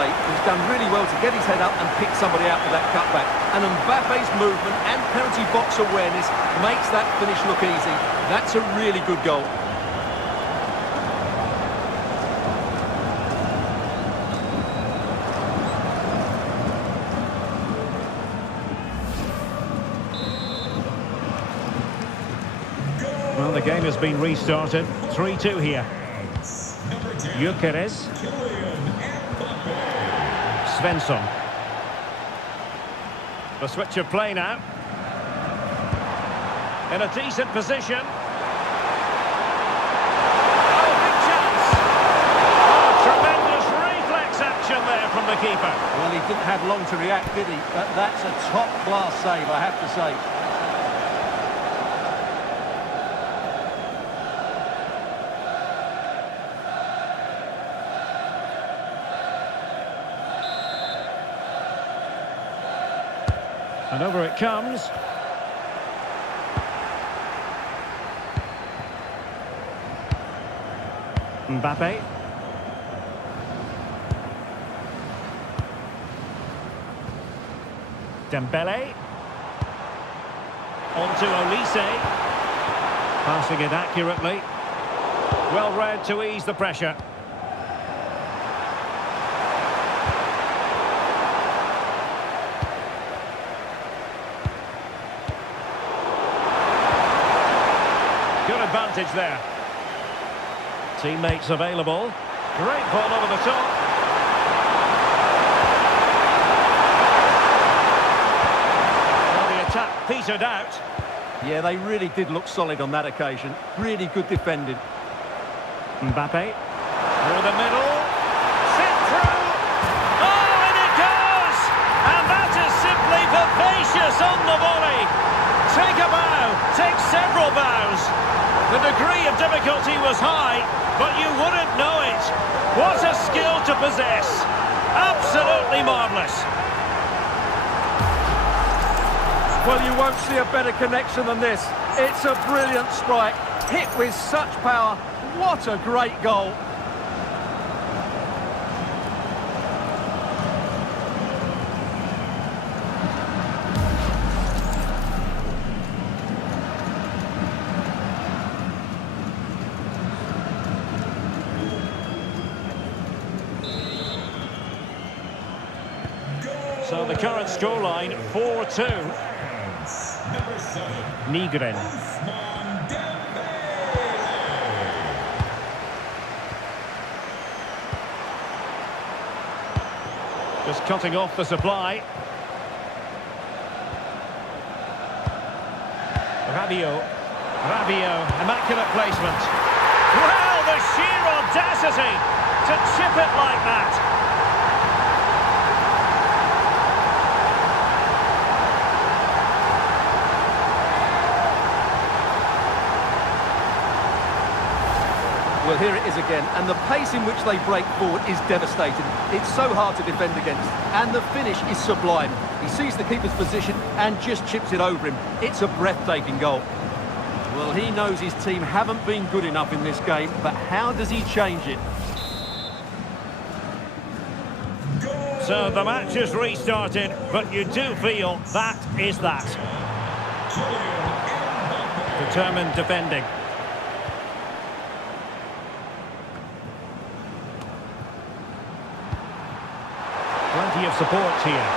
play. He's done really well to get his head up and pick somebody out with that cutback. And Mbappe's movement and penalty box awareness makes that finish look easy. That's a really good goal. Well, the game has been restarted. 3-2 here. Gyökeres. Svensson. The switch of play now. In a decent position. Oh, big chance! Oh, tremendous reflex action there from the keeper. Well, he didn't have long to react, did he? But that's a top-class save, I have to say. And over it comes. Mbappe. Dembele. On to Olise. Passing it accurately. Well read to ease the pressure. Good advantage there. Teammates available. Great ball over the top. Well, the attack petered out. Yeah, they really did look solid on that occasion. Really good defending. Mbappe. Through the middle. Sit through. Oh, and it goes! And that is simply vivacious on the volley. Take a bow. Take several bows. The degree of difficulty was high, but you wouldn't know it. What a skill to possess. Absolutely marvellous. Well, you won't see a better connection than this. It's a brilliant strike, hit with such power. What a great goal. So the current scoreline, 4-2. Nygren. Just cutting off the supply. Rabiot, immaculate placement. Well, the sheer audacity to chip it like that. Well, here it is again, and the pace in which they break forward is devastating. It's so hard to defend against, and the finish is sublime. He sees the keeper's position and just chips it over him. It's a breathtaking goal. Well, he knows his team haven't been good enough in this game, but how does he change it? So the match is restarted, but you do feel that is that. Determined defending. Plenty of support here.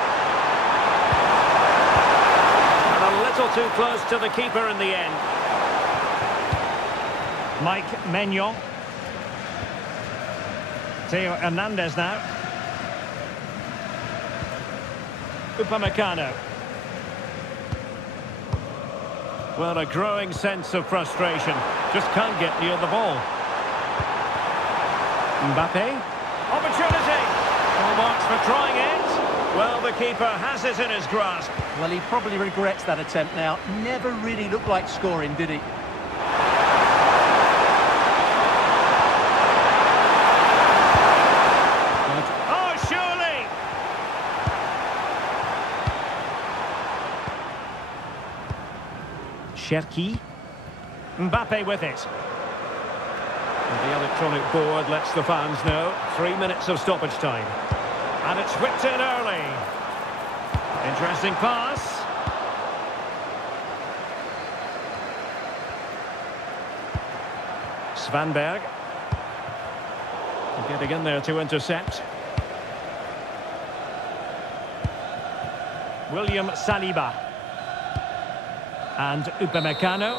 And a little too close to the keeper in the end. Mike Maignan. Theo Hernandez now. Upamecano. Well, a growing sense of frustration. Just can't get near the ball. Mbappe. Opportunity. Full marks for trying it. Well, the keeper has it in his grasp. Well, he probably regrets that attempt now. Never really looked like scoring, did he? Oh, surely! Cherki. Mbappe with it. And the electronic board lets the fans know. 3 minutes of stoppage time. And it's whipped in early. Interesting pass. Svanberg. Getting in there to intercept. William Saliba. And Upamecano.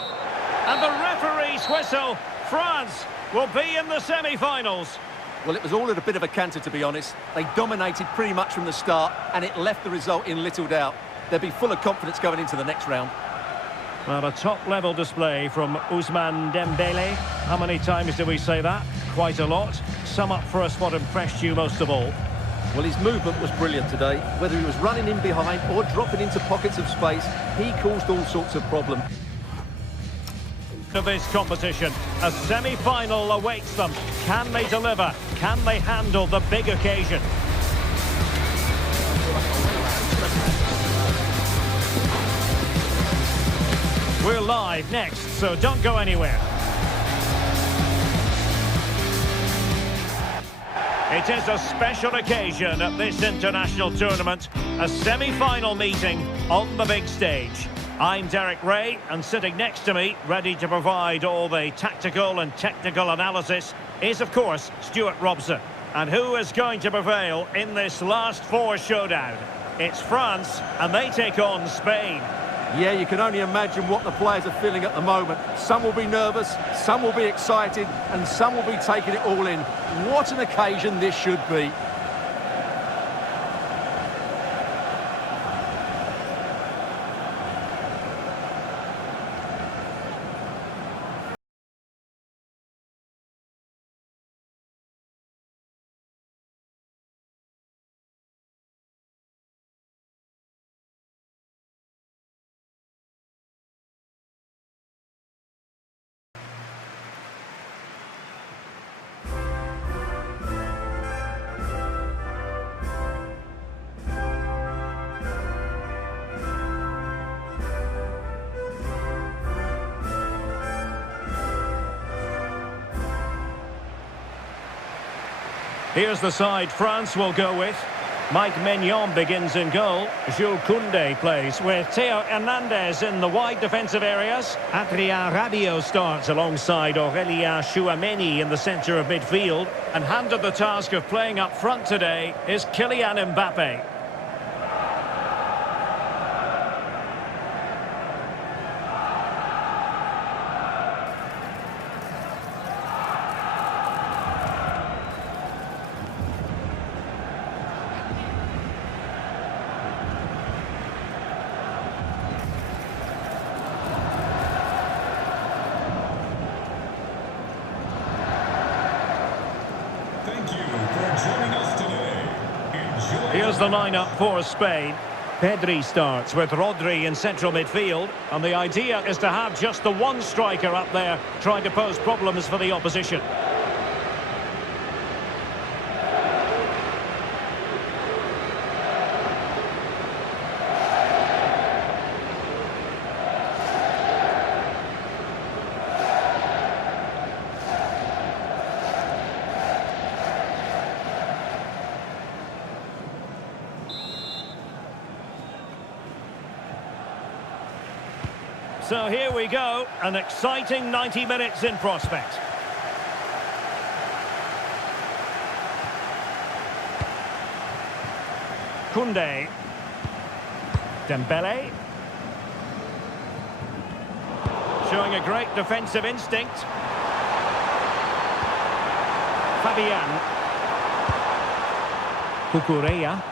And the referee's whistle. France will be in the semi-finals. Well, it was all at a bit of a canter, to be honest. They dominated pretty much from the start, and it left the result in little doubt. They'll be full of confidence going into the next round. Well, a top-level display from Ousmane Dembele. How many times did we say that? Quite a lot. Sum up for us what impressed you most of all. Well, his movement was brilliant today. Whether he was running in behind or dropping into pockets of space, he caused all sorts of problems. Of this competition, a semi-final awaits them. Can they deliver? Can they handle the big occasion? We're live next, so don't go anywhere. It is a special occasion at this international tournament, a semi-final meeting on the big stage. I'm Derek Ray, and sitting next to me, ready to provide all the tactical and technical analysis, is, of course, Stuart Robson. And who is going to prevail in this last four showdown? It's France, and they take on Spain. Yeah, you can only imagine what the players are feeling at the moment. Some will be nervous, some will be excited, and some will be taking it all in. What an occasion this should be. Here's the side France will go with. Mike Maignan begins in goal. Jules Koundé plays with Theo Hernandez in the wide defensive areas. Adrien Rabiot starts alongside Aurélien Tchouameni in the centre of midfield. And handed the task of playing up front today is Kylian Mbappe. Here's the lineup for Spain. Pedri starts with Rodri in central midfield, and the idea is to have just the one striker up there trying to pose problems for the opposition. So here we go, an exciting 90 minutes in prospect. Koundé. Dembele. Showing a great defensive instinct. Fabian. Cucurella.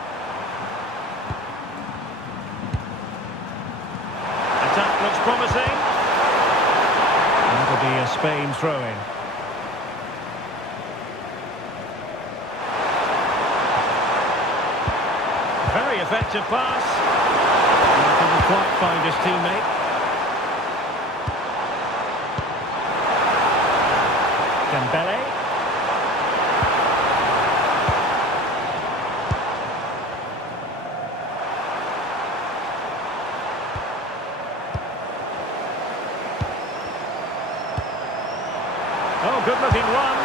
Attack looks promising. That'll be a Spain throw-in. Very effective pass. He couldn't quite find his teammate. Dembele. Oh, good-looking run.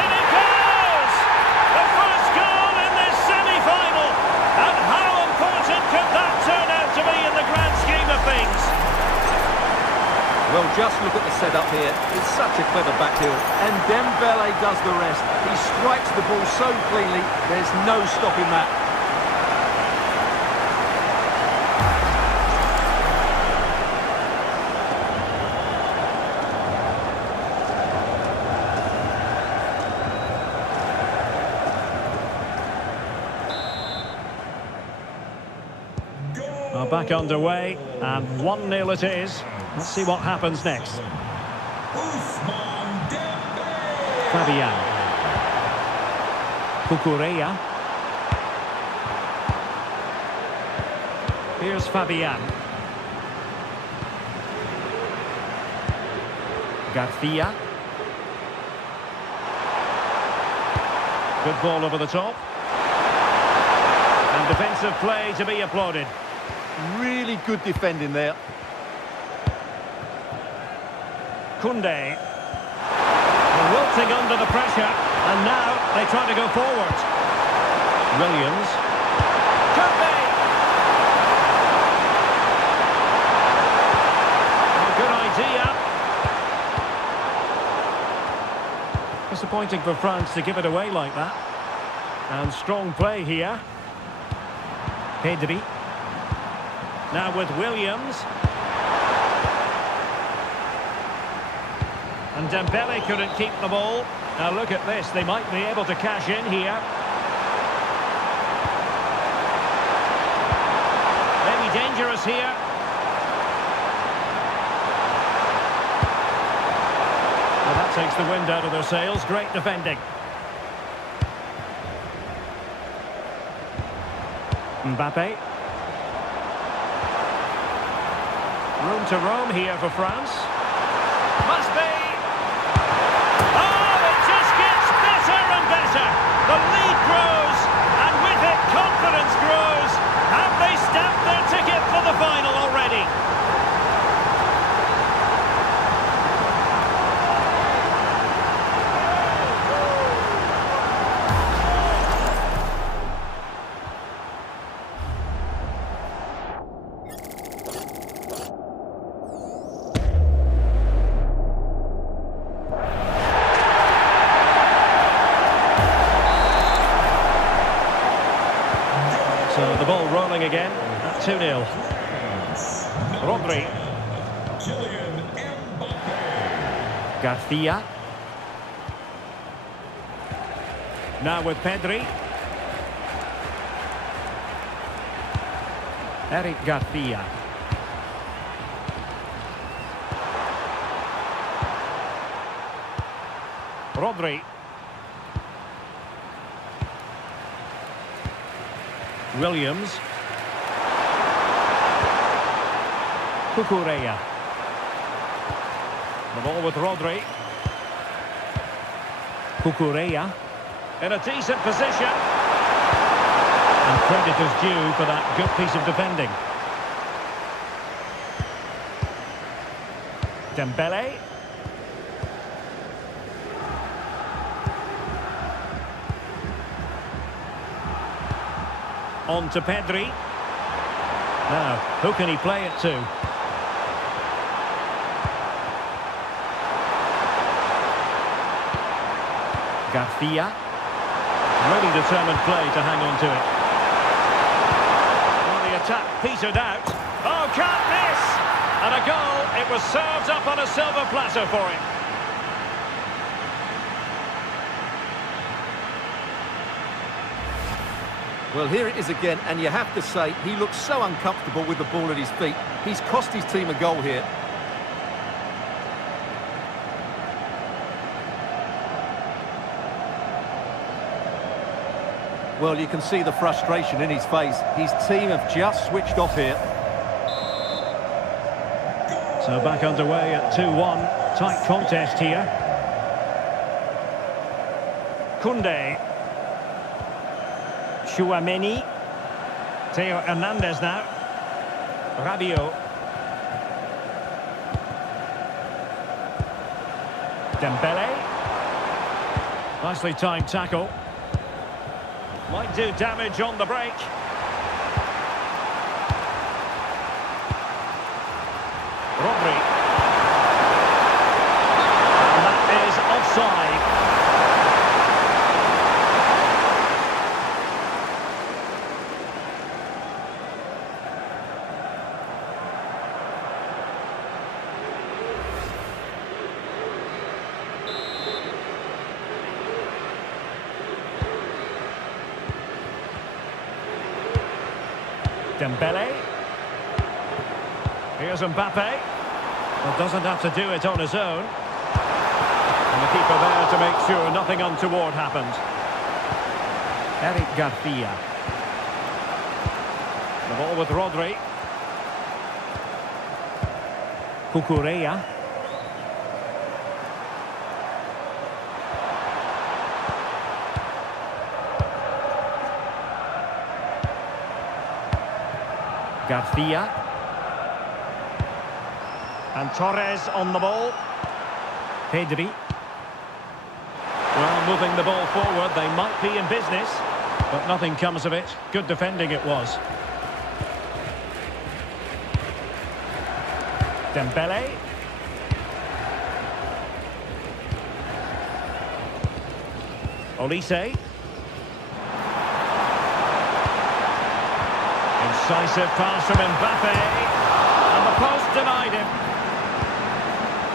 In it goes! The first goal in this semi-final. Well, just look at the setup here. It's such a clever back heel. And Dembele does the rest. He strikes the ball so cleanly, there's no stopping that. Well, back underway, and 1-0 it is. Let's see what happens next. Fabian. Cucurella. Here's Fabian. Garcia. Good ball over the top. And defensive play to be applauded. Really good defending there. Koundé. Wilting under the pressure, and now they try to go forward. Williams. Koundé. A good idea. Disappointing for France to give it away like that. And strong play here. Pedri. Now with Williams. And Dembele couldn't keep the ball. Now look at this, they might be able to cash in here. Maybe dangerous here. Well, that takes the wind out of their sails. Great defending. Mbappe. Room to roam here for France. Must be. Oh, it just gets better and better. The lead grows, and with it, confidence grows. Have they stamped their ticket for the final already? So the ball rolling again at 2-0. Rodri. Garcia. Now with Pedri. Eric Garcia. Rodri. Williams. Cucurella. The ball with Rodri. Cucurella. In a decent position. And credit is due for that good piece of defending. Dembele. On to Pedri. Now, who can he play it to? Garcia. Really determined play to hang on to it. Well, the attack petered out. Oh, can't miss! And a goal. It was served up on a silver platter for him. Well, here it is again, and you have to say, he looks so uncomfortable with the ball at his feet. He's cost his team a goal here. Well, you can see the frustration in his face. His team have just switched off here. So back underway at 2-1. Tight contest here. Koundé. Chouameni. Theo Hernandez now. Rabiot. Dembele. Nicely timed tackle. Might do damage on the break. Rodri. Dembele. Here's Mbappe. Well, doesn't have to do it on his own. And the keeper there to make sure nothing untoward happened. Eric Garcia. The ball with Rodri. Cucurella. Garcia. And Torres on the ball. Pedri. Well, moving the ball forward, they might be in business, but nothing comes of it. Good defending it was. Dembele. Olise. Incisive pass from Mbappe. And the post denied him.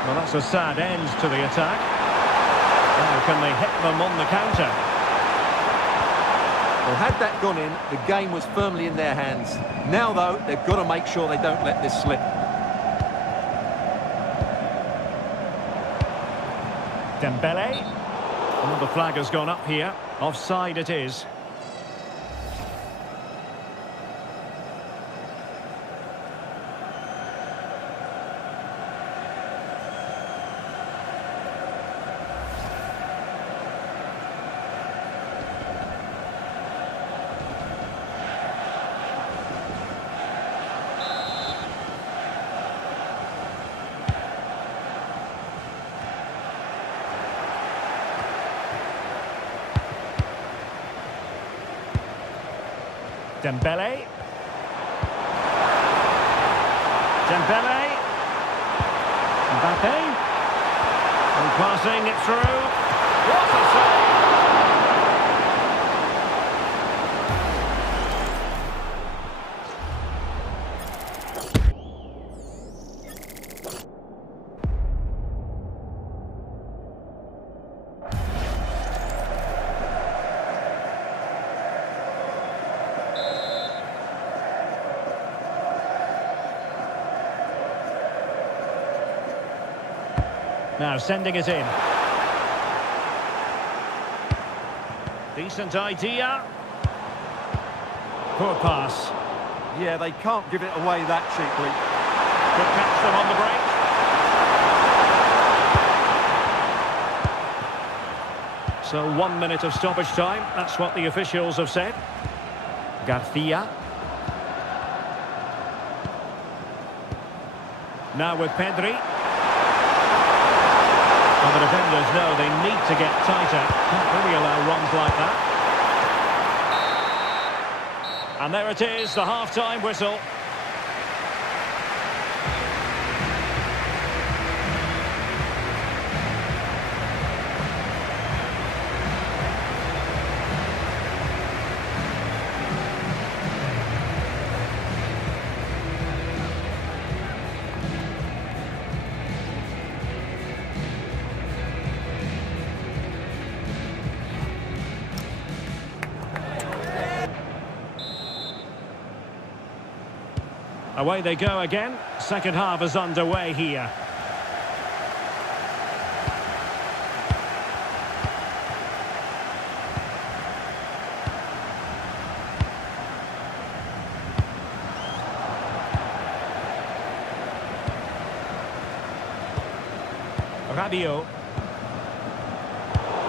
Well, that's a sad end to the attack. Now, can they hit them on the counter? Well, had that gone in, the game was firmly in their hands. Now, though, they've got to make sure they don't let this slip. Dembele. Oh, the flag has gone up here. Offside it is. Dembele. Dembele. Mbappe. And passing it through. What a save! Now sending it in. Decent idea. Poor pass. Yeah, they can't give it away that cheaply. Could catch them on the break. So 1 minute of stoppage time. That's what the officials have said. Garcia. Now with Pedri. Well, the defenders know they need to get tighter. Can't really allow runs like that. And there it is, the half-time whistle. Away they go again. Second half is underway here. Rabiot.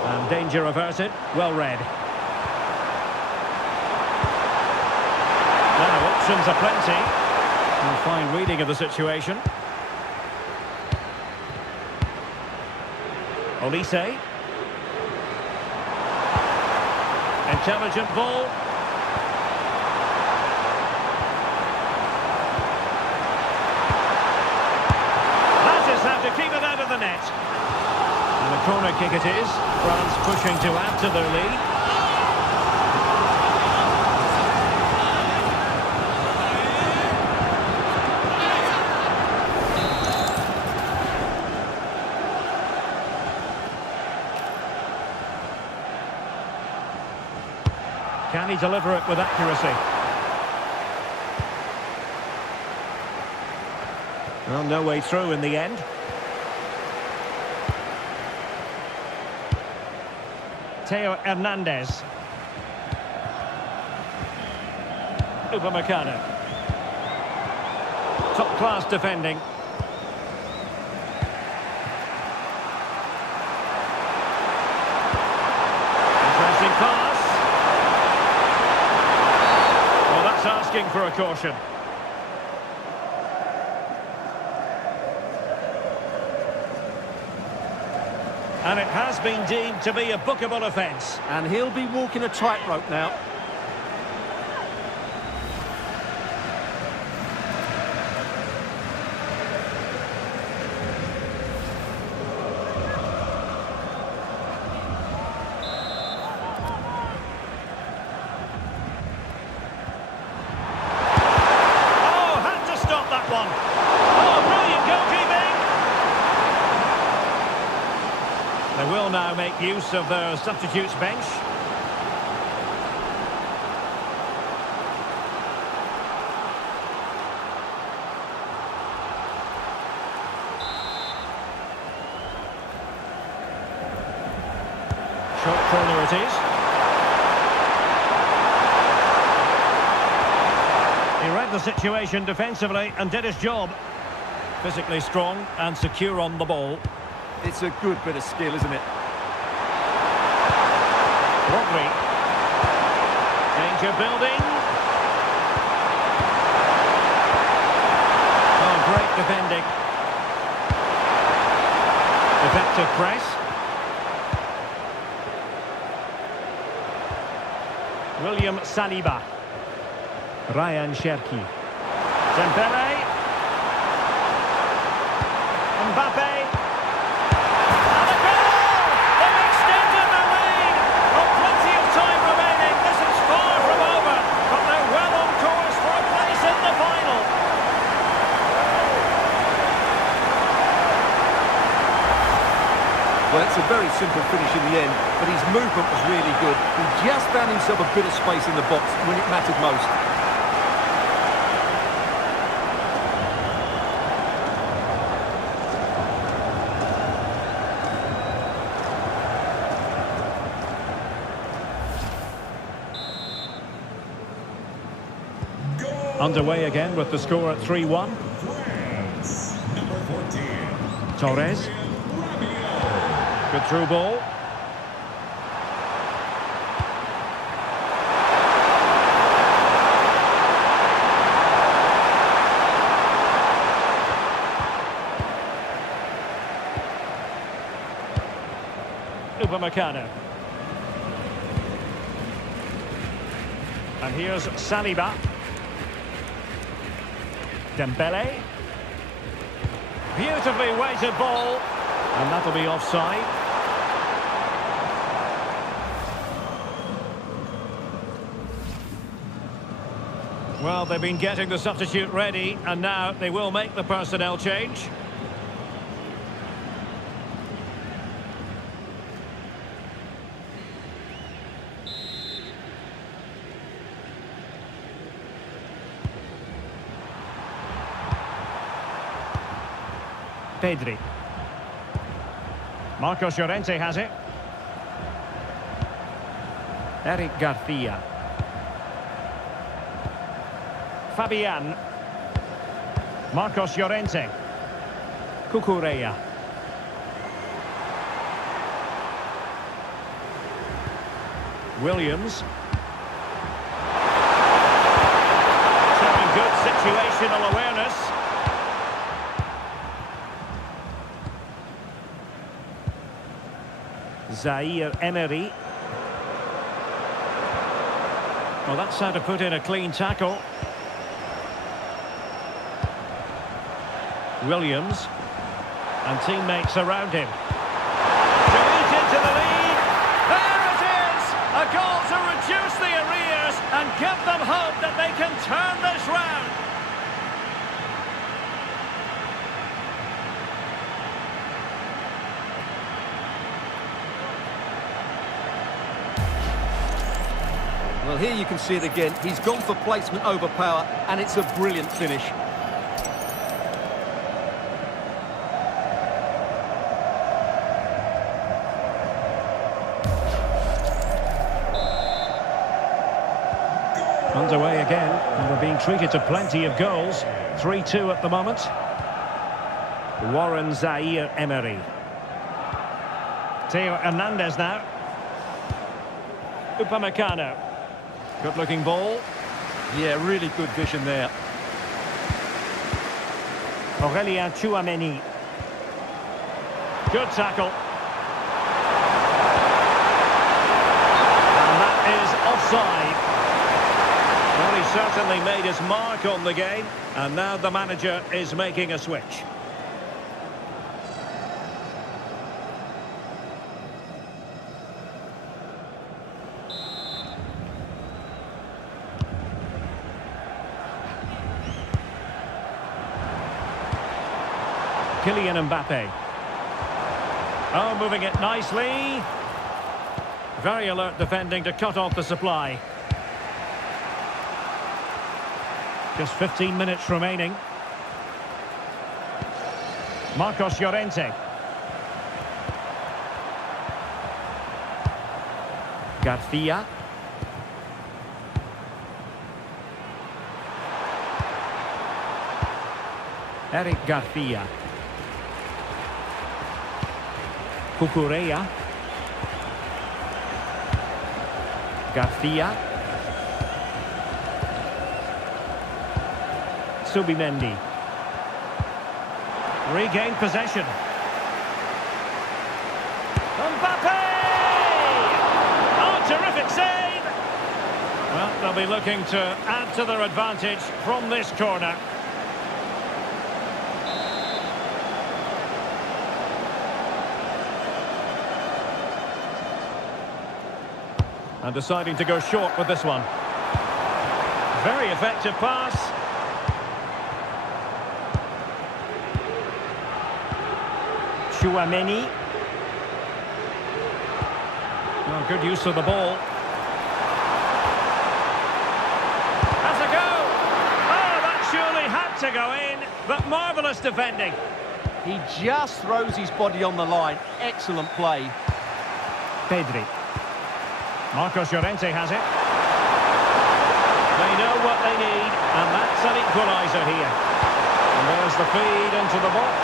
And danger averted. Well read. Now options are plenty. A fine reading of the situation. Olise. Intelligent ball. That is how to keep it out of the net. And a corner kick it is. France pushing to add to their lead. Can he deliver it with accuracy? Well, no way through in the end. Theo Hernandez. Upamecano. Top-class defending. Interesting pass. Well, that's asking for a caution. And it has been deemed to be a bookable offence. And he'll be walking a tightrope now. Oh, had to stop that one. Oh, brilliant goalkeeping. They will now make use of their substitutes bench. Short corner it is. He read the situation defensively and did his job. Physically strong and secure on the ball. It's a good bit of skill, isn't it? Rodri. Danger building. Oh, great defending. Effective press. William Saliba. Ryan Cherki. Dembele. Mbappe. And a goal! They've extended the lead. Oh, plenty of time remaining. This is far from over. But they're well on course for a place in the final. Well, it's a very simple finish in the end, but his movement was really good. He just found himself a bit of space in the box when it mattered most. Underway again with the score at 3-1. France, number 14. Torres. Good through ball. Upamecano. And here's Saliba. Dembele. Beautifully weighted ball. And that'll be offside. Well, they've been getting the substitute ready, and now they will make the personnel change. Pedri. Marcos Llorente has it. Eric Garcia. Fabian. Marcos Llorente. Cucurella. Williams. Showing good situational awareness. Zaire Emery. Well, that's how to put in a clean tackle. Williams. And teammates around him. To eat into the lead. There it is! A goal to reduce the arrears and give them hope that they can turn this round. Well, here you can see it again. He's gone for placement over power, and it's a brilliant finish. underway again, and we're being treated to plenty of goals. 3-2 at the moment. Warren Zaire-Emery. Theo Hernandez now. Upamecano. Good-looking ball. Yeah, really good vision there. Aurélien Tchouameni. Good tackle. And that is offside. Well, he certainly made his mark on the game, and now the manager is making a switch. Kylian Mbappe. Oh, moving it nicely. Very alert defending to cut off the supply. Just 15 minutes remaining. Marcos Llorente. Garcia. Eric Garcia. Cucurella. Garcia. Subimendi. Regained possession. Mbappe! Oh, terrific save! Well, they'll be looking to add to their advantage from this corner. And deciding to go short with this one. Very effective pass. Tchouameni. Oh, good use of the ball. Has a go. Oh, that surely had to go in. But marvellous defending. He just throws his body on the line. Excellent play. Pedri. Marcos Llorente has it. They know what they need, and that's an equaliser here. And there's the feed into the box.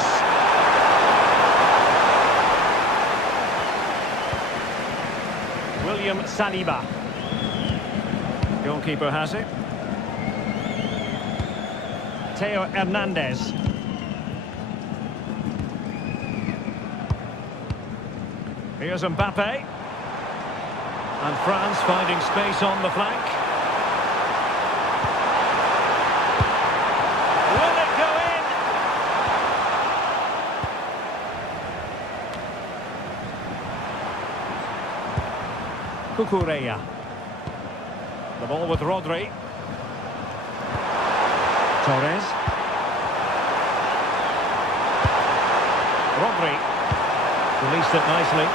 William Saliba. Goalkeeper has it. Theo Hernandez. Here's Mbappe. And France finding space on the flank. Will it go in? Cucurella. The ball with Rodri. Torres. Rodri. Released it nicely.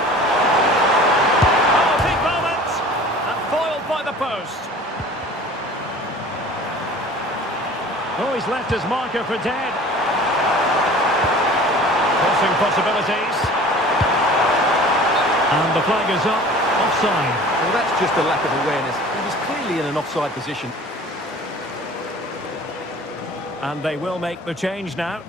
By the post. Oh, he's left his marker for dead. Crossing possibilities. And the flag is up. Offside. Well, that's just a lack of awareness. He was clearly in an offside position. And they will make the change now.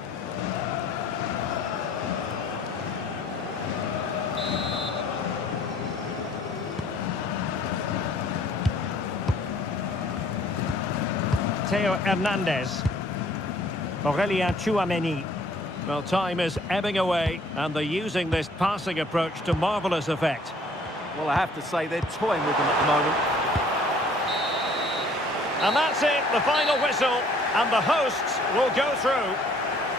Theo Hernandez. Aurélien Tchouameni. Well, time is ebbing away, and they're using this passing approach to marvellous effect. Well, I have to say, they're toying with them at the moment. And that's it, the final whistle, and the hosts will go through.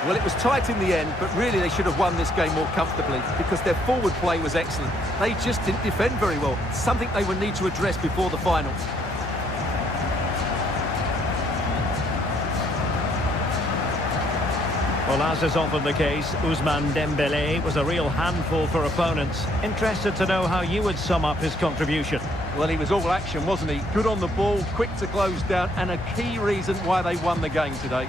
Well, it was tight in the end, but really they should have won this game more comfortably because their forward play was excellent. They just didn't defend very well, something they will need to address before the final. Well, as is often the case, Ousmane Dembélé was a real handful for opponents. Interested to know how you would sum up his contribution. Well, he was all action, wasn't he? Good on the ball, quick to close down, and a key reason why they won the game today.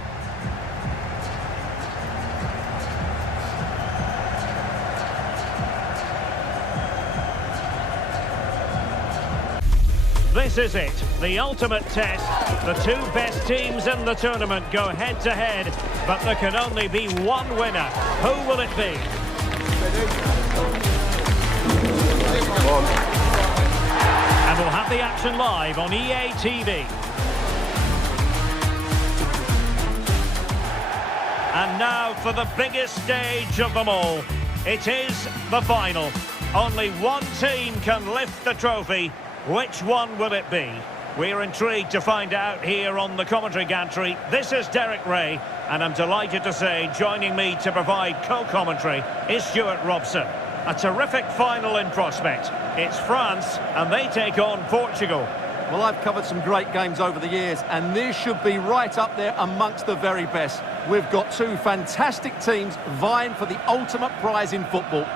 This this is it, the ultimate test. The two best teams in the tournament go head-to-head, but there can only be one winner. Who will it be? And we'll have the action live on EA TV. And now for the biggest stage of them all. It is the final. Only one team can lift the trophy. Which one will it be? We're intrigued to find out here on the commentary gantry. This is Derek Ray, and I'm delighted to say joining me to provide co-commentary is Stuart Robson. A terrific final in prospect. It's France, and they take on Portugal. Well, I've covered some great games over the years, and this should be right up there amongst the very best. We've got two fantastic teams vying for the ultimate prize in football.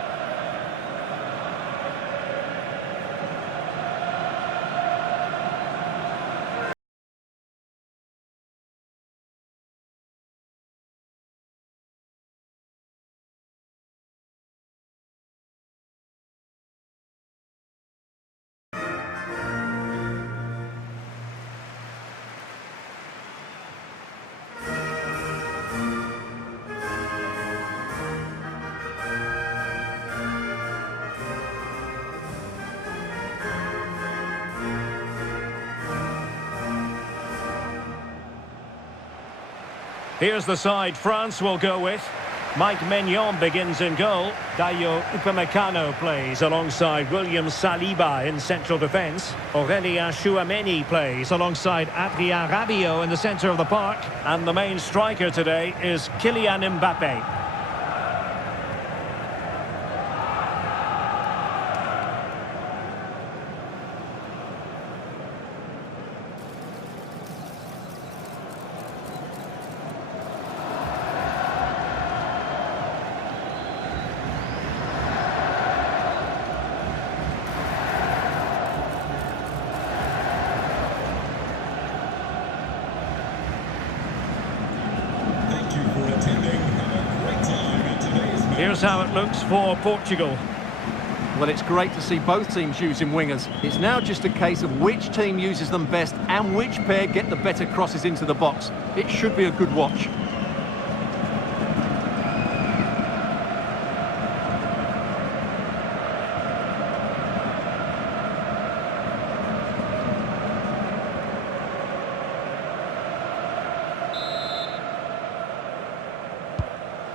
Here's the side France will go with. Mike Maignan begins in goal. Dayo Upamecano plays alongside William Saliba in central defence. Aurélien Tchouameni plays alongside Adrien Rabiot in the centre of the park. And the main striker today is Kylian Mbappe. Here's how it looks for Portugal. Well, it's great to see both teams using wingers. It's now just a case of which team uses them best and which pair get the better crosses into the box. It should be a good watch.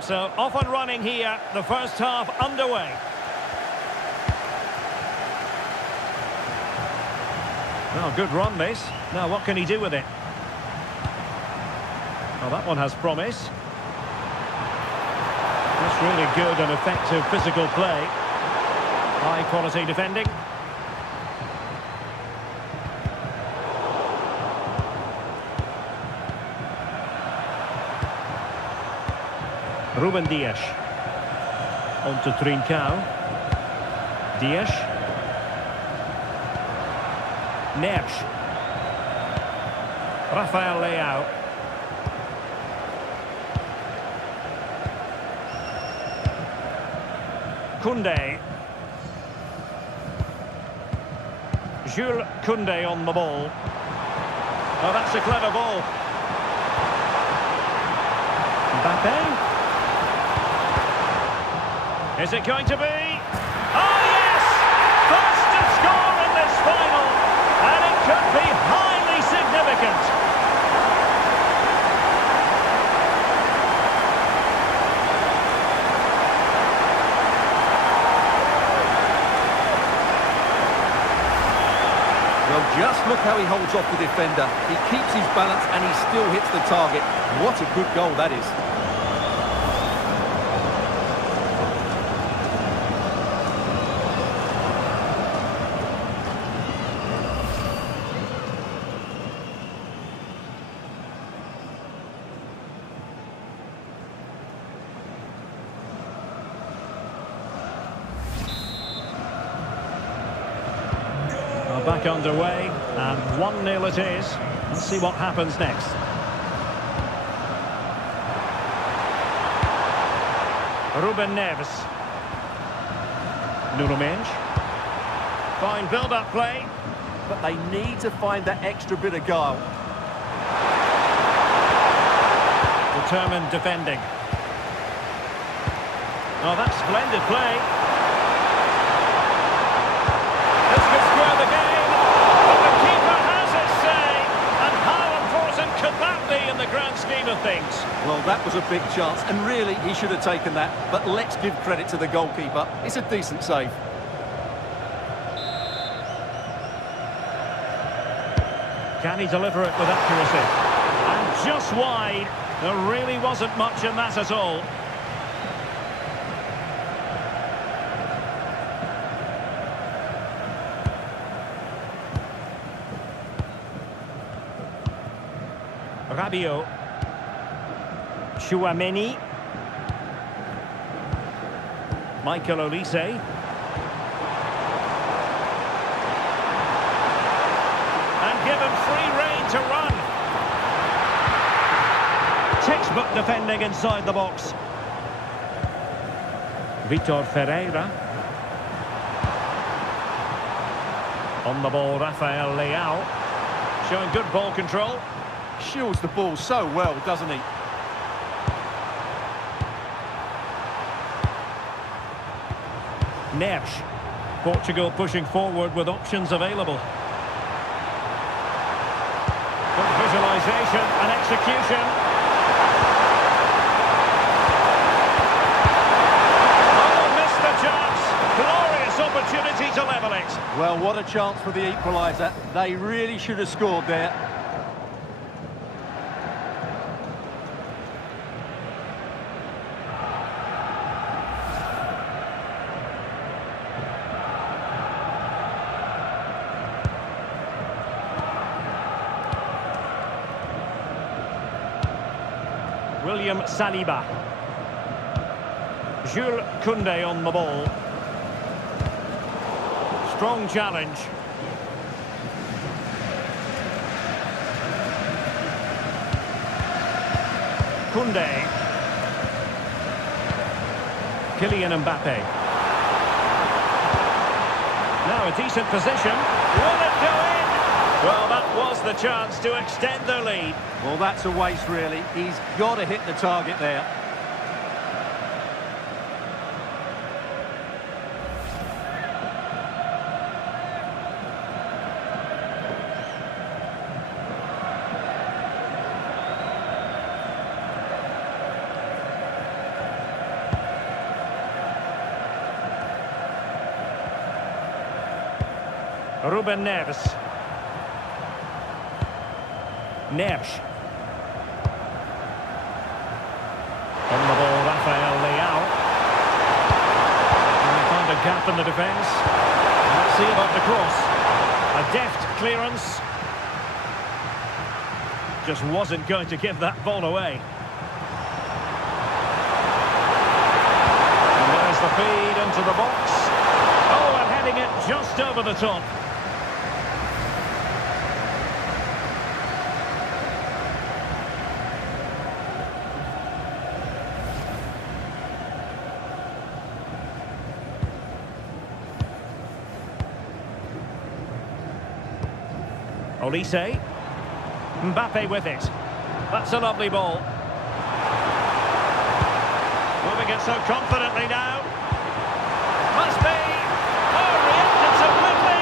So off and running here, the first half underway. Oh, good run this. Now what can he do with it? Oh, that one has promise. That's really good and effective physical play. High quality defending. Ruben Dias. On to Trincao. Dias. Neres. Rafael Leao. Koundé. Jules Koundé on the ball. Oh, that's a clever ball. Mbappe. Is it going to be? Oh, yes! First to score in this final, and it could be highly significant. Well, just look how he holds off the defender. He keeps his balance and he still hits the target. What a good goal that is. Back underway, and 1-0 it is. Let's see what happens next. Ruben Neves. Nuno Mendes. Fine build-up play. but they need to find that extra bit of guile. Determined defending. Oh, that's splendid play. This could square the game, but the keeper has his say. And how important could that be in the grand scheme of things? Well, that was a big chance, and really, he should have taken that. But let's give credit to the goalkeeper. It's a decent save. Can he deliver it with accuracy? And just wide. There really wasn't much in that at all. Rabiot. Chouameni. Michael Olise. And given free rein to run. Textbook defending inside the box. Vitor Ferreira. On the ball, Rafael Leao. Showing good ball control. Shields the ball so well, doesn't he? Neves. Portugal pushing forward with options available. Good visualisation and execution. Oh, missed the chance. Glorious opportunity to level it. Well, what a chance for the equaliser. They really should have scored there. William Saliba. Jules Koundé on the ball. Strong challenge. Koundé. Kylian Mbappe. Now a decent position. Will it go in? Well, that was the chance to extend their lead. Well, that's a waste, really. He's got to hit the target there. Ruben Neves. Neves. On the ball, Rafael Leao. And they find a gap in the defence. Let's see about the cross. A deft clearance. Just wasn't going to give that ball away. And there's the feed into the box. Oh, and heading it just over the top. Olise. Mbappe with it. That's a lovely ball. Moving it so confidently now. Must be. Oh, reacted so quickly.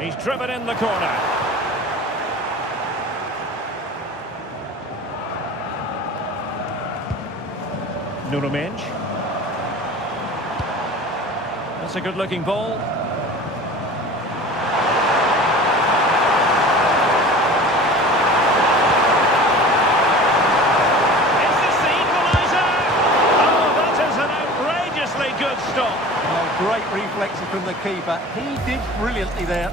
He's driven in the corner. Nuno Mendes. That's a good-looking ball. Is this the equaliser? Oh, that is an outrageously good stop. Oh, great reflexes from the keeper. He did brilliantly there.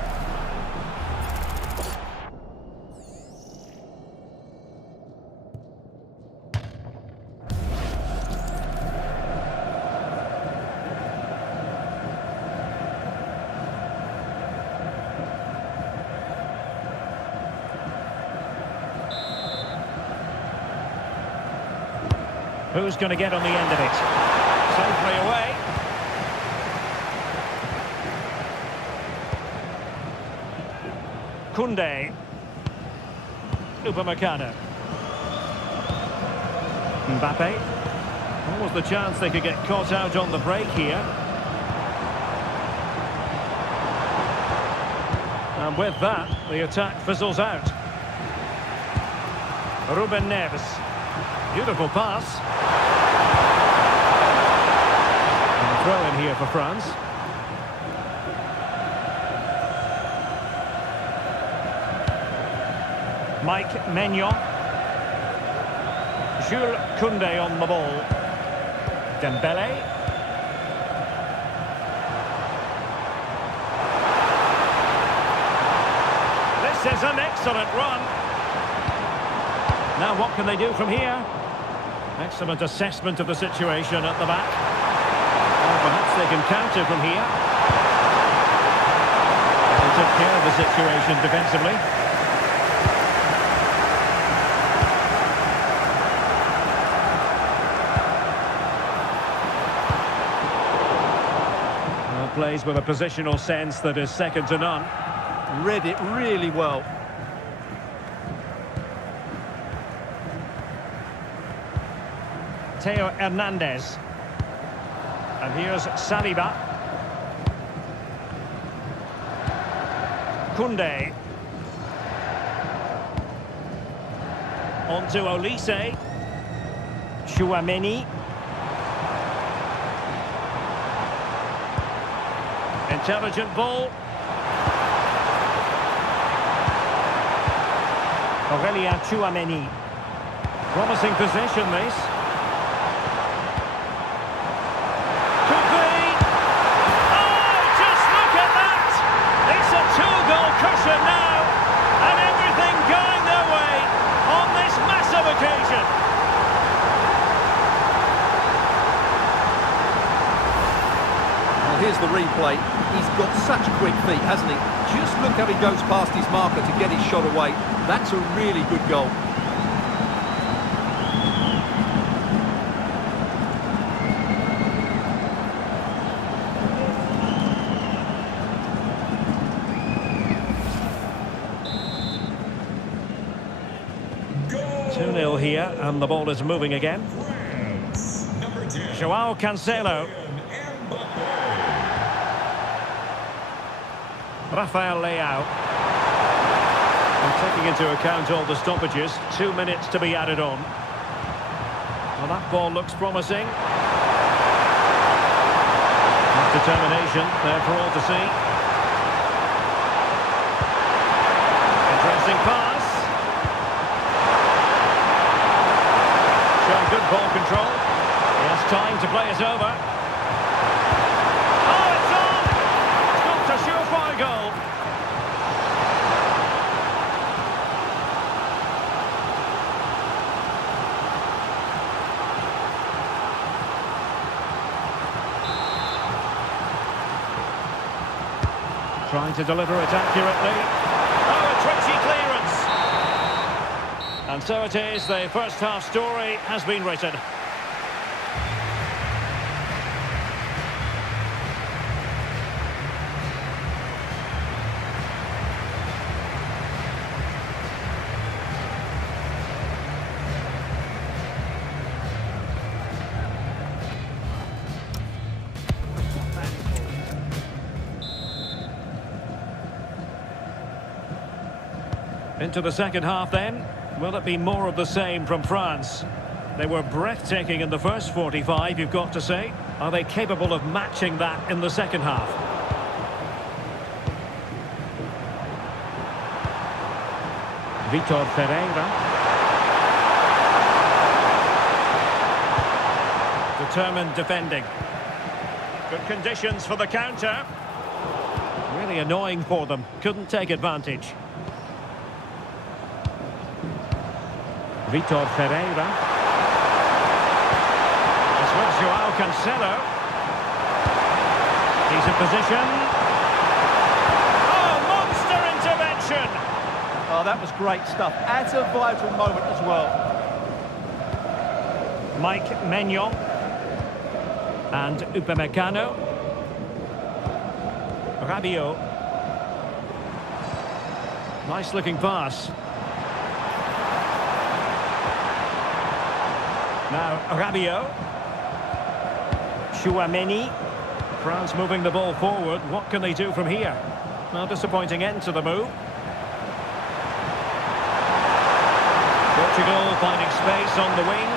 Who's going to get on the end of it? Safely away. Koundé. Upamecano. Mbappe. What was the chance they could get caught out on the break here? And with that, the attack fizzles out. Ruben Neves. Beautiful pass. And a throw in here for France. Mike Maignan. Jules Koundé on the ball. Dembele. This is an excellent run. Now what can they do from here? Excellent assessment of the situation at the back. Well, perhaps they can counter from here. They took care of the situation defensively. Plays with a positional sense that is second to none. Read it really well. Theo Hernandez. And here's Saliba. Koundé. On to Olise. Chouameni. Intelligent ball. Aurelien Chouameni. Promising possession, this. Could be. Oh, just look at that! It's a two-goal cushion now. And everything going their way on this massive occasion. Here's the replay. He's got such quick feet, hasn't he? Just look how he goes past his marker to get his shot away. That's a really good goal. Goal! 2-0 here, and the ball is moving again. France, number 10. Joao Cancelo. Rafael Leao. And taking into account all the stoppages, 2 minutes to be added on. Well, that ball looks promising. That determination there for all to see. Interesting pass. Showing good ball control. He has time to play it over. Oh, it's on! It's not a surefire goal. Trying to deliver it accurately. Oh, a twitchy clearance. And so it is, the first half story has been written. Into the second half then. Will it be more of the same from France? They were breathtaking in the first 45, you've got to say. Are they capable of matching that in the second half? Vitor Ferreira. Determined defending. Good conditions for the counter. Really annoying for them. Couldn't take advantage. Vitor Ferreira. It's with Joao Cancelo. He's in position. Oh, monster intervention! Oh, that was great stuff. At a vital moment as well. Mike Maignan. And Upamecano. Rabiot. Nice looking pass. Now Rabiot. Chouameni. France moving the ball forward. What can they do from here? Well, disappointing end to the move. Portugal finding space on the wing.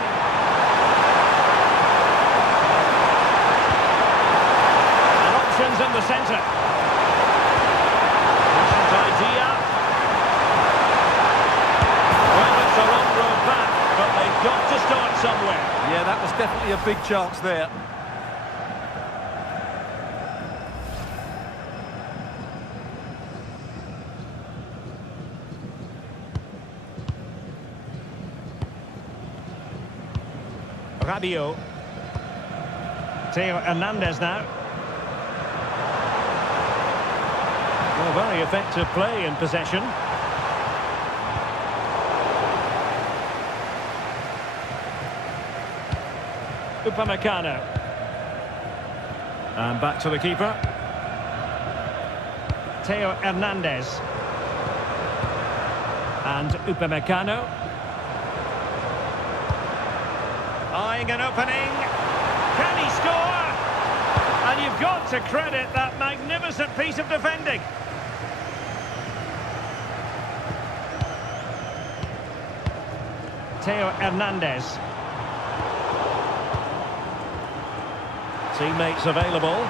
And options in the centre. Decent idea. Well, it's a long road back, but they've got to start somewhere. Yeah, that was definitely a big chance there. Rabiot. Theo Hernandez now. Well, very effective play in possession. Upamecano. And back to the keeper. Theo Hernandez. And Upamecano. Eyeing an opening. Can he score? And you've got to credit that magnificent piece of defending. Theo Hernandez. Teammates available.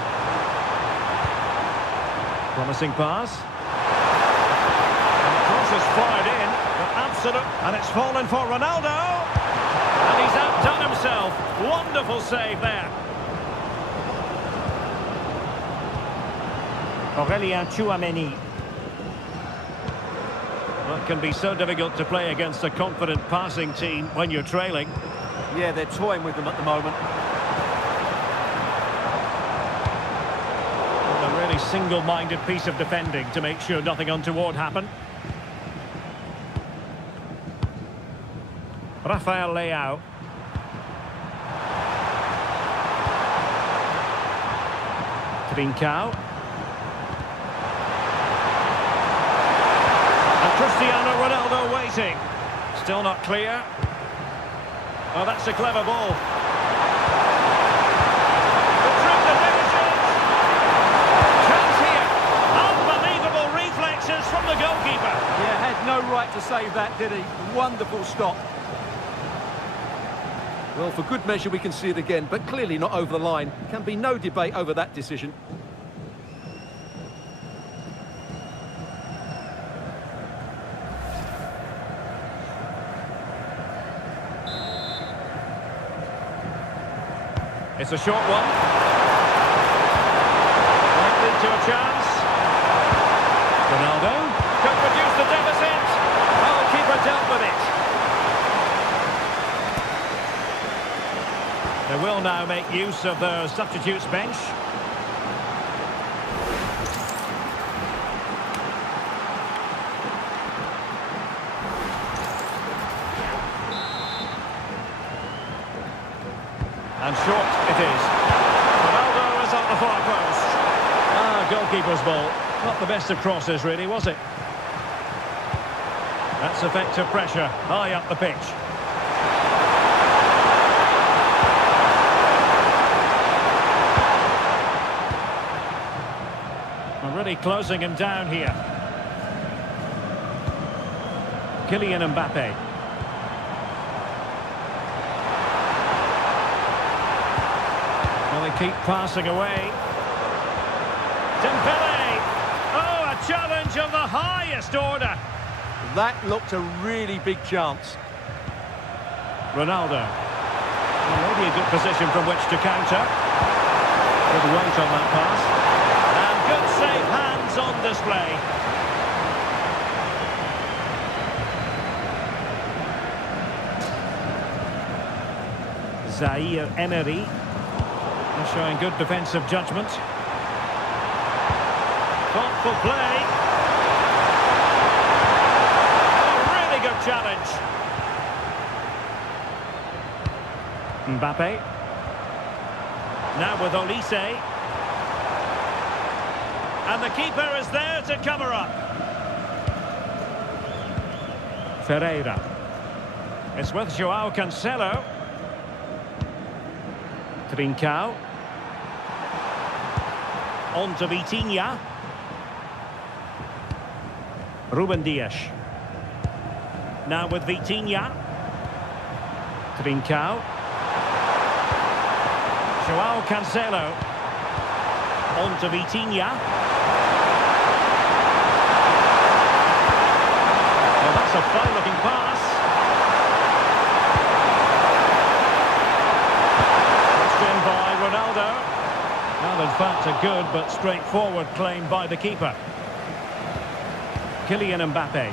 Promising pass. And the cross is fired in. But absolute. And it's fallen for Ronaldo. And he's outdone himself. Wonderful save there. Aurélien Chouameni. Well, it can be so difficult to play against a confident passing team when you're trailing. Yeah, they're toying with them at the moment. A really single-minded piece of defending to make sure nothing untoward happened. Rafael Leao. Trincao. And Cristiano Ronaldo waiting. Still not clear. Oh, that's a clever ball. Through the divisions. Chance here. Unbelievable reflexes from the goalkeeper. Yeah, had no right to save that, did he? Wonderful stop. Well, for good measure, we can see it again, but clearly not over the line. Can be no debate over that decision. It's a short one. Might lead to a chance. Ronaldo could reduce the deficit. Oh, keeper dealt with it. They will now make use of their substitutes bench. And short it is. Ronaldo is on the far post. Ah, goalkeeper's ball. Not the best of crosses, really, was it? That's effective pressure high up the pitch. Really closing him down here. Kylian Mbappe. Well, they keep passing away. Dembele! Oh, a challenge of the highest order. That looked a really big chance. Ronaldo. Well, maybe a good position from which to counter. Good weight on that pass. Good save hands on display. Zaire Emery showing good defensive judgment. Thoughtful play. A really good challenge. Mbappe. Now with Olise. And the keeper is there to cover up. Ferreira. It's with João Cancelo. Trincao. On to Vitinha. Ruben Dias. Now with Vitinha. Trincao. João Cancelo. On to Vitinha. Well, that's a fine-looking pass. Pushed in by Ronaldo. Well, in fact, a good but straightforward claim by the keeper. Kylian Mbappe.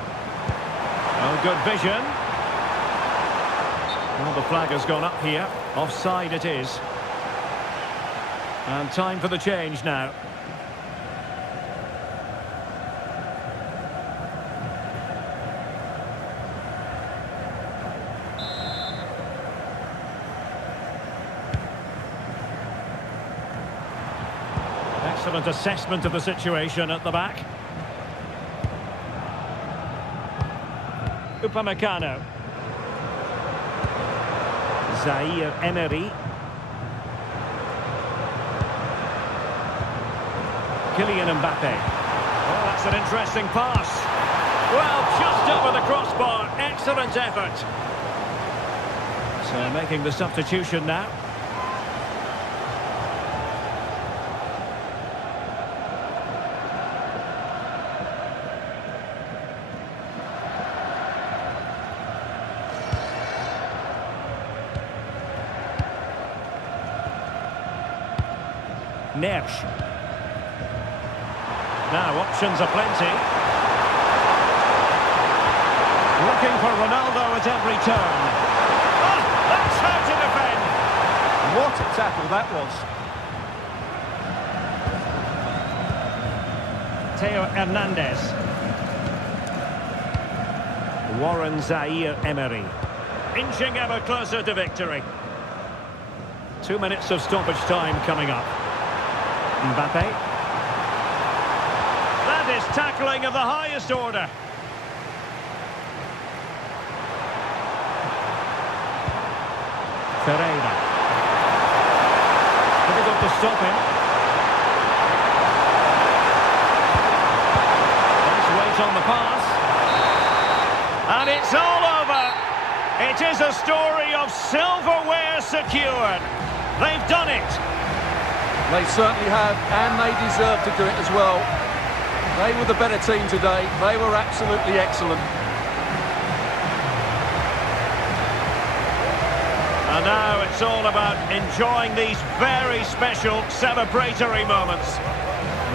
Oh, good vision. Well, the flag has gone up here. Offside it is. And time for the change now. Excellent assessment of the situation at the back. Upamecano. Zaire Emery. Kylian Mbappe. Oh, that's an interesting pass. Well, just over the crossbar. Excellent effort. So making the substitution now. Neves. Now options are plenty. Looking for Ronaldo at every turn. Oh, that's how to defend. What a tackle that was. Theo Hernandez. Warren Zaire Emery. Inching ever closer to victory. 2 minutes of stoppage time coming up. Mbappe. That is tackling of the highest order. Ferreira. Difficult to stop him. Nice weight on the pass. And it's all over. It is a story of silverware secured. They've done it. They certainly have, and they deserve to do it as well. They were the better team today. They were absolutely excellent. And now it's all about enjoying these very special celebratory moments.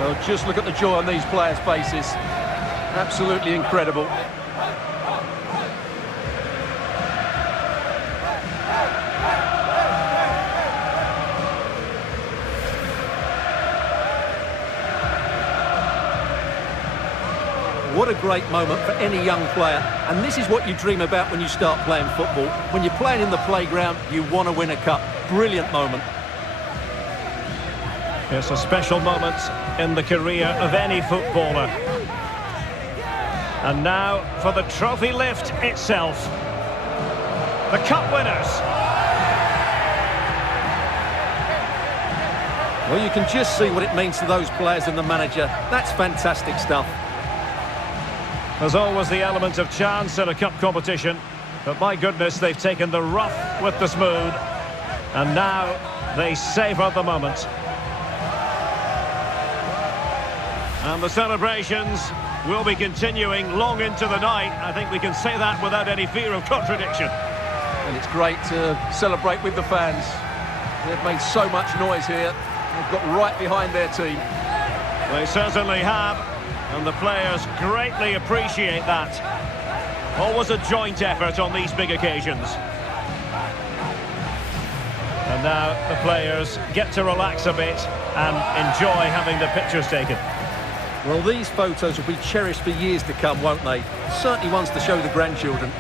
Well, just look at the joy on these players' faces. Absolutely incredible. What a great moment for any young player. And this is what you dream about when you start playing football. When you're playing in the playground, you want to win a cup. Brilliant moment. It's a special moment in the career of any footballer. And now for the trophy lift itself. The cup winners. Well, you can just see what it means to those players and the manager. That's fantastic stuff. There's always the element of chance in a cup competition, but my goodness, they've taken the rough with the smooth, and now they savour the moment. And the celebrations will be continuing long into the night. I think we can say that without any fear of contradiction. And it's great to celebrate with the fans. They've made so much noise here. They've got right behind their team. They certainly have. And the players greatly appreciate that. Always a joint effort on these big occasions. And now the players get to relax a bit and enjoy having the pictures taken. Well, these photos will be cherished for years to come, won't they? Certainly ones to show the grandchildren.